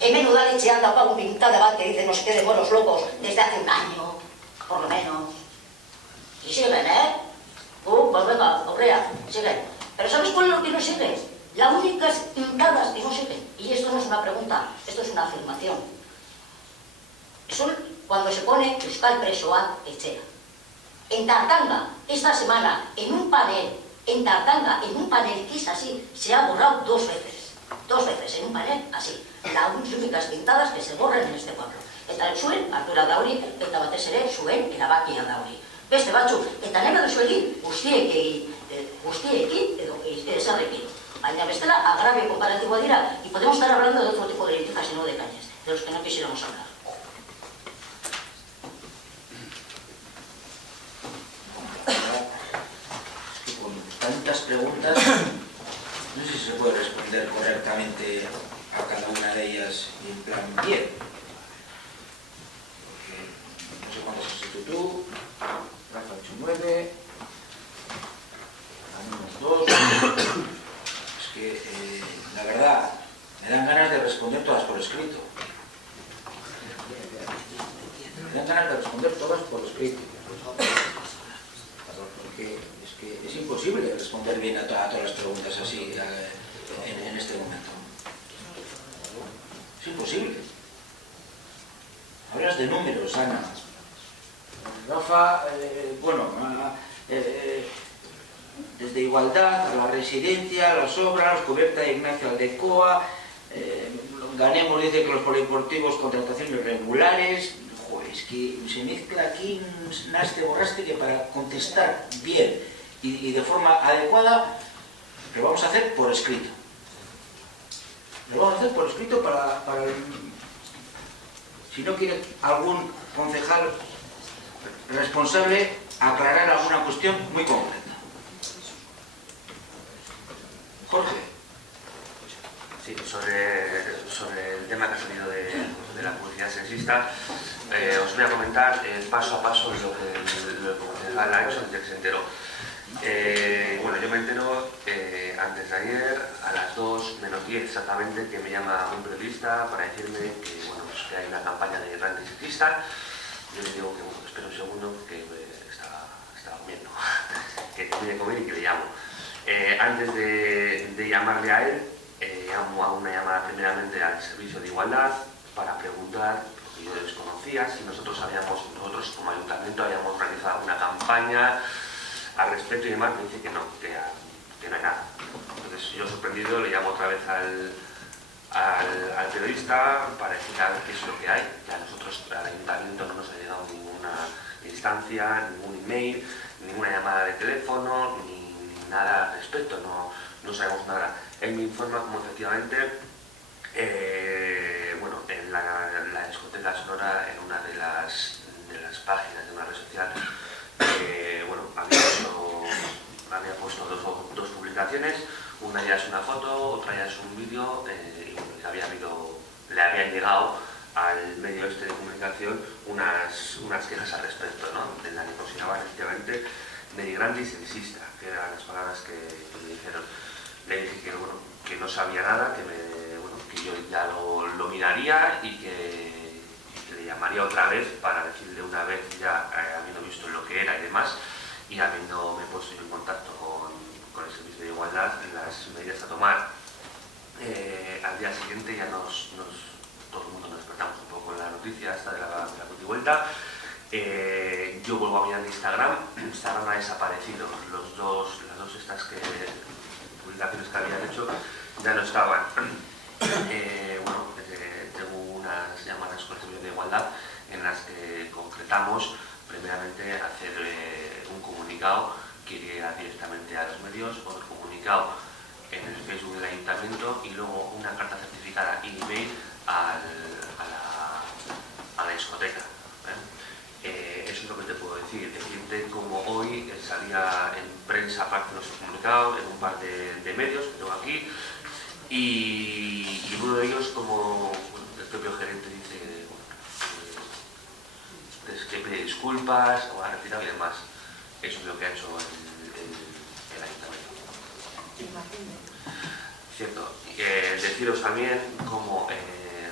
Hemen udaletxean daukagun pintada bat que dice no se queden moros locos desde hace un año, por lo menos. Y siguen, pues venga, obrea, siguen. Pero ¿sabes cuál es lo que no sigue? Las únicas pintadas que no siguen. Y esto no es una pregunta, esto es una afirmación. Son cuando se pone Euskal Presoak Etxea. En Tartanga, esta semana, en un panel que es así, se ha borrado 2 veces. 2 veces en un panel así. Las únicas pintadas que se borran en este pueblo. Eta zuen ardura da hori, eta batez ere zuen erabakia da hori. Beste batzuk, eta nahi baduzu egin, guztiekin edo ezarrekin. Baina bestela, agravio comparatiboa dira, y podemos estar hablando de otro tipo de lentejas y no de cañas, de los que no quisiéramos hablar. Es que con tantas preguntas, no sé si se puede responder correctamente a cada una de ellas en plan bien. Porque no sé cuántas has hecho tú, Rafa 8-9, ganamos 2. Es que, la verdad, me dan ganas de responder todas por escrito. Me dan ganas de responder todas por escrito. Porque es que es imposible responder bien a todas las preguntas así en este momento. Es imposible. Hablas de números, Ana. Rafa, bueno, desde igualdad a la residencia, a las obras, cubierta de Ignacio Aldecoa, Ganemos dice que los polideportivos, contrataciones regulares. Joder, es que se mezcla aquí un naste borraste que para contestar bien y de forma adecuada lo vamos a hacer por escrito. Lo vamos a hacer por escrito para si no quiere algún concejal responsable aclarar alguna cuestión muy concreta. Jorge. Sí, sobre el tema que ha salido de la publicidad sexista, os voy a comentar paso a paso lo que el concejal ha hecho desde que se enteró. Bueno, yo me entero antes de ayer, a las 2:10 exactamente, que me llama un periodista para decirme que, bueno, pues que hay una campaña de antisexista. Yo le digo que, bueno, espera un segundo, que estaba comiendo, que termine de comer y que le llamo. Antes de llamarle a él, hago una llamada primeramente al Servicio de Igualdad para preguntar, porque yo desconocía, si nosotros como ayuntamiento habíamos realizado una campaña al respecto y demás. Me dice que no hay nada. Entonces yo, sorprendido, le llamo otra vez al periodista para explicar qué es lo que hay. Que a nosotros, al ayuntamiento, no nos ha llegado ninguna instancia, ningún email, ninguna llamada de teléfono, ni nada al respecto, no sabemos nada. Él me informa como efectivamente, bueno, en la discoteca Sonora, en una de las páginas de una red social, bueno, había puesto dos publicaciones. Una ya es una foto, otra ya es un vídeo, y le habían llegado al medio este de comunicación unas quejas al respecto, ¿no? En la que consideraban efectivamente denigrante y sexista, que eran las palabras que me dijeron. Le dije que, bueno, que no sabía nada, que yo ya lo miraría y que le llamaría otra vez para decirle una vez, ya habiendo visto lo que era y demás, y habiéndome puesto en contacto con el Servicio de Igualdad, las medidas a tomar. Al día siguiente ya todo el mundo nos despertamos un poco con la noticia esta de la vuelta. Yo vuelvo a mirar en Instagram ha desaparecido. Las dos publicaciones que habían hecho ya no estaban. Bueno, tengo unas llamadas con el Servicio de Igualdad en las que concretamos primeramente hacer un comunicado que iría directamente a los medios, otro comunicado en el Facebook del Ayuntamiento y luego una carta certificada y email a la discoteca. Eso es lo que te puedo decir. Decirte como hoy salía en prensa aparte de nuestro comunicado, en un par de medios que tengo aquí, y uno de ellos, como el propio gerente dice, que pide disculpas, o ha retirado y demás. Eso es lo que ha hecho el Ayuntamiento. Cierto. Deciros también cómo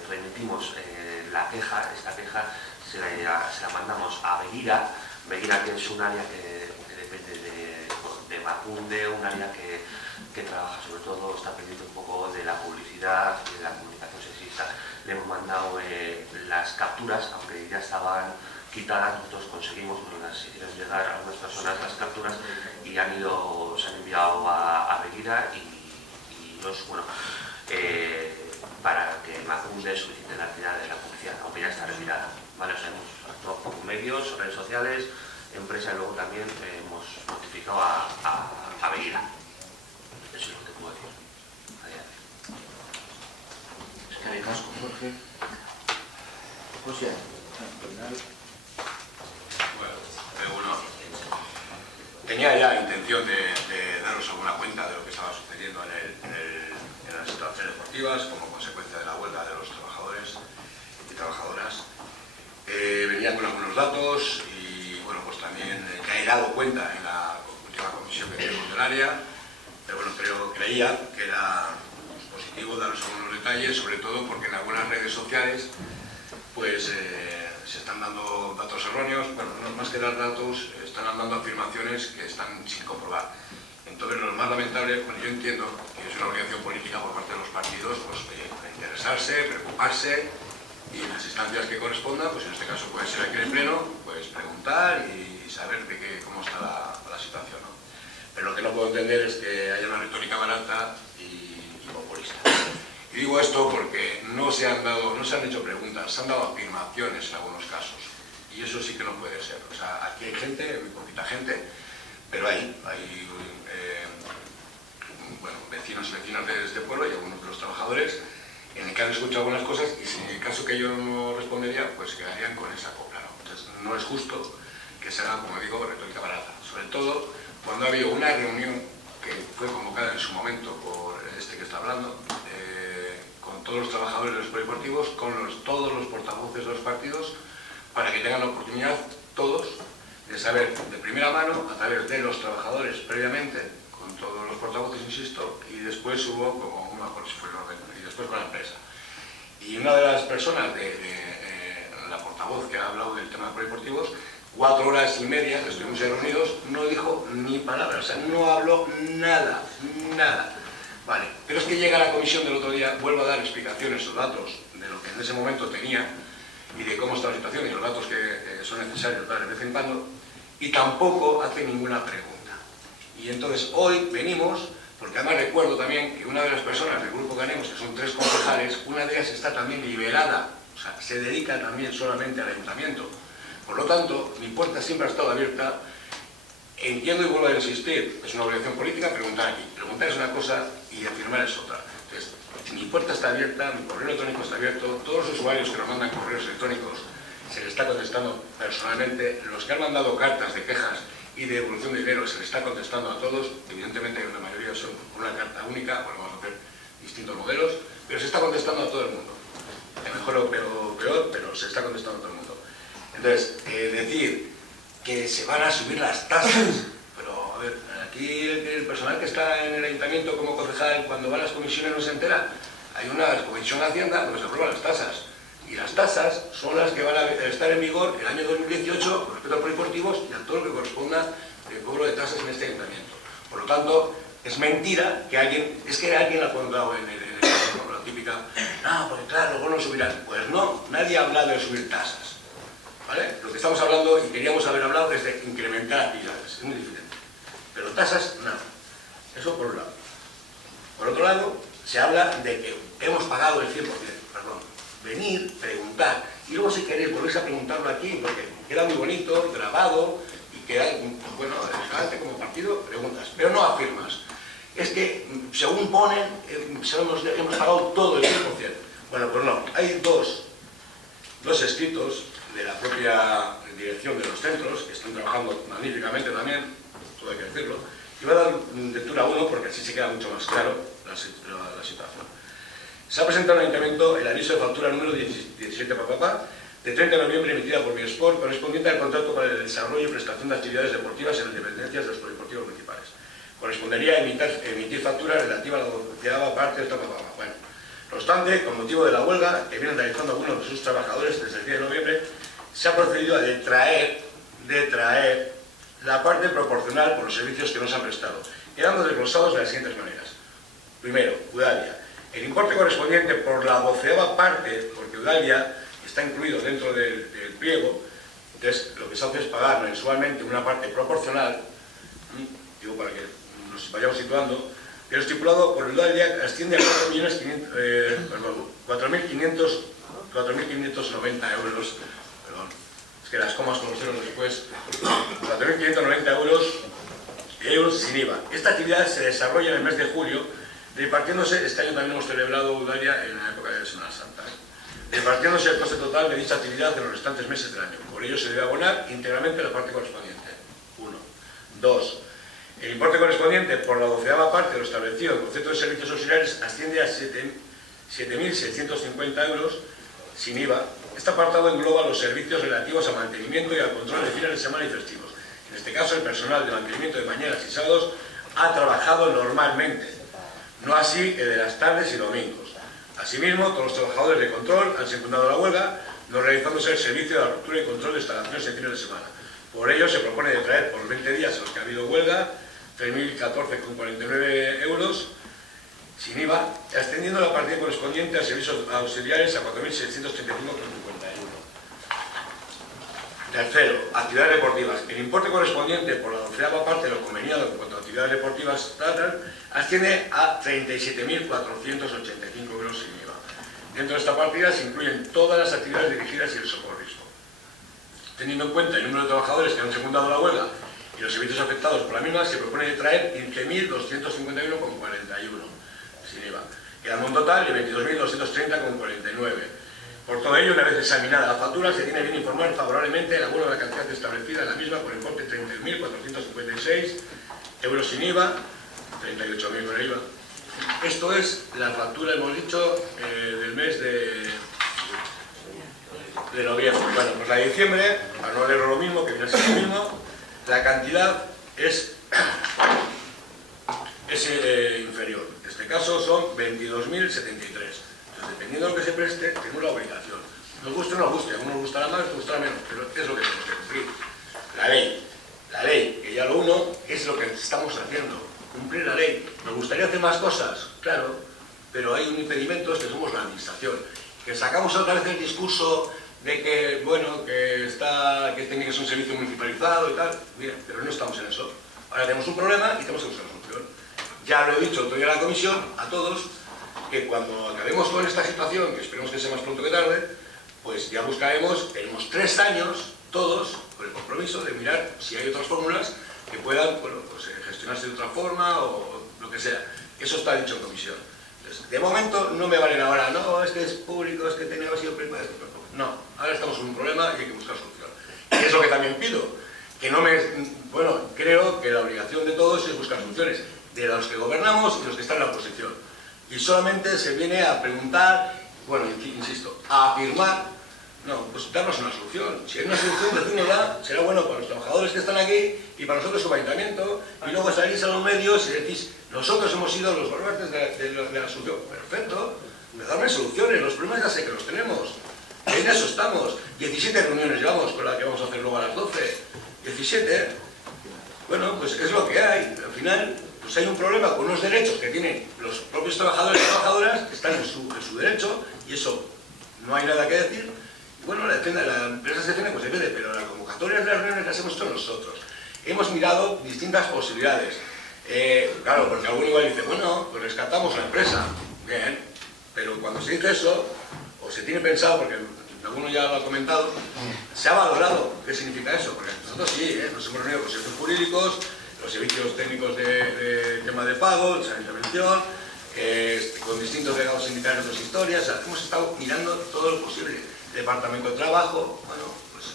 remitimos esta queja, se la mandamos a Beguira, que es un área que depende de Macunde, un área que trabaja sobre todo, está pendiente un poco de la publicidad, de la comunicación sexista. Le hemos mandado las capturas, aunque ya estaban quitadas, nosotros conseguimos, nos las hicieron llegar a algunas personas las capturas y se han enviado a Beguira y bueno, para que Macunde solicite la retirada de la publicidad. oficial, aunque ya está retirada. ¿Vale? O sea, hemos actuado con medios, redes sociales, empresa y luego también hemos notificado a Beguira. Eso es lo que puedo decir. Es que hay casco, Jorge. Pues ya, al final... Bueno, tenía ya intención de daros alguna cuenta de lo que estaba sucediendo en las instalaciones deportivas como consecuencia de la huelga de los trabajadores y trabajadoras. Venía con algunos datos y bueno, pues también ya he dado cuenta en la última comisión que tuvimos del área, pero bueno, creía que era positivo daros algunos detalles, sobre todo porque en algunas redes sociales pues se están dando datos erróneos, bueno, no más que dar datos, están dando afirmaciones que están sin comprobar. Entonces, lo más lamentable, bueno, yo entiendo que es una obligación política por parte de los partidos, pues interesarse, preocuparse y en las instancias que correspondan, pues en este caso puede ser aquí en el Pleno, pues preguntar y saber cómo está la situación, ¿no? Pero lo que no puedo entender es que haya una retórica barata y populista. Y digo esto porque no se han hecho preguntas, se han dado afirmaciones en algunos casos. Y eso sí que no puede ser. O sea, aquí hay gente, muy poquita gente, pero hay bueno, vecinos y vecinas de este pueblo y algunos de los trabajadores en el que han escuchado algunas cosas y si en el caso que yo no respondería, pues quedarían con esa copla, ¿no? Entonces, no es justo que se haga, como digo, retórica barata. Sobre todo cuando ha habido una reunión que fue convocada en su momento por este que está hablando, con todos los trabajadores de los polideportivos, con todos los portavoces de los partidos, para que tengan la oportunidad todos de saber de primera mano, a través de los trabajadores previamente, con todos los portavoces, insisto, y después hubo como una por si fue el orden, y después con la empresa. Y una de las personas la portavoz que ha hablado del tema de polideportivos, 4 horas y media que estuvimos reunidos, no dijo ni palabra, o sea, no habló nada, nada. Vale, pero es que llega a la comisión del otro día, vuelvo a dar explicaciones o datos de lo que en ese momento tenía y de cómo está la situación y los datos que son necesarios dar de vez en cuando, y tampoco hace ninguna pregunta. Y entonces hoy venimos, porque además recuerdo también que una de las personas del grupo Ganemos, que son 3 concejales, una de ellas está también liberada, o sea, se dedica también solamente al ayuntamiento. Por lo tanto, mi puerta siempre ha estado abierta. Entiendo y vuelvo a insistir, es una obligación política preguntar aquí. Preguntar es una cosa y afirmar es otra. Entonces, mi puerta está abierta, mi correo electrónico está abierto, todos los usuarios que nos mandan correos electrónicos se les está contestando personalmente, los que han mandado cartas de quejas y de devolución de dinero se les está contestando a todos, evidentemente la mayoría son una carta única, porque vamos a hacer distintos modelos, pero se está contestando a todo el mundo. Mejor o peor, pero se está contestando a todo el mundo. Entonces, decir que se van a subir las tasas, pero a ver, aquí el personal que está en el ayuntamiento como concejal, cuando va a las comisiones no se entera. Hay una comisión de Hacienda donde se aprueban las tasas, y las tasas son las que van a estar en vigor el año 2018 con respecto a polideportivos y a todo lo que corresponda del cobro de tasas en este ayuntamiento. Por lo tanto, es mentira que alguien la ha contado en la típica, no, porque claro, luego no subirán. Pues no, nadie ha hablado de subir tasas. ¿Vale? Lo que estamos hablando, y queríamos haber hablado, es de incrementar actividades, es muy diferente. Pero tasas, nada. Eso por un lado. Por otro lado, se habla de que hemos pagado el 100%, perdón. Venir, preguntar, y luego si queréis volvéis a preguntarlo aquí, porque queda muy bonito, grabado, y queda, bueno, elegante como partido, preguntas, pero no afirmas. Es que, según ponen, hemos pagado todo el 100%. Bueno, pues no, hay dos escritos de la propia dirección de los centros, que están trabajando magníficamente también, todo hay que decirlo, y voy a dar lectura a uno porque así se queda mucho más claro la situación. Se ha presentado al Ayuntamiento el aviso de factura número 17 de 30 de noviembre emitida por Biesport, correspondiente al contrato para el desarrollo y prestación de actividades deportivas en las dependencias de los polideportivos municipales. Correspondería a emitir factura relativa a la doceava parte de esta Bueno, no obstante, con motivo de la huelga que vienen realizando algunos de sus trabajadores desde el 10 de noviembre, se ha procedido a detraer la parte proporcional por los servicios que nos han prestado, quedando desglosados de las siguientes maneras. Primero, Udalia. El importe correspondiente por la 12ª parte, porque Udalia está incluido dentro del pliego, entonces lo que se hace es pagar mensualmente una parte proporcional, digo para que nos vayamos situando, pero estipulado por Udalia asciende a 4.500 4.590 euros, perdón, es que las comas con los ceros después, 4.590 euros sin IVA. Esta actividad se desarrolla en el mes de julio, repartiéndose, este año también hemos celebrado Udaria en la época de Semana Santa, repartiéndose el coste total de dicha actividad en los restantes meses del año. Por ello se debe abonar íntegramente la parte correspondiente. 1. 2. El importe correspondiente por la 12ª parte de lo establecido en el concepto de servicios auxiliares asciende a 7.650 euros sin IVA. Este apartado engloba los servicios relativos a mantenimiento y al control de fines de semana y festivos. En este caso, el personal de mantenimiento de mañanas y sábados ha trabajado normalmente, no así el de las tardes y domingos. Asimismo, todos los trabajadores de control han secundado la huelga, no realizándose el servicio de apertura y control de instalaciones en fines de semana. Por ello, se propone de traer por los 20 días en los que ha habido huelga 3.014,49 euros sin IVA, extendiendo la partida correspondiente a servicios auxiliares a 4.635,51. Tercero, actividades deportivas. El importe correspondiente por la 12ª parte de lo conveniado en cuanto a actividades deportivas asciende a 37.485 euros sin IVA. Dentro de esta partida se incluyen todas las actividades dirigidas y el socorrismo. Teniendo en cuenta el número de trabajadores que han secundado la huelga y los servicios afectados por la misma, se propone de traer 15.251,41 sin IVA, quedando un total de 22.230,49. Por todo ello, una vez examinada la factura, se tiene bien informar favorablemente el abono de la cantidad establecida en la misma por importe de 30.456 euros sin IVA, 38.000 con IVA. Esto es la factura, hemos dicho, del mes de noviembre. Bueno, pues la de diciembre, para no leerlo lo mismo, que viene a ser lo mismo, la cantidad es inferior. En este caso son 22.073. Entonces, dependiendo de lo que se preste, tenemos la obligación. Nos guste o no nos guste, a unos nos gustará más, nos gustará menos, pero es lo que tenemos que cumplir. La ley, que ya lo uno, es lo que estamos haciendo, cumplir la ley. ¿Nos gustaría hacer más cosas? Claro, pero hay un impedimento, que somos la administración. Que sacamos otra vez el discurso de que, bueno, que tiene que ser un servicio municipalizado y tal, bien, pero no estamos en eso. Ahora tenemos un problema y tenemos que buscar solución. Ya lo he dicho todavía a la comisión, a todos, que cuando acabemos con esta situación, que esperemos que sea más pronto que tarde, pues ya buscaremos, tenemos 3 años, todos, con el compromiso de mirar si hay otras fórmulas que puedan, bueno, pues, gestionarse de otra forma o lo que sea. Eso está dicho en comisión. Entonces, de momento no me valen ahora, no, es que es público, es que tenía sido prima, no, ahora estamos en un problema y hay que buscar solución. Y es lo que también pido, que no me, bueno, creo que la obligación de todos es buscar soluciones, de los que gobernamos y los que están en la oposición. Y solamente se viene a preguntar, bueno, insisto, a afirmar, no, pues darnos una solución. Si hay una solución, decídnosla, será bueno para los trabajadores que están aquí y para nosotros como ayuntamiento, y luego salís a los medios y decís, nosotros hemos sido los baluartes de la solución. Perfecto, darme soluciones, los problemas ya sé que los tenemos, en eso estamos. 17 reuniones llevamos con la que vamos a hacer luego a las 12, 17, bueno, pues es lo que hay, al final. Pues hay un problema con unos derechos que tienen los propios trabajadores y trabajadoras que están en su derecho, y eso no hay nada que decir. Y bueno, la empresa se defiende, pues depende, pero las convocatorias de las reuniones las hemos hecho nosotros. Hemos mirado distintas posibilidades. Claro, porque alguno igual dice, bueno, pues rescatamos la empresa. Bien, pero cuando se dice eso, o se tiene pensado, porque alguno ya lo ha comentado, se ha valorado qué significa eso, porque nosotros sí, nos hemos reunido con servicios jurídicos, los servicios técnicos de tema de pago, de intervención, con distintos delegados sindicales de otras historias. O sea, hemos estado mirando todo lo posible. Departamento de Trabajo, bueno, pues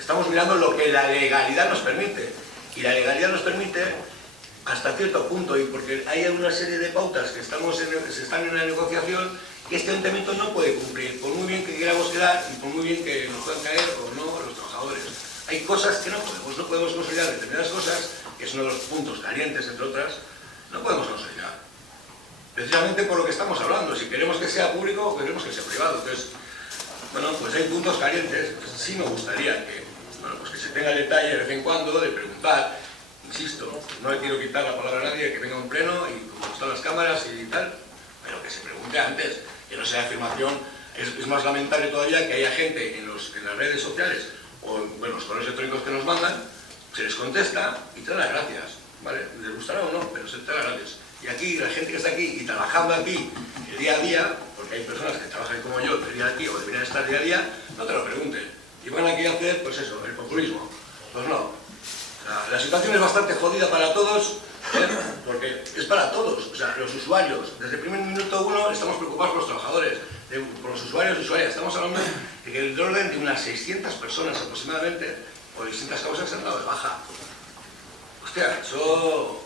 estamos mirando lo que la legalidad nos permite. Y la legalidad nos permite hasta cierto punto, y porque hay una serie de pautas que se están en la negociación, que este ayuntamiento no puede cumplir, por muy bien que queramos quedar y por muy bien que nos puedan caer o no los trabajadores. Hay cosas que no podemos consolidar determinadas cosas, que es uno de los puntos calientes, entre otras, no podemos consolidar. Precisamente por lo que estamos hablando, si queremos que sea público o queremos que sea privado. Entonces, bueno, pues hay puntos calientes. Entonces, sí me gustaría que, bueno, pues que se tenga el detalle de vez en cuando de preguntar. Insisto, no le quiero quitar la palabra a nadie, que venga a un pleno y como están las cámaras y tal, pero que se pregunte antes, que no sea afirmación. Es más lamentable todavía que haya gente en las redes sociales o bueno, los correos electrónicos que nos mandan, se les contesta y trae las gracias, ¿vale? Les gustará o no, pero se trae las gracias. Y aquí, la gente que está aquí y trabajando aquí el día a día, pues porque hay personas que trabajan como yo, deberían aquí o deberían estar día a día, no te lo pregunten. Y van aquí a hacer, pues eso, el populismo. Pues no. O sea, la situación es bastante jodida para todos, porque es para todos. O sea, los usuarios, desde el primer minuto uno estamos preocupados por los trabajadores, por los usuarios y usuarias. Estamos hablando de que el orden de unas 600 personas aproximadamente, por distintas causas, se han dado de baja. Hostia, eso...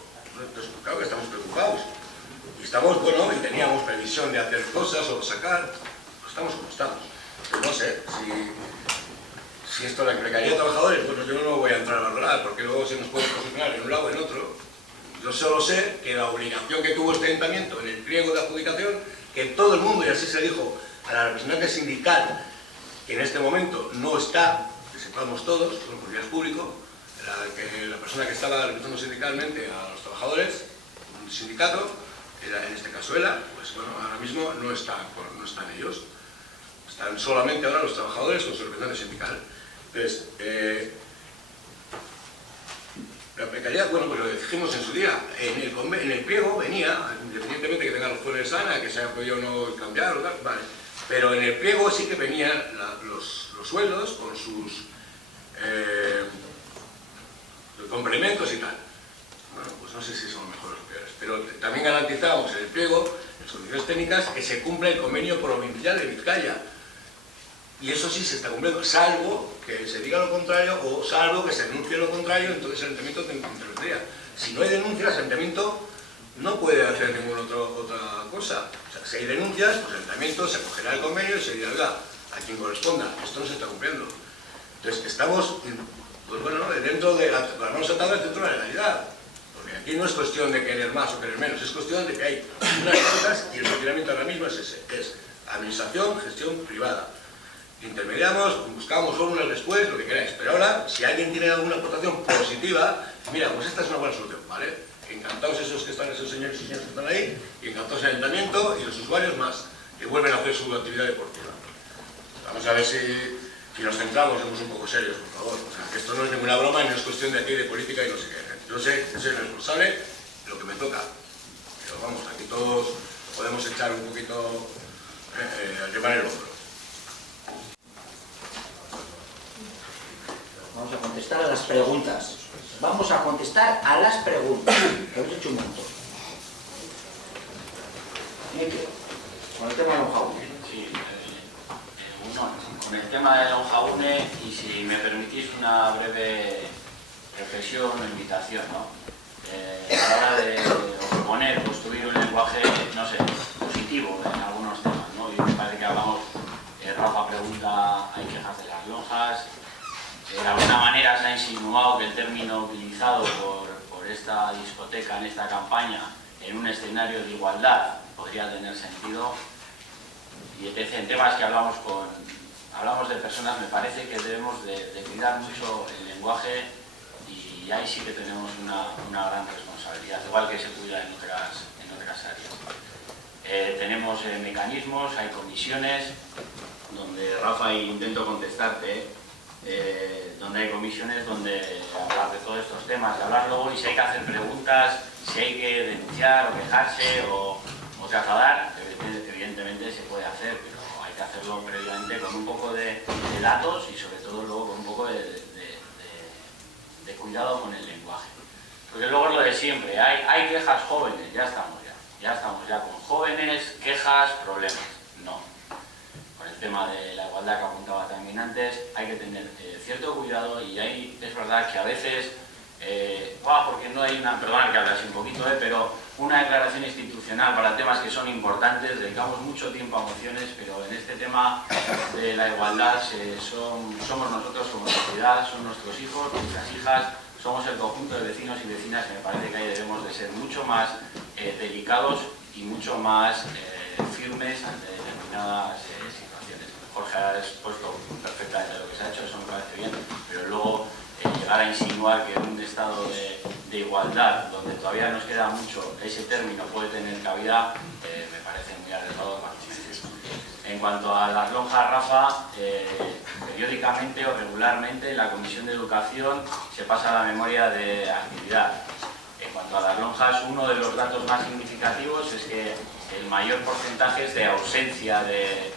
Pues, claro que estamos preocupados. Y estamos, bueno, y teníamos previsión de hacer cosas o sacar, pues estamos como estamos. Pero no sé, si esto la precariedad de trabajadores, bueno, yo no voy a entrar a valorar, porque luego se nos puede posicionar en un lado o en otro. Yo solo sé que la obligación que tuvo este ayuntamiento en el pliego de adjudicación, que todo el mundo, y así se dijo a la representante sindical, que en este momento no está, que sepamos todos, porque ya es público, la persona que estaba representando sindicalmente a los trabajadores, un sindicato, era en este caso ELA, pues bueno, ahora mismo no están ellos. Están solamente ahora los trabajadores con su representante sindical. Entonces, la precariedad, bueno, pues lo dijimos en su día, en el pliego venía, independientemente que tenga los jueves sana, que se haya podido no cambiar o tal, vale, pero en el pliego sí que venían los sueldos con sus complementos y tal. Bueno, pues no sé si son mejores o peores, pero también garantizamos en el pliego, en las condiciones técnicas, que se cumple el convenio provincial de Vizcaya. Y eso sí se está cumpliendo, salvo que se diga lo contrario o salvo que se denuncie lo contrario, entonces el ayuntamiento intervendría. Si no hay denuncias, el ayuntamiento no puede hacer ninguna otra cosa. O sea, si hay denuncias, pues el ayuntamiento se acogerá el convenio y se dirá, oiga, a quien corresponda, esto no se está cumpliendo. Entonces estamos, pues bueno, dentro de las manos atadas dentro de la legalidad. Porque aquí no es cuestión de querer más o querer menos, es cuestión de que hay unas cosas y el funcionamiento ahora mismo es ese, es administración, gestión privada. Intermediamos, buscamos fórmulas después, lo que queráis, pero ahora, si alguien tiene alguna aportación positiva, mira, pues esta es una buena solución, ¿vale? Encantados esos señores y señoras que están ahí, y encantados el ayuntamiento y los usuarios más, que vuelven a hacer su actividad deportiva. Vamos a ver si nos centramos, somos un poco serios, por favor. O sea, que esto no es ninguna broma, ni es cuestión de aquí de política y no sé qué. Yo sé que soy el responsable de lo que me toca, pero vamos, aquí todos podemos echar un poquito, llevar el hombro. Vamos a contestar a las preguntas. Vamos a contestar a las preguntas. Que habéis hecho un montón. Con el tema de Lonjaune. Sí, con el tema de Lonjaune, y si me permitís una breve reflexión o invitación, ¿no? A la hora de proponer, construir un lenguaje, no sé, positivo en algunos temas, ¿no? Y me parece que hablamos, Rafa pregunta, ¿hay quejas de las lonjas? De alguna manera se ha insinuado que el término utilizado por esta discoteca en esta campaña en un escenario de igualdad podría tener sentido, y etc. En temas que hablamos de personas, me parece que debemos de cuidar mucho el lenguaje, y ahí sí que tenemos una gran responsabilidad, igual que se cuida en otras áreas. Tenemos mecanismos, hay comisiones, donde Rafa, intento contestarte, donde hay comisiones donde hablar de todos estos temas, de hablar luego, y si hay que hacer preguntas, si hay que denunciar o quejarse o trasladar, evidentemente se puede hacer, pero hay que hacerlo previamente con un poco de datos y sobre todo luego con un poco de cuidado con el lenguaje. Porque luego es lo de siempre, hay quejas jóvenes, ya estamos ya con jóvenes, quejas, problemas. No. Con el tema de la igualdad que apuntaba también antes, hay que tener cierto cuidado, y ahí es verdad que a veces, porque no hay perdona que hable así un poquito, pero una declaración institucional para temas que son importantes, dedicamos mucho tiempo a mociones, pero en este tema de la igualdad somos nosotros como sociedad, son nuestros hijos, nuestras hijas, somos el conjunto de vecinos y vecinas, que me parece que ahí debemos de ser mucho más delicados y mucho más firmes ante determinadas situaciones. Jorge ha expuesto perfectamente lo que se ha hecho, eso me parece bien, pero luego llegar a insinuar que en un estado de igualdad, donde todavía nos queda mucho, ese término puede tener cabida, me parece muy arriesgado. En cuanto a las lonjas, Rafa, periódicamente o regularmente en la Comisión de Educación se pasa la memoria de actividad. En cuanto cuanto a las lonjas, uno de los datos más significativos es que el mayor porcentaje es de ausencia de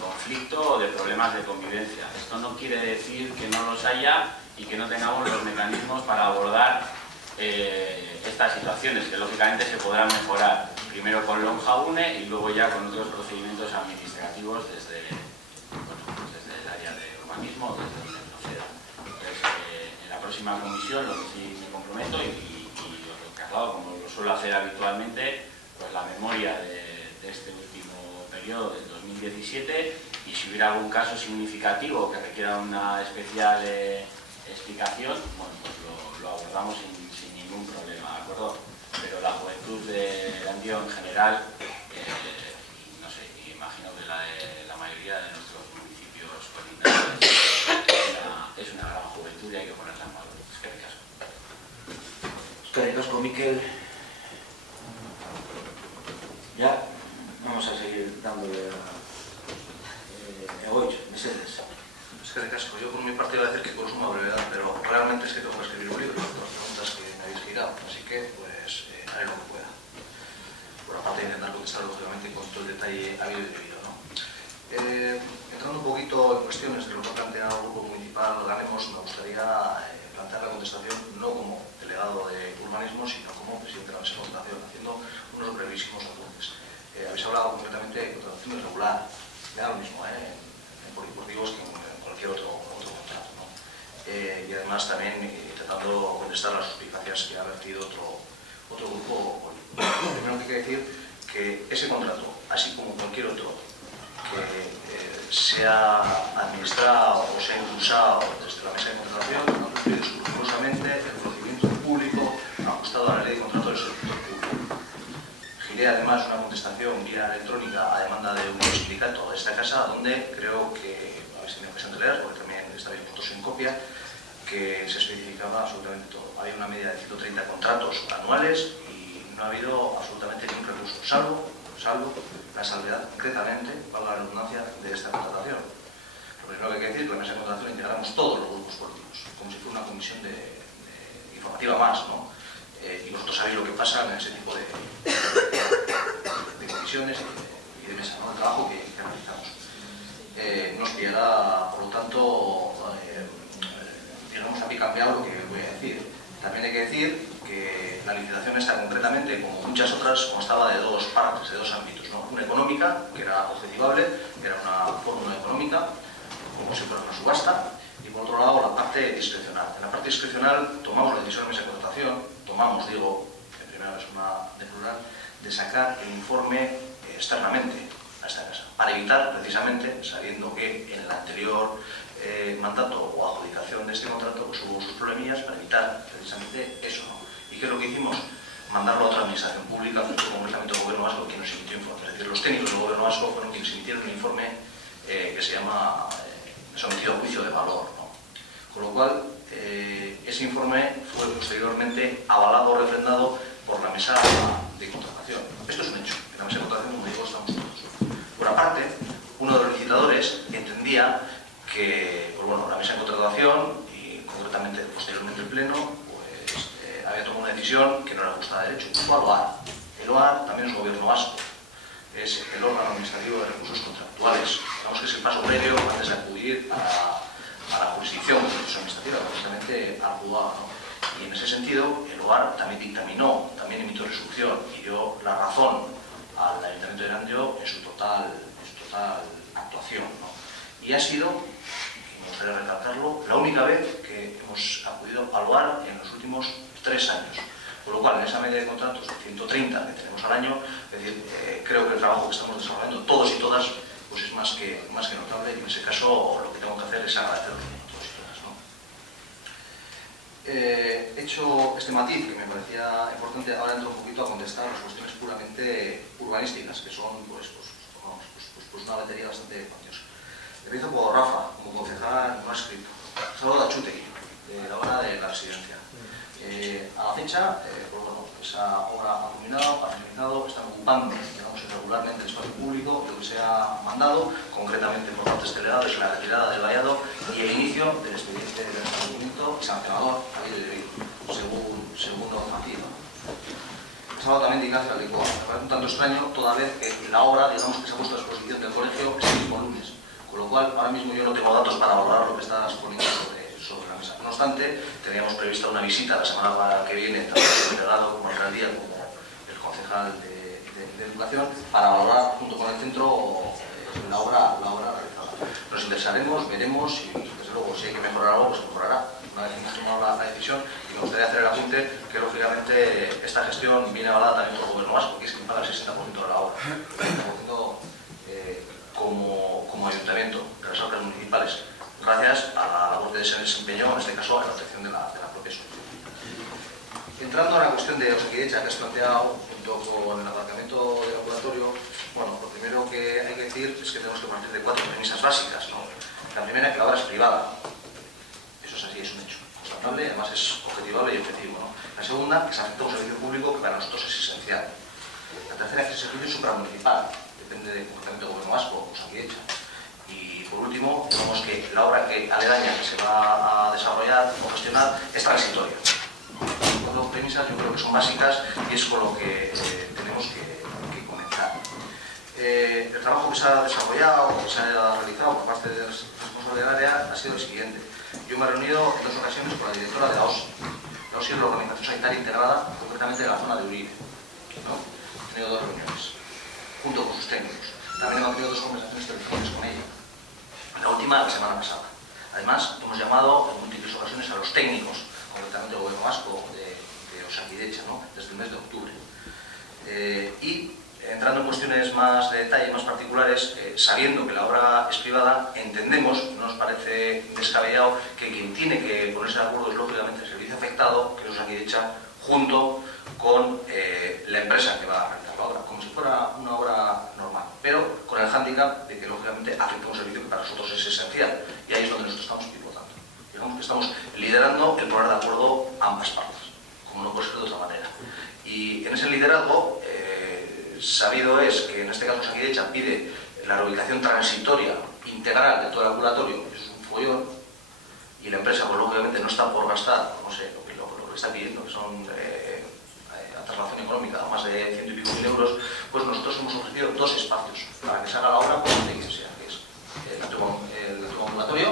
conflicto o de problemas de convivencia. Esto no quiere decir que no los haya y que no tengamos los mecanismos para abordar estas situaciones, que lógicamente se podrán mejorar, primero con lonja UNE y luego ya con otros procedimientos administrativos desde el área de urbanismo, desde donde proceda. Entonces, en la próxima comisión, lo que sí me comprometo y lo que hago, como lo suelo hacer habitualmente, pues la memoria de este último periodo del 2017, y si hubiera algún caso significativo que requiera una especial explicación, bueno, pues lo abordamos sin ningún problema, ¿de acuerdo? Pero la juventud de Erandio en general, no sé, imagino que la mayoría de nuestros municipios colindantes es una gran juventud y hay que ponerla en valor. Eskerrik asko, Mikel. Ya vamos a seguir dándole a Egoitz, Mercedes. Eskerrik asko. Yo por mi parte iba a decir que con suma brevedad, pero realmente es que tengo que escribir un libro con las preguntas que me habéis girado, así que pues haré lo que pueda. Por aparte de intentar contestar lógicamente con todo el detalle habido y debido, ¿no? Entrando un poquito en cuestiones de lo que ha planteado el Grupo Municipal Ganemos, me gustaría plantear la contestación no como delegado de urbanismo, sino como presidente de la mesa de contratación, haciendo unos brevísimos apuntes. Habéis hablado concretamente de contratación irregular, me da lo mismo en polideportivos que en cualquier otro contrato, ¿no? Y además también intentando contestar las suspicacias que ha vertido otro grupo político. Primero que hay que decir que ese contrato, así como cualquier otro que sea administrado o sea impulsado desde la mesa de contratación, ha cumplido escrupulosamente el procedimiento público ajustado a la ley de contrato del sector público. Giré además una contestación vía electrónica a demanda de un sindicato de esta casa, donde creo que, a ver si me ocasión de leer, porque también estabais puestos en copia, que se especificaba absolutamente todo. Había una media de 130 contratos anuales y no ha habido absolutamente ningún recurso, salvo la salvedad, concretamente, valga la redundancia, de esta contratación. Lo primero que hay que decir es que la mesa de contratación integramos todos los grupos políticos, como si fuera una comisión informativa más, ¿no? Y vosotros sabéis lo que pasa en ese tipo de comisiones y de mesa, ¿no? El trabajo que realizamos. Nos pillará, por lo tanto, digamos, a mí cambiado lo que voy a decir. También hay que decir que la licitación esta concretamente, como muchas otras, constaba de dos partes, de dos ámbitos, ¿no? Una económica, que era objetivable, que era una fórmula económica, como si fuera una subasta, y por otro lado la parte discrecional. En la parte discrecional tomamos la decisión de mesa de contratación, digo, en primera persona de plural, de sacar el informe externamente a esta casa, para evitar precisamente, sabiendo que en el anterior mandato o adjudicación de este contrato pues hubo sus problemillas, para evitar precisamente eso, ¿no? ¿Y qué es lo que hicimos? Mandarlo a otra administración pública, concretamente el Gobierno Vasco, quien nos emitió informe. Es decir, los técnicos del Gobierno Vasco fueron quienes emitieron un informe que se llama sometido a juicio de valor, ¿no? Con lo cual, ese informe fue posteriormente avalado o refrendado por la mesa de contratación. Esto es un hecho. En la mesa de contratación, como digo, estamos todos. Por aparte, uno de los licitadores entendía que, pues bueno, la mesa de contratación y concretamente posteriormente el Pleno, pues había tomado una decisión que no era justa de derecho. Fue al OAR. El OAR también es un Gobierno vasco. Es el órgano administrativo de recursos contractuales. Digamos que es el paso previo antes de acudir a la jurisdicción administrativa, precisamente al juzgado, ¿no? Y en ese sentido, el OAR también dictaminó, también emitió resolución y dio la razón al Ayuntamiento de Erandio en su total actuación, ¿no? Y ha sido, y me gustaría recalcarlo, la única vez que hemos acudido al OAR en los últimos 3 años. Por lo cual, en esa media de contratos de 130 que tenemos al año, es decir, creo que el trabajo que estamos desarrollando todos y todas pues es más que notable, y en ese caso lo que tengo que hacer es agradecerlo a todos y todas, ¿no? Hecho este matiz, que me parecía importante, ahora entro un poquito a contestar las cuestiones puramente urbanísticas, que son pues una batería bastante cuantiosa. Empiezo por Rafa, como concejal no escrito. Salvo de Achute, de la hora de la residencia. A la fecha, pues bueno, esa obra ha culminado, ha finalizado, están ocupando, digamos, irregularmente el espacio público, lo que se ha mandado, concretamente por partes delegadas, la retirada del vallado y el inicio del expediente de reconocimiento sancionador, según lo hablado también de Ignacio Aldecoa. Me parece un tanto extraño toda vez que la obra, digamos, que se ha puesto a disposición del colegio este mismo lunes. Con lo cual, ahora mismo yo no tengo datos para valorar lo que estás poniendo sobre la mesa. No obstante, teníamos prevista una visita la semana que viene, tanto el delegado como el alcaldía, como el concejal de Educación, para valorar junto con el centro la obra realizada. Nos interesaremos, veremos y, desde luego, si hay que mejorar algo, pues mejorará. Una vez que hemos tomado la decisión, y me gustaría hacer el apunte que, lógicamente, esta gestión viene avalada también por el gobierno vasco, que es quien paga el 60% de la obra. Como ayuntamiento de las arcas municipales, gracias a la labor que se desempeñó, en este caso, a la protección de la propia sociedad. Entrando a la cuestión de Osakidetza que has planteado, junto con el aparcamiento del ambulatorio, bueno, lo primero que hay que decir es que tenemos que partir de 4 premisas básicas, ¿no? La primera, que la obra es privada. Eso es así, es un hecho constatable, además es objetivable y objetivo, ¿no? La segunda, que se afecta a un servicio público que para nosotros es esencial. La tercera, que es el servicio supramunicipal, depende del Departamento de Gobierno Vasco, Osakidetza. Y por último, digamos que la obra aledaña que se va a desarrollar o gestionar es transitoria. Las premisas yo creo que son básicas y es con lo que tenemos que comenzar. El trabajo que se ha desarrollado, que se ha realizado por parte del responsable del área ha sido el siguiente. Yo me he reunido en 2 ocasiones con la directora de la OSI. La OSI es la Organización Sanitaria Integrada, concretamente de la zona de Uribe, ¿no? He tenido 2 reuniones, junto con sus técnicos. También hemos tenido 2 conversaciones telefónicas con ella. La última la semana pasada. Además, hemos llamado en múltiples ocasiones a los técnicos, concretamente el Gobierno Vasco de Osakidetza, ¿no? Desde el mes de octubre. Y entrando en cuestiones más de detalle, más particulares, sabiendo que la obra es privada, entendemos, no nos parece descabellado, que quien tiene que ponerse de acuerdo es lógicamente el servicio afectado, que es Osakidetza, junto con la empresa que va a realizar la obra, como si fuera una obra normal, pero con el hándicap de que lógicamente afecta a un servicio que para nosotros es esencial, y ahí es donde nosotros estamos pivotando. Digamos que estamos liderando el poner de acuerdo a ambas partes, como no puede ser de otra manera. Y en ese liderazgo, sabido es que en este caso Osakidetza pide la reubicación transitoria integral de todo el ambulatorio, que es un follón, y la empresa pues lógicamente no está por gastar, no sé, lo que está pidiendo, que son a traslación económica más de 100 y pico mil euros, pues nosotros hemos ofrecido 2 espacios para que se haga la obra como tiene que ser, que es el antiguo ambulatorio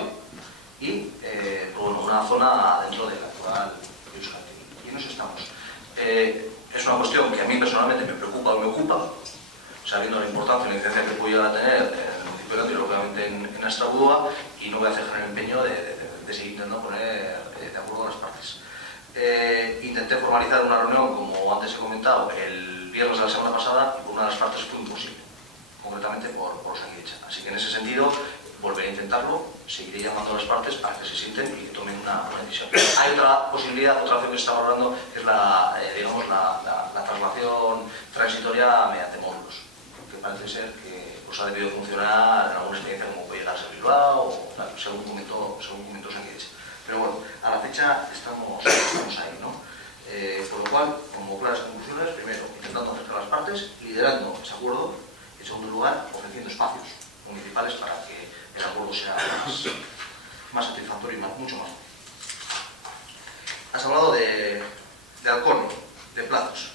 y bueno, una zona dentro de la actual Euskadi. Y en eso estamos. Es una cuestión que a mí personalmente me preocupa o me ocupa, sabiendo la importancia y la incidencia que puede llegar a tener en el municipio de Gandía y lógicamente en Astrabudúa, y no voy a cejar el empeño de seguir intentando poner de acuerdo a las partes. Intenté formalizar una reunión, como antes he comentado, el viernes de la semana pasada, y por una de las partes fue imposible, concretamente por Osakidetza. Así que en ese sentido volveré a intentarlo, seguiré llamando a las partes para que se sienten y que tomen una decisión. Hay otra posibilidad, otra opción que se está valorando, que es la traslación transitoria mediante módulos, que parece ser que pues, ha debido funcionar en alguna experiencia como puede llegar a ser Bilbao, o tal, según comentó Osakidetza. Pero bueno, a la fecha estamos ahí, ¿no? Por lo cual, como claras conclusiones, primero, intentando acercar a las partes, liderando ese acuerdo, y en segundo lugar, ofreciendo espacios municipales para que el acuerdo sea más satisfactorio y mucho más. Has hablado de halcón, de plazos.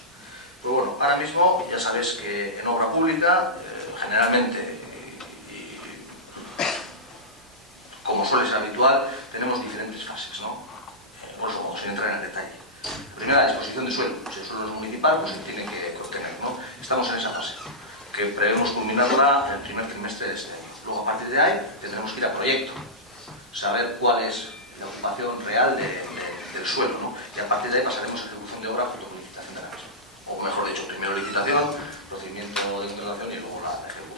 Pues bueno, ahora mismo ya sabes que en obra pública, generalmente, como suele ser habitual, tenemos diferentes fases, ¿no? Por eso vamos a entrar en el detalle. Primera, la disposición de suelo. Si el suelo es municipal, pues se tiene que obtener, ¿no? Estamos en esa fase, que prevemos culminarla en el primer trimestre de este año. Luego, a partir de ahí, tendremos que ir a proyecto, saber cuál es la ocupación real del suelo, ¿no? Y a partir de ahí pasaremos a ejecución de obra junto con licitación de la misma. O mejor dicho, primero licitación, procedimiento de contratación y luego la ejecución.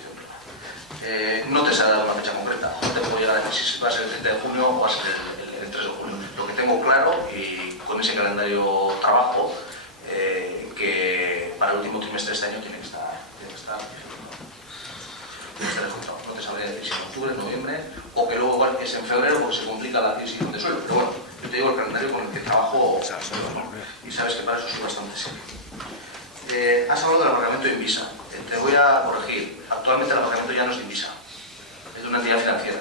No te sé dar una fecha concreta, no te puedo llegar a decir si va a ser el 30 de junio o va a ser el 3 de junio. Lo que tengo claro, y con ese calendario trabajo, que para el último trimestre de este año tiene que estar ejecutado. No te sabré decir si en octubre, en noviembre, o que luego igual es en febrero porque se complica la adquisición de suelo. Pero bueno, yo te digo el calendario con el que trabajo, ¿no? Y sabes que para eso soy bastante serio. Has hablado del aparcamiento de Invisa. Te voy a corregir. Actualmente el aparcamiento ya no es de Invisa, es de una entidad financiera.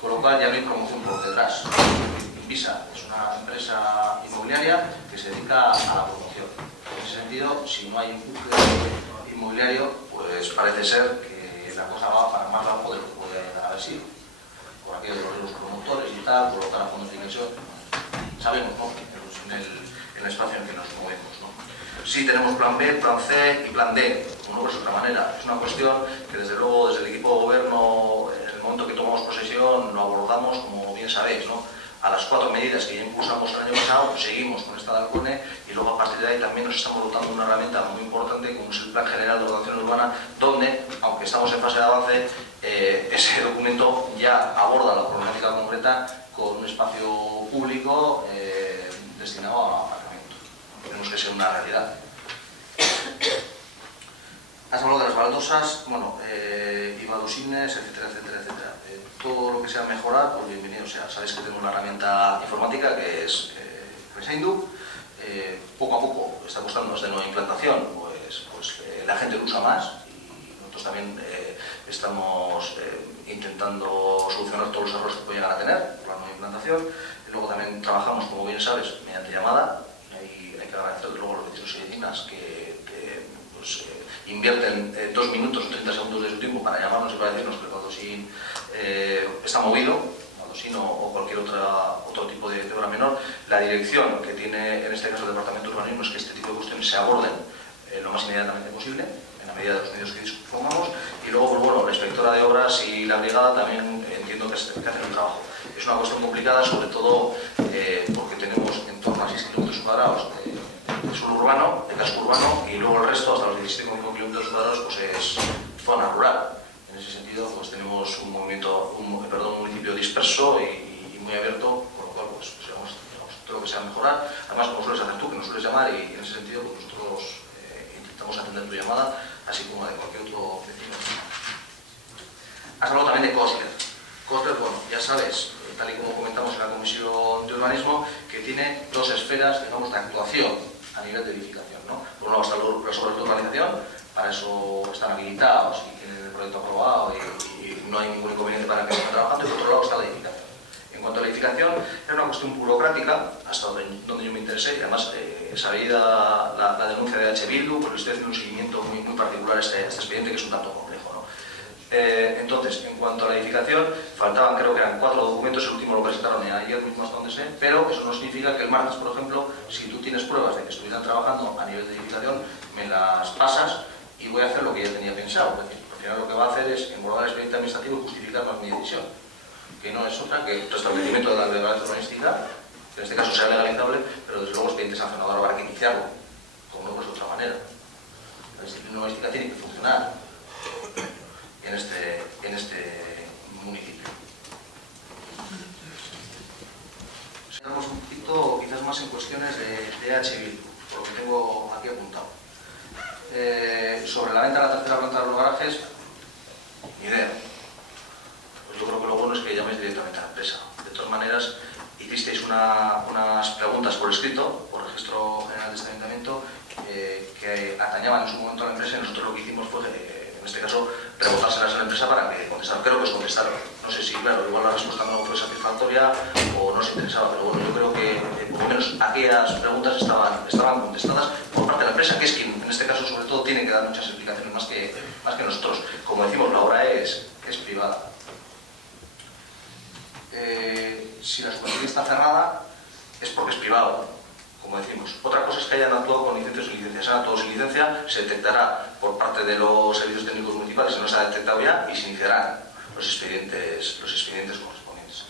Con lo cual ya no hay promoción por detrás. Invisa es una empresa inmobiliaria que se dedica a la promoción. ese sentido, si no hay empuje inmobiliario, pues parece ser que la cosa va para más largo de lo que puede haber sido. Por aquello de los promotores y tal, por lo que a fondos de inversión, sabemos, ¿no?, en el espacio en el que nos movemos, ¿no? Sí tenemos plan B, plan C y plan D, como no es otra manera. Es una cuestión que desde luego desde el equipo de gobierno, en el momento que tomamos posesión, lo abordamos, como bien sabéis, ¿no?, a las 4 medidas que ya impulsamos el año pasado, seguimos con esta DALCONE y luego a partir de ahí también nos estamos dotando de una herramienta muy importante como es el Plan General de Ordenación Urbana, donde, aunque estamos en fase de avance, ese documento ya aborda la problemática concreta con un espacio público destinado a aparcamiento. Tenemos que ser una realidad. Has hablado de las baldosas, bueno, y baldosines, etcétera, etcétera, etcétera. Todo lo que sea mejorar, pues bienvenido sea. Sabéis que tengo una herramienta informática que es Reseindu. Poco a poco está costando de nueva implantación, pues la gente lo usa más y nosotros también estamos intentando solucionar todos los errores que puede llegar a tener por la nueva implantación. Y luego también trabajamos, como bien sabes, mediante llamada. Y hay que agradecer luego a los vecinos y vecinas que invierten 2 minutos o 30 segundos de su tiempo para llamarnos y para decirnos que el baldosín está movido, baldosín o cualquier otro tipo de obra menor. La dirección que tiene en este caso el Departamento de Urbanismo es que este tipo de cuestiones se aborden lo más inmediatamente posible, en la medida de los medios que disponemos. Y luego, pues bueno, la inspectora de obras y la brigada también entiendo que hacen el trabajo. Es una cuestión complicada, sobre todo porque tenemos en torno a 6 kilómetros cuadrados de suelo urbano, de casco urbano, y luego el resto, hasta los 17,5 kilómetros cuadrados, pues es zona rural. En ese sentido, pues tenemos un municipio disperso y muy abierto, con lo cual, pues digamos, todo lo que sea mejorar. Además, como sueles hacer tú, que nos sueles llamar, y en ese sentido, pues nosotros intentamos atender tu llamada, así como la de cualquier otro vecino. Has hablado también de Costler. Costler, bueno, ya sabes, tal y como comentamos en la Comisión de Urbanismo, que tiene 2 esferas, digamos, de actuación a nivel de edificación, ¿no? Por un lado están las obras de urbanización, para eso están habilitados y tienen el proyecto aprobado y no hay ningún inconveniente para que estén trabajando, y por otro lado está la edificación. En cuanto a la edificación, era una cuestión burocrática, hasta donde yo me interesé, y además sabía la denuncia de H. Bildu, porque estoy haciendo un seguimiento muy particular a este expediente, que es un tanto complejo, ¿no? Entonces, en cuanto a la edificación, faltaban, creo que eran 4 documentos, el último lo presentaron ayer mismo hasta donde sé, pero eso no significa que el martes, por ejemplo, si tú tienes pruebas de que estuvieran trabajando a nivel de edificación, me las pasas y voy a hacer lo que ya tenía pensado. Es decir, al final lo que va a hacer es engordar el expediente administrativo y justificar más mi decisión, que no es otra que el restablecimiento de la legalidad urbanística, que en este caso sea legalizable, pero desde luego expediente sancionador habrá que iniciarlo, como no pues de otra manera. La disciplina urbanística tiene que funcionar en este municipio. Estamos un poquito, quizás más en cuestiones de H. Bildu, por lo que tengo aquí apuntado. Sobre la venta de la tercera planta de los garajes, ni idea. Pues yo creo que lo bueno es que llaméis directamente a la empresa. De todas maneras, hicisteis unas preguntas por escrito, por registro general de este ayuntamiento, que atañaban en su momento a la empresa, y nosotros lo que hicimos fue, en este caso, rebotárselas a la empresa para que contestaran. Creo que os contestaron. No sé si, claro, igual la respuesta no fue satisfactoria o no os interesaba, pero bueno, yo creo que por lo menos aquellas preguntas estaban contestadas por parte de la empresa, que es quien, en este caso, sobre todo, tiene que dar muchas explicaciones más que nosotros. Como decimos, la obra es privada. Si la superficie está cerrada, es porque es privado, como decimos. Otra cosa es que hayan actuado con licencia o sin licencia. Si han actuado sin licencia, se detectará por parte de los servicios técnicos municipales, si no se ha detectado ya, y se iniciarán los expedientes correspondientes.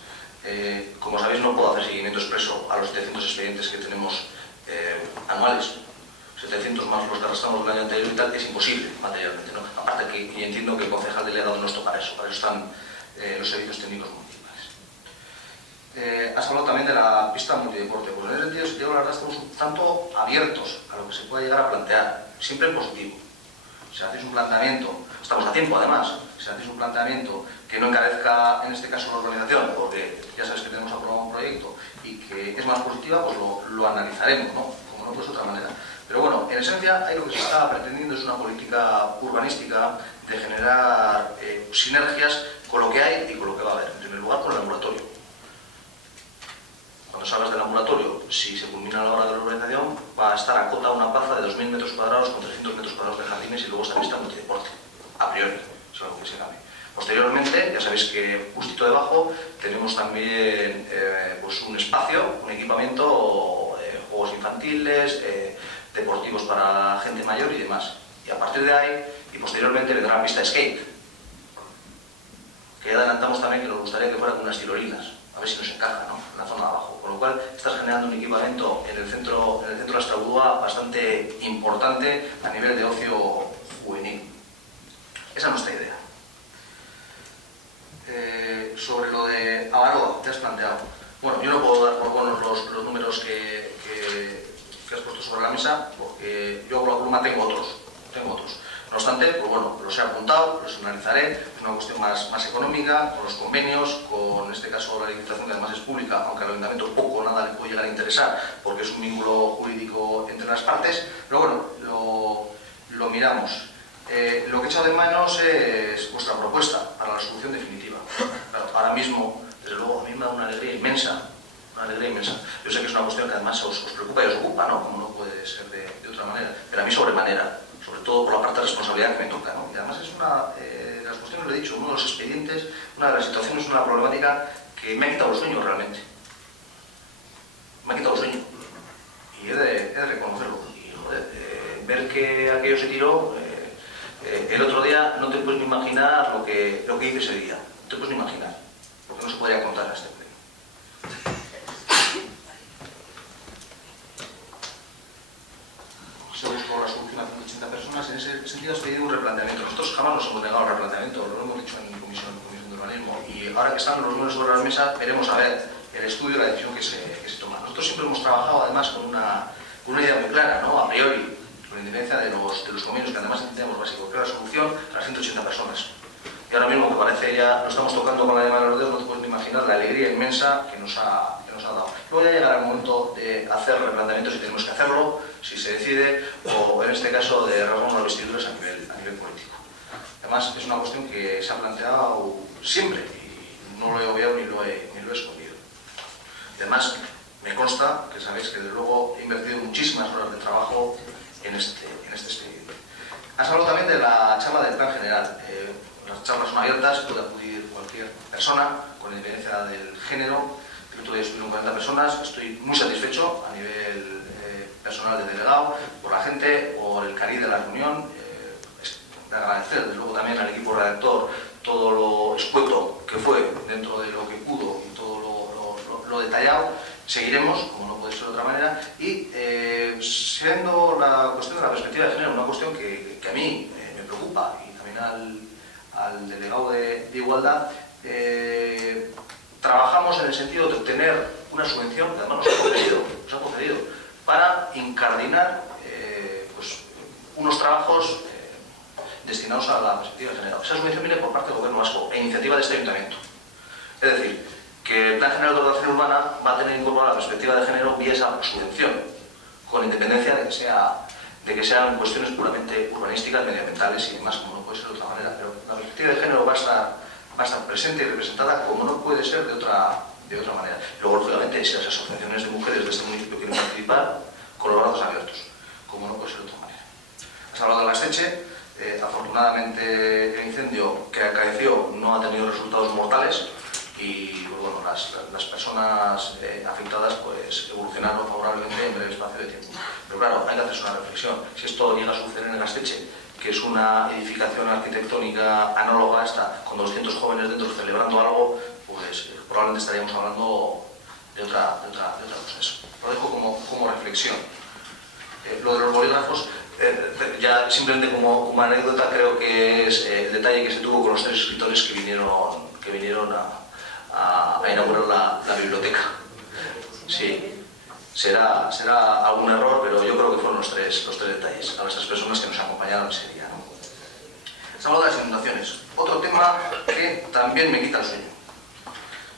Como sabéis, no puedo hacer seguimiento expreso a los 700 expedientes que tenemos anuales. 700 más los que arrastramos del año anterior y tal, es imposible materialmente, ¿no? Aparte que yo entiendo que el concejal delegado no está para eso están los servicios técnicos municipales. Has hablado también de la pista multideporte. Pues en ese sentido, yo la verdad estamos un tanto abiertos a lo que se pueda llegar a plantear, siempre en positivo. Si hacéis un planteamiento, estamos a tiempo además, si hacéis un planteamiento que no encarezca en este caso la organización, porque ya sabes que tenemos aprobado un proyecto y que es más positiva, pues lo analizaremos, ¿no? Como no, pues de otra manera. Pero bueno, en esencia, ahí lo que se está pretendiendo es una política urbanística de generar sinergias con lo que hay y con lo que va a haber. En primer lugar, con el laboratorio. cuando salgas del ambulatorio, si se culmina la obra de la urbanización, va a estar a cota una plaza de 2.000 metros cuadrados con 300 metros cuadrados de jardines y luego esta pista multideporte, a priori, es algo que se cabe. Posteriormente, ya sabéis que justito debajo tenemos también pues un espacio, un equipamiento, juegos infantiles, deportivos para gente mayor y demás. Y a partir de ahí, y posteriormente vendrá la pista de skate, que ya adelantamos también que nos gustaría que fuera con unas tirolinas, a ver si nos encaja, ¿no?, en la zona de abajo. Con lo cual, estás generando un equipamiento en el centro de Estrabudúa bastante importante a nivel de ocio juvenil. Esa es nuestra idea. Sobre lo de Avaroa, te has planteado. Bueno, yo no puedo dar por buenos los números que has puesto sobre la mesa, porque yo por la pluma tengo otros. No obstante, pues bueno, los he apuntado, los analizaré. Es una cuestión más económica, con los convenios, con en este caso la licitación, que además es pública, aunque al ayuntamiento poco o nada le puede llegar a interesar, porque es un vínculo jurídico entre las partes. Pero bueno, lo miramos. Lo que he echado de manos es vuestra propuesta para la solución definitiva. Claro, ahora mismo, desde luego, a mí me da una alegría inmensa. Yo sé que es una cuestión que además os preocupa y os ocupa, ¿no?, como no puede ser de otra manera, pero a mí sobremanera, sobre todo por la parte de responsabilidad que me toca, ¿no? Y además es una de las cuestiones, lo he dicho, uno de los expedientes, una de las situaciones, una problemática que me ha quitado el sueño realmente. Me ha quitado el sueño. Y he de reconocerlo. Y joder, ver que aquello se tiró, el otro día no te puedes ni imaginar lo que hice ese día. No te puedes ni imaginar, porque no se podría contar a este pleno. Se buscó la solución a 180 personas, en ese sentido has pedido un replanteamiento. Nosotros jamás nos hemos negado al replanteamiento, lo hemos dicho en comisión de urbanismo, y ahora que están los números sobre la mesa, veremos a ver el estudio y la decisión que se toma. Nosotros siempre hemos trabajado además con una idea muy clara, ¿no?, a priori, con independencia de los convenios, que además entendemos básico, que la solución a las 180 personas. Y ahora mismo, que parece ya lo estamos tocando con la llama de los dedos, no te puedes ni imaginar la alegría inmensa que nos ha dado. Luego ya llegará el momento de hacer replanteamientos si tenemos que hacerlo, si se decide, o en este caso de rasgar unas vestiduras a nivel político. Además, es una cuestión que se ha planteado siempre y no lo he obviado ni lo he escondido. Y además, me consta que sabéis que desde luego he invertido muchísimas horas de trabajo en este expediente. Has hablado también de la charla del plan general. Las charlas son abiertas, puede acudir cualquier persona con independencia del género. El otro día estuvieron 40 personas, estoy muy satisfecho a nivel personal de delegado, por la gente, por el cariz de la reunión. De agradecer, desde luego, también al equipo redactor todo lo escueto que fue dentro de lo que pudo y todo lo detallado. Seguiremos, como no puede ser de otra manera, y siendo la cuestión de la perspectiva de género una cuestión que a mí me preocupa, y también al delegado de Igualdad, trabajamos en el sentido de obtener una subvención, que además nos ha concedido para incardinar pues, unos trabajos destinados a la perspectiva de género. Esa subvención viene por parte del Gobierno vasco, a iniciativa de este ayuntamiento. Es decir, que el Plan General de Ordenación Urbana va a tener incorporada la perspectiva de género vía esa subvención, con independencia de que sean cuestiones puramente urbanísticas, medioambientales y demás, como no puede ser de otra manera. Pero la perspectiva de género va a estar presente y representada como no puede ser de otra manera. Luego, lógicamente, si las asociaciones de mujeres de este municipio quieren participar, con los brazos abiertos, como no puede ser de otra manera. Has hablado de la Esteche. Afortunadamente, el incendio que acaeció no ha tenido resultados mortales, y bueno, las personas afectadas pues evolucionaron favorablemente en breve espacio de tiempo. Pero claro, hay que hacerse una reflexión. Si esto llega a suceder en el Gasteize, que es una edificación arquitectónica análoga a esta, con 200 jóvenes dentro celebrando algo, pues probablemente estaríamos hablando de otra cosa. Eso lo dejo como reflexión. Lo de los bolígrafos, ya simplemente como anécdota, creo que es el detalle que se tuvo con los 3 escritores que vinieron a inaugurar la biblioteca. Sí, será algún error, pero yo creo que fueron los tres detalles a nuestras personas que nos acompañaron ese día, ¿no? Se habla de las inundaciones. Otro tema que también me quita el sueño.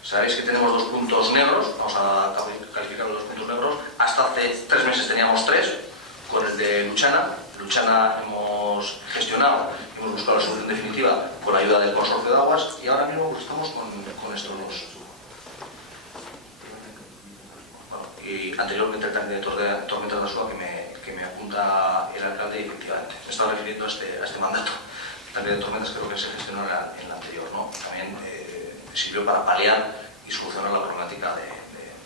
Sabéis que tenemos 2 puntos negros, vamos a calificar los 2 puntos negros. Hasta hace 3 meses teníamos 3, con el de Luchana. Luchana hemos gestionado, hemos buscado la solución definitiva con la ayuda del Consorcio de Aguas, y ahora mismo pues, estamos con estos 2. y anteriormente también de Tormenta de Asúa, que me apunta el alcalde, y efectivamente me estaba refiriendo a este mandato. También de Tormentas creo que se gestionó en la anterior, ¿no? También sirvió para paliar y solucionar la problemática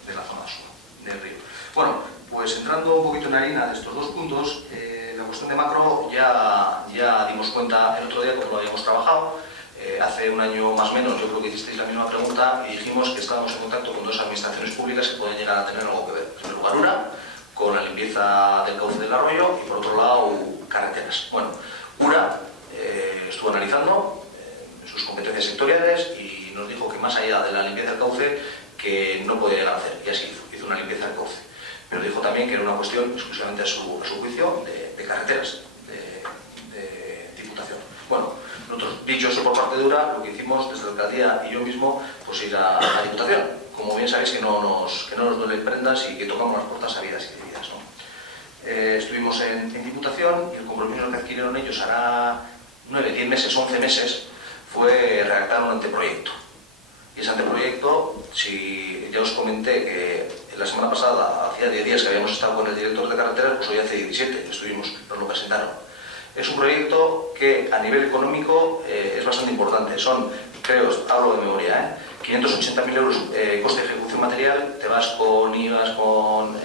de la zona sur del río. Bueno, pues entrando un poquito en la harina de estos dos puntos, la cuestión de macro ya dimos cuenta el otro día cuando lo habíamos trabajado. Hace un año más o menos, yo creo que hicisteis la misma pregunta y dijimos que estábamos en contacto con dos administraciones públicas que pueden llegar a tener algo que ver. En primer lugar, URA, con la limpieza del cauce del arroyo, y por otro lado, carreteras. Bueno, URA estuvo analizando sus competencias sectoriales y nos dijo que más allá de la limpieza del cauce, que no podía llegar a hacer, y así hizo una limpieza del cauce. Pero dijo también que era una cuestión exclusivamente a su juicio de carreteras, de Diputación. Bueno, nosotros, dicho eso por parte de URA, lo que hicimos desde la alcaldía y yo mismo, pues ir a la Diputación. Como bien sabéis, que no nos duelen prendas y que tocamos las puertas sabidas y debidas, ¿no? Estuvimos en Diputación y el compromiso que adquirieron ellos hará 9, 10 meses, 11 meses, fue redactar un anteproyecto. Y ese anteproyecto, si ya os comenté que la semana pasada, hacía 10 días que habíamos estado con el director de carreteras, pues hoy hace 17 estuvimos, nos lo presentaron. Es un proyecto que a nivel económico es bastante importante. Son, creo, hablo de memoria, 580.000 euros coste de ejecución material, te vas con IVA, con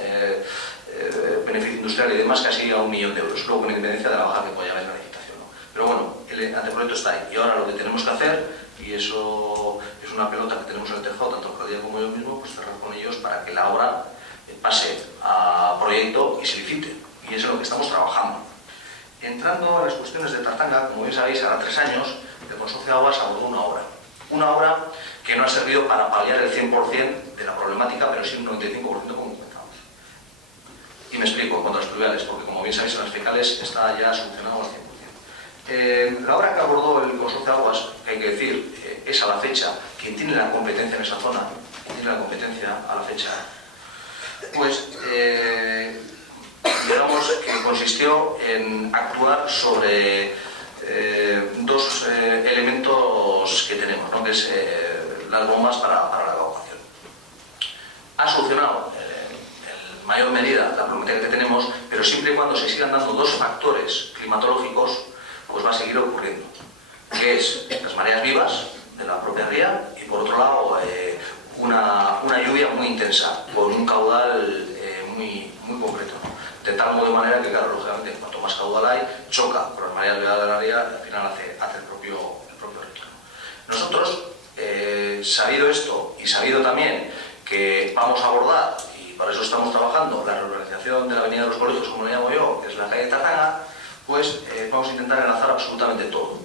beneficio industrial y demás, casi a 1 millón de euros. Luego, con independencia de la baja que pueda haber en la licitación, ¿no? Pero bueno, el anteproyecto está ahí. Y ahora lo que tenemos que hacer, y eso es una pelota que tenemos en el tejado, tanto el alcaldía como yo mismo, pues cerrar con ellos para que la obra pase a proyecto y se licite. Y eso es lo que estamos trabajando. Entrando a las cuestiones de Tartanga, como bien sabéis, a 3 años, el Consorcio de Aguas abordó una obra que no ha servido para paliar el 100% de la problemática, pero sí un 95% como comentamos. Y me explico en cuanto a las pluviales, porque como bien sabéis, en las fecales está ya solucionado al 100%. La obra que abordó el Consorcio de Aguas, que hay que decir, es a la fecha, quien tiene la competencia en esa zona, quien tiene la competencia a la fecha, pues digamos que consistió en actuar sobre dos elementos que tenemos, ¿no? Que es las bombas para la evacuación. Ha solucionado en mayor medida la problemática que tenemos, pero siempre y cuando se sigan dando dos factores climatológicos, pues va a seguir ocurriendo, que es las mareas vivas de la propia ría y por otro lado una lluvia muy intensa, con un caudal muy concreto, ¿no? De tal modo de manera que, claro, lógicamente, cuanto más caudal hay, choca con las mareas vivas de la ría, al final hace el propio retorno. Nosotros, sabido esto y sabido también que vamos a abordar, y para eso estamos trabajando, la reorganización de la Avenida de los Colegios, como lo llamo yo, que es la calle de Tartanga, pues vamos a intentar enlazar absolutamente todo.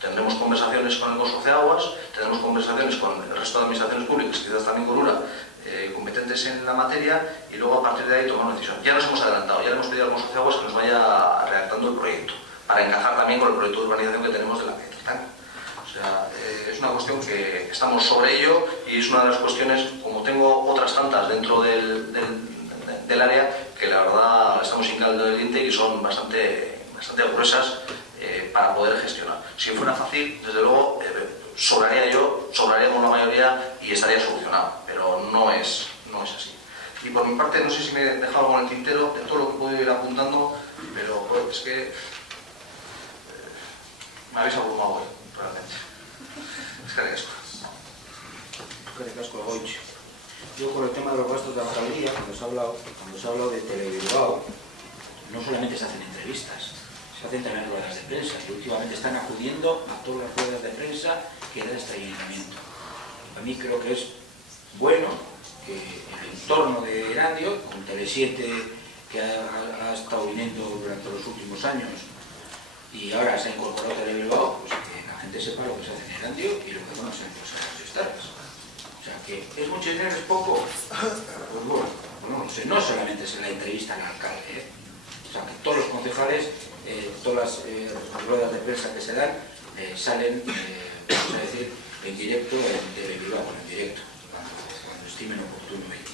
Tendremos conversaciones con el Consorcio de Aguas, tendremos conversaciones con el resto de administraciones públicas, quizás también con URA, competentes en la materia, y luego a partir de ahí tomar una decisión. Ya nos hemos adelantado, ya le hemos pedido al Consorcio de Aguas que nos vaya redactando el proyecto, para encajar también con el proyecto de urbanización que tenemos de la calle Tartanga. O sea, es una cuestión que estamos sobre ello y es una de las cuestiones, como tengo otras tantas dentro del área, que la verdad estamos hincando el diente y son bastante gruesas para poder gestionar. Si fuera fácil, desde luego, sobraríamos la mayoría y estaría solucionado, pero no es así. Y por mi parte, no sé si me he dejado algo en el tintero de todo lo que puedo ir apuntando, pero bueno, es que me habéis abrumado hoy, realmente. Es que esto. Yo con el tema de los gastos de la alcaldía, cuando se ha hablado de Telebilbao, no solamente se hacen entrevistas, se hacen también ruedas de prensa, y últimamente están acudiendo a todas las ruedas de prensa que dan este ayuntamiento. A mí creo que es bueno que el entorno de Erandio, con Tele7 que ha estado viniendo durante los últimos años y ahora se ha incorporado Telebilbao, pues que la gente sepa lo que se hace en Erandio y lo que conocen los años externos. O sea que es mucho dinero, es poco, pues bueno, no sé, no solamente se la entrevista al alcalde, o sea que todos los concejales, todas las ruedas de prensa que se dan, salen, vamos a decir, en directo, en Telebilbao, en directo, cuando estimen oportuno ellos.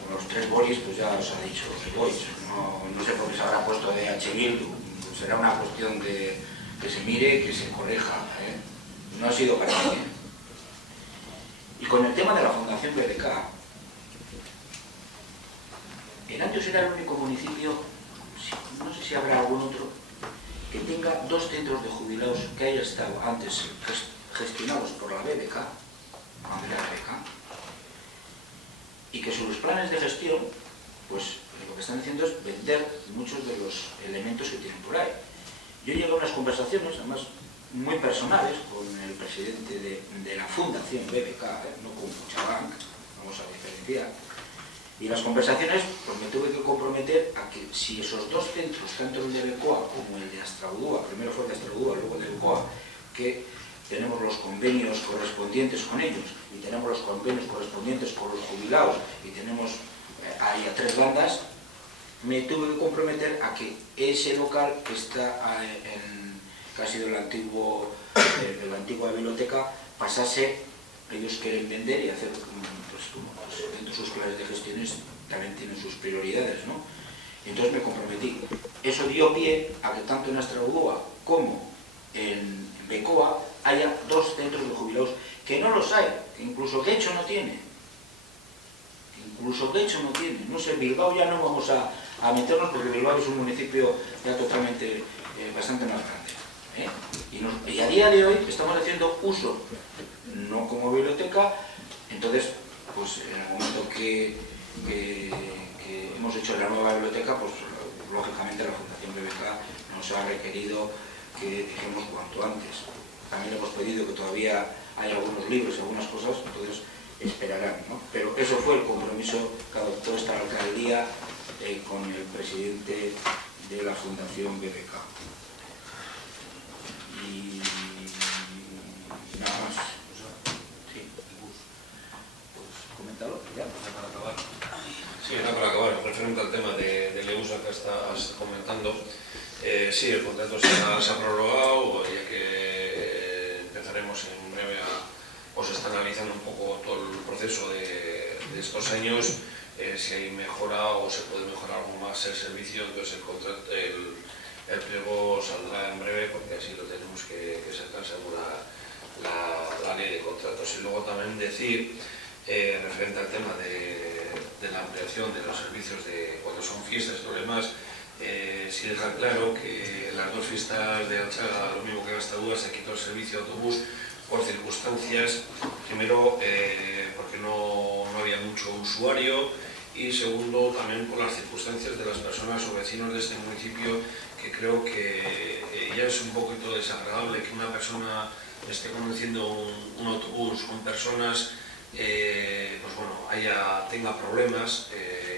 Con los 3 bolis, pues ya os ha dicho que bois, no sé por qué se habrá puesto de H. Bildu, será una cuestión que se mire, que se corrija, no ha sido para mí. Y con el tema de la Fundación BBK, Erandio será el único municipio, no sé si habrá algún otro, que tenga 2 centros de jubilados que haya estado antes gestionados por la BBK, y que sus planes de gestión, pues lo que están haciendo es vender muchos de los elementos que tienen por ahí. Yo llegué a unas conversaciones, además muy personales, con el presidente de la Fundación BBK, no con Cuchabank, vamos a diferenciar, y las conversaciones pues me tuve que comprometer a que si esos 2 centros, tanto el de Becoa como el de Astraudúa, primero fue el de Astraudúa, luego el de Becoa, que tenemos los convenios correspondientes con ellos y tenemos los convenios correspondientes con los jubilados y tenemos ahí a 3 bandas, me tuve que comprometer a que ese local que está que ha sido la antigua biblioteca pasase, ellos quieren vender y hacer, pues dentro de sus planes de gestiones también tienen sus prioridades, ¿no? Entonces me comprometí. Eso dio pie a que tanto en Astraudúa como en Becoa haya 2 centros de jubilados, que no los hay, que incluso Guecho no tiene. No sé, Bilbao ya no vamos a meternos porque Bilbao es un municipio ya totalmente, bastante más grande. Y a día de hoy estamos haciendo uso, no como biblioteca, entonces, pues en el momento que hemos hecho la nueva biblioteca, pues lógicamente la Fundación BBK nos ha requerido que dejemos cuanto antes. También hemos pedido que todavía hay algunos libros y algunas cosas, entonces esperarán, ¿no? Pero eso fue el compromiso que adoptó esta alcaldía con el presidente de la Fundación BBK. Y nada más. Sí, pues coméntalo, ya. Para acabar. Sí, para acabar, referente al tema de Leusa que estás comentando. Sí, el contrato se ha prorrogado, ya que empezaremos en breve o se está analizando un poco todo el proceso de estos años, si hay mejora o se puede mejorar algo más el servicio, entonces el pliego saldrá en breve porque así lo tenemos que sacar según la ley de contratos. Y luego también decir, referente al tema de la ampliación de los servicios de cuando son fiestas y lo demás, sí dejar claro que en las 2 fiestas de Alchaga, lo mismo que en Astraudúa, se quitó el servicio de autobús por circunstancias, primero porque no había mucho usuario y segundo también por las circunstancias de las personas o vecinos de este municipio, que creo que ya es un poquito desagradable que una persona esté conduciendo un autobús con personas, pues bueno, tenga problemas,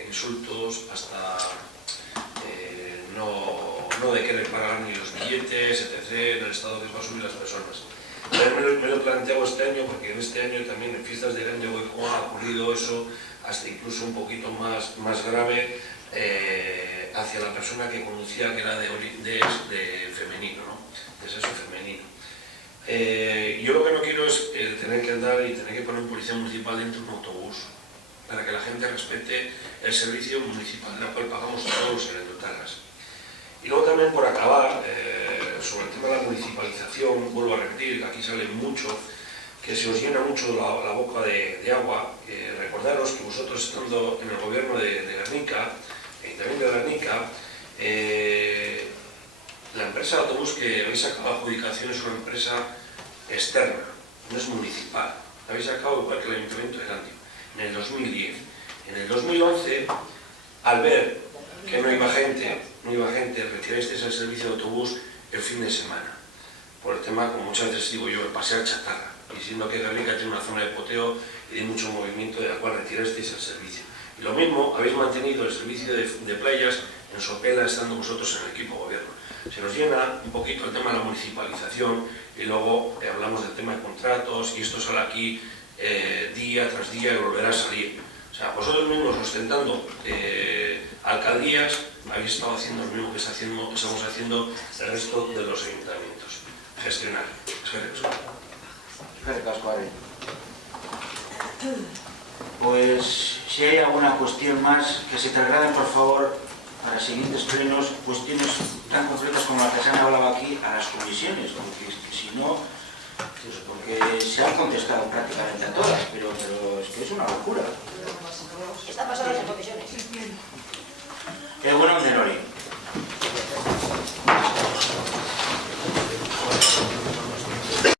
insultos, hasta no de querer pagar ni los billetes, etc., en el estado que pasan las personas. Me lo planteo este año porque en este año también en fiestas de Erandio ha ocurrido eso, hasta incluso un poquito más grave hacia la persona que conducía, que era de femenino, ¿no? De sexo femenino. Yo lo que no quiero es tener que andar y tener que poner un policía municipal dentro de un autobús para que la gente respete el servicio municipal, del cual pagamos todos los anécdotas. Y luego también, por acabar, sobre el tema de la municipalización, vuelvo a repetir, que aquí sale mucho, que se os llena mucho la boca de agua. Recordaros que vosotros, estando en el gobierno de Guernica, también de Guernica, la empresa de autobús que habéis sacado a adjudicación es una empresa externa, no es municipal. La habéis sacado igual que el Ayuntamiento de Erandio, en el 2010. En el 2011, al ver que no iba gente, retirasteis el servicio de autobús el fin de semana. Por el tema, como muchas veces digo yo, el pasear chatarra. Y siendo que Guernica tiene una zona de poteo y de mucho movimiento, de la cual retirasteis el servicio. Y lo mismo, habéis mantenido el servicio de playas en Sopela, estando vosotros en el equipo de gobierno. Se nos llena un poquito el tema de la municipalización y luego hablamos del tema de contratos y esto sale aquí día tras día y volverá a salir. O sea, vosotros mismos ostentando alcaldías habéis estado haciendo lo mismo que estamos haciendo el resto de los ayuntamientos. Gestionar. Pues si hay alguna cuestión más, que se trasladen por favor para siguientes plenos cuestiones tan concretas como las que se han hablado aquí a las comisiones, porque si no, pues porque se han contestado prácticamente a todas, pero es que es una locura.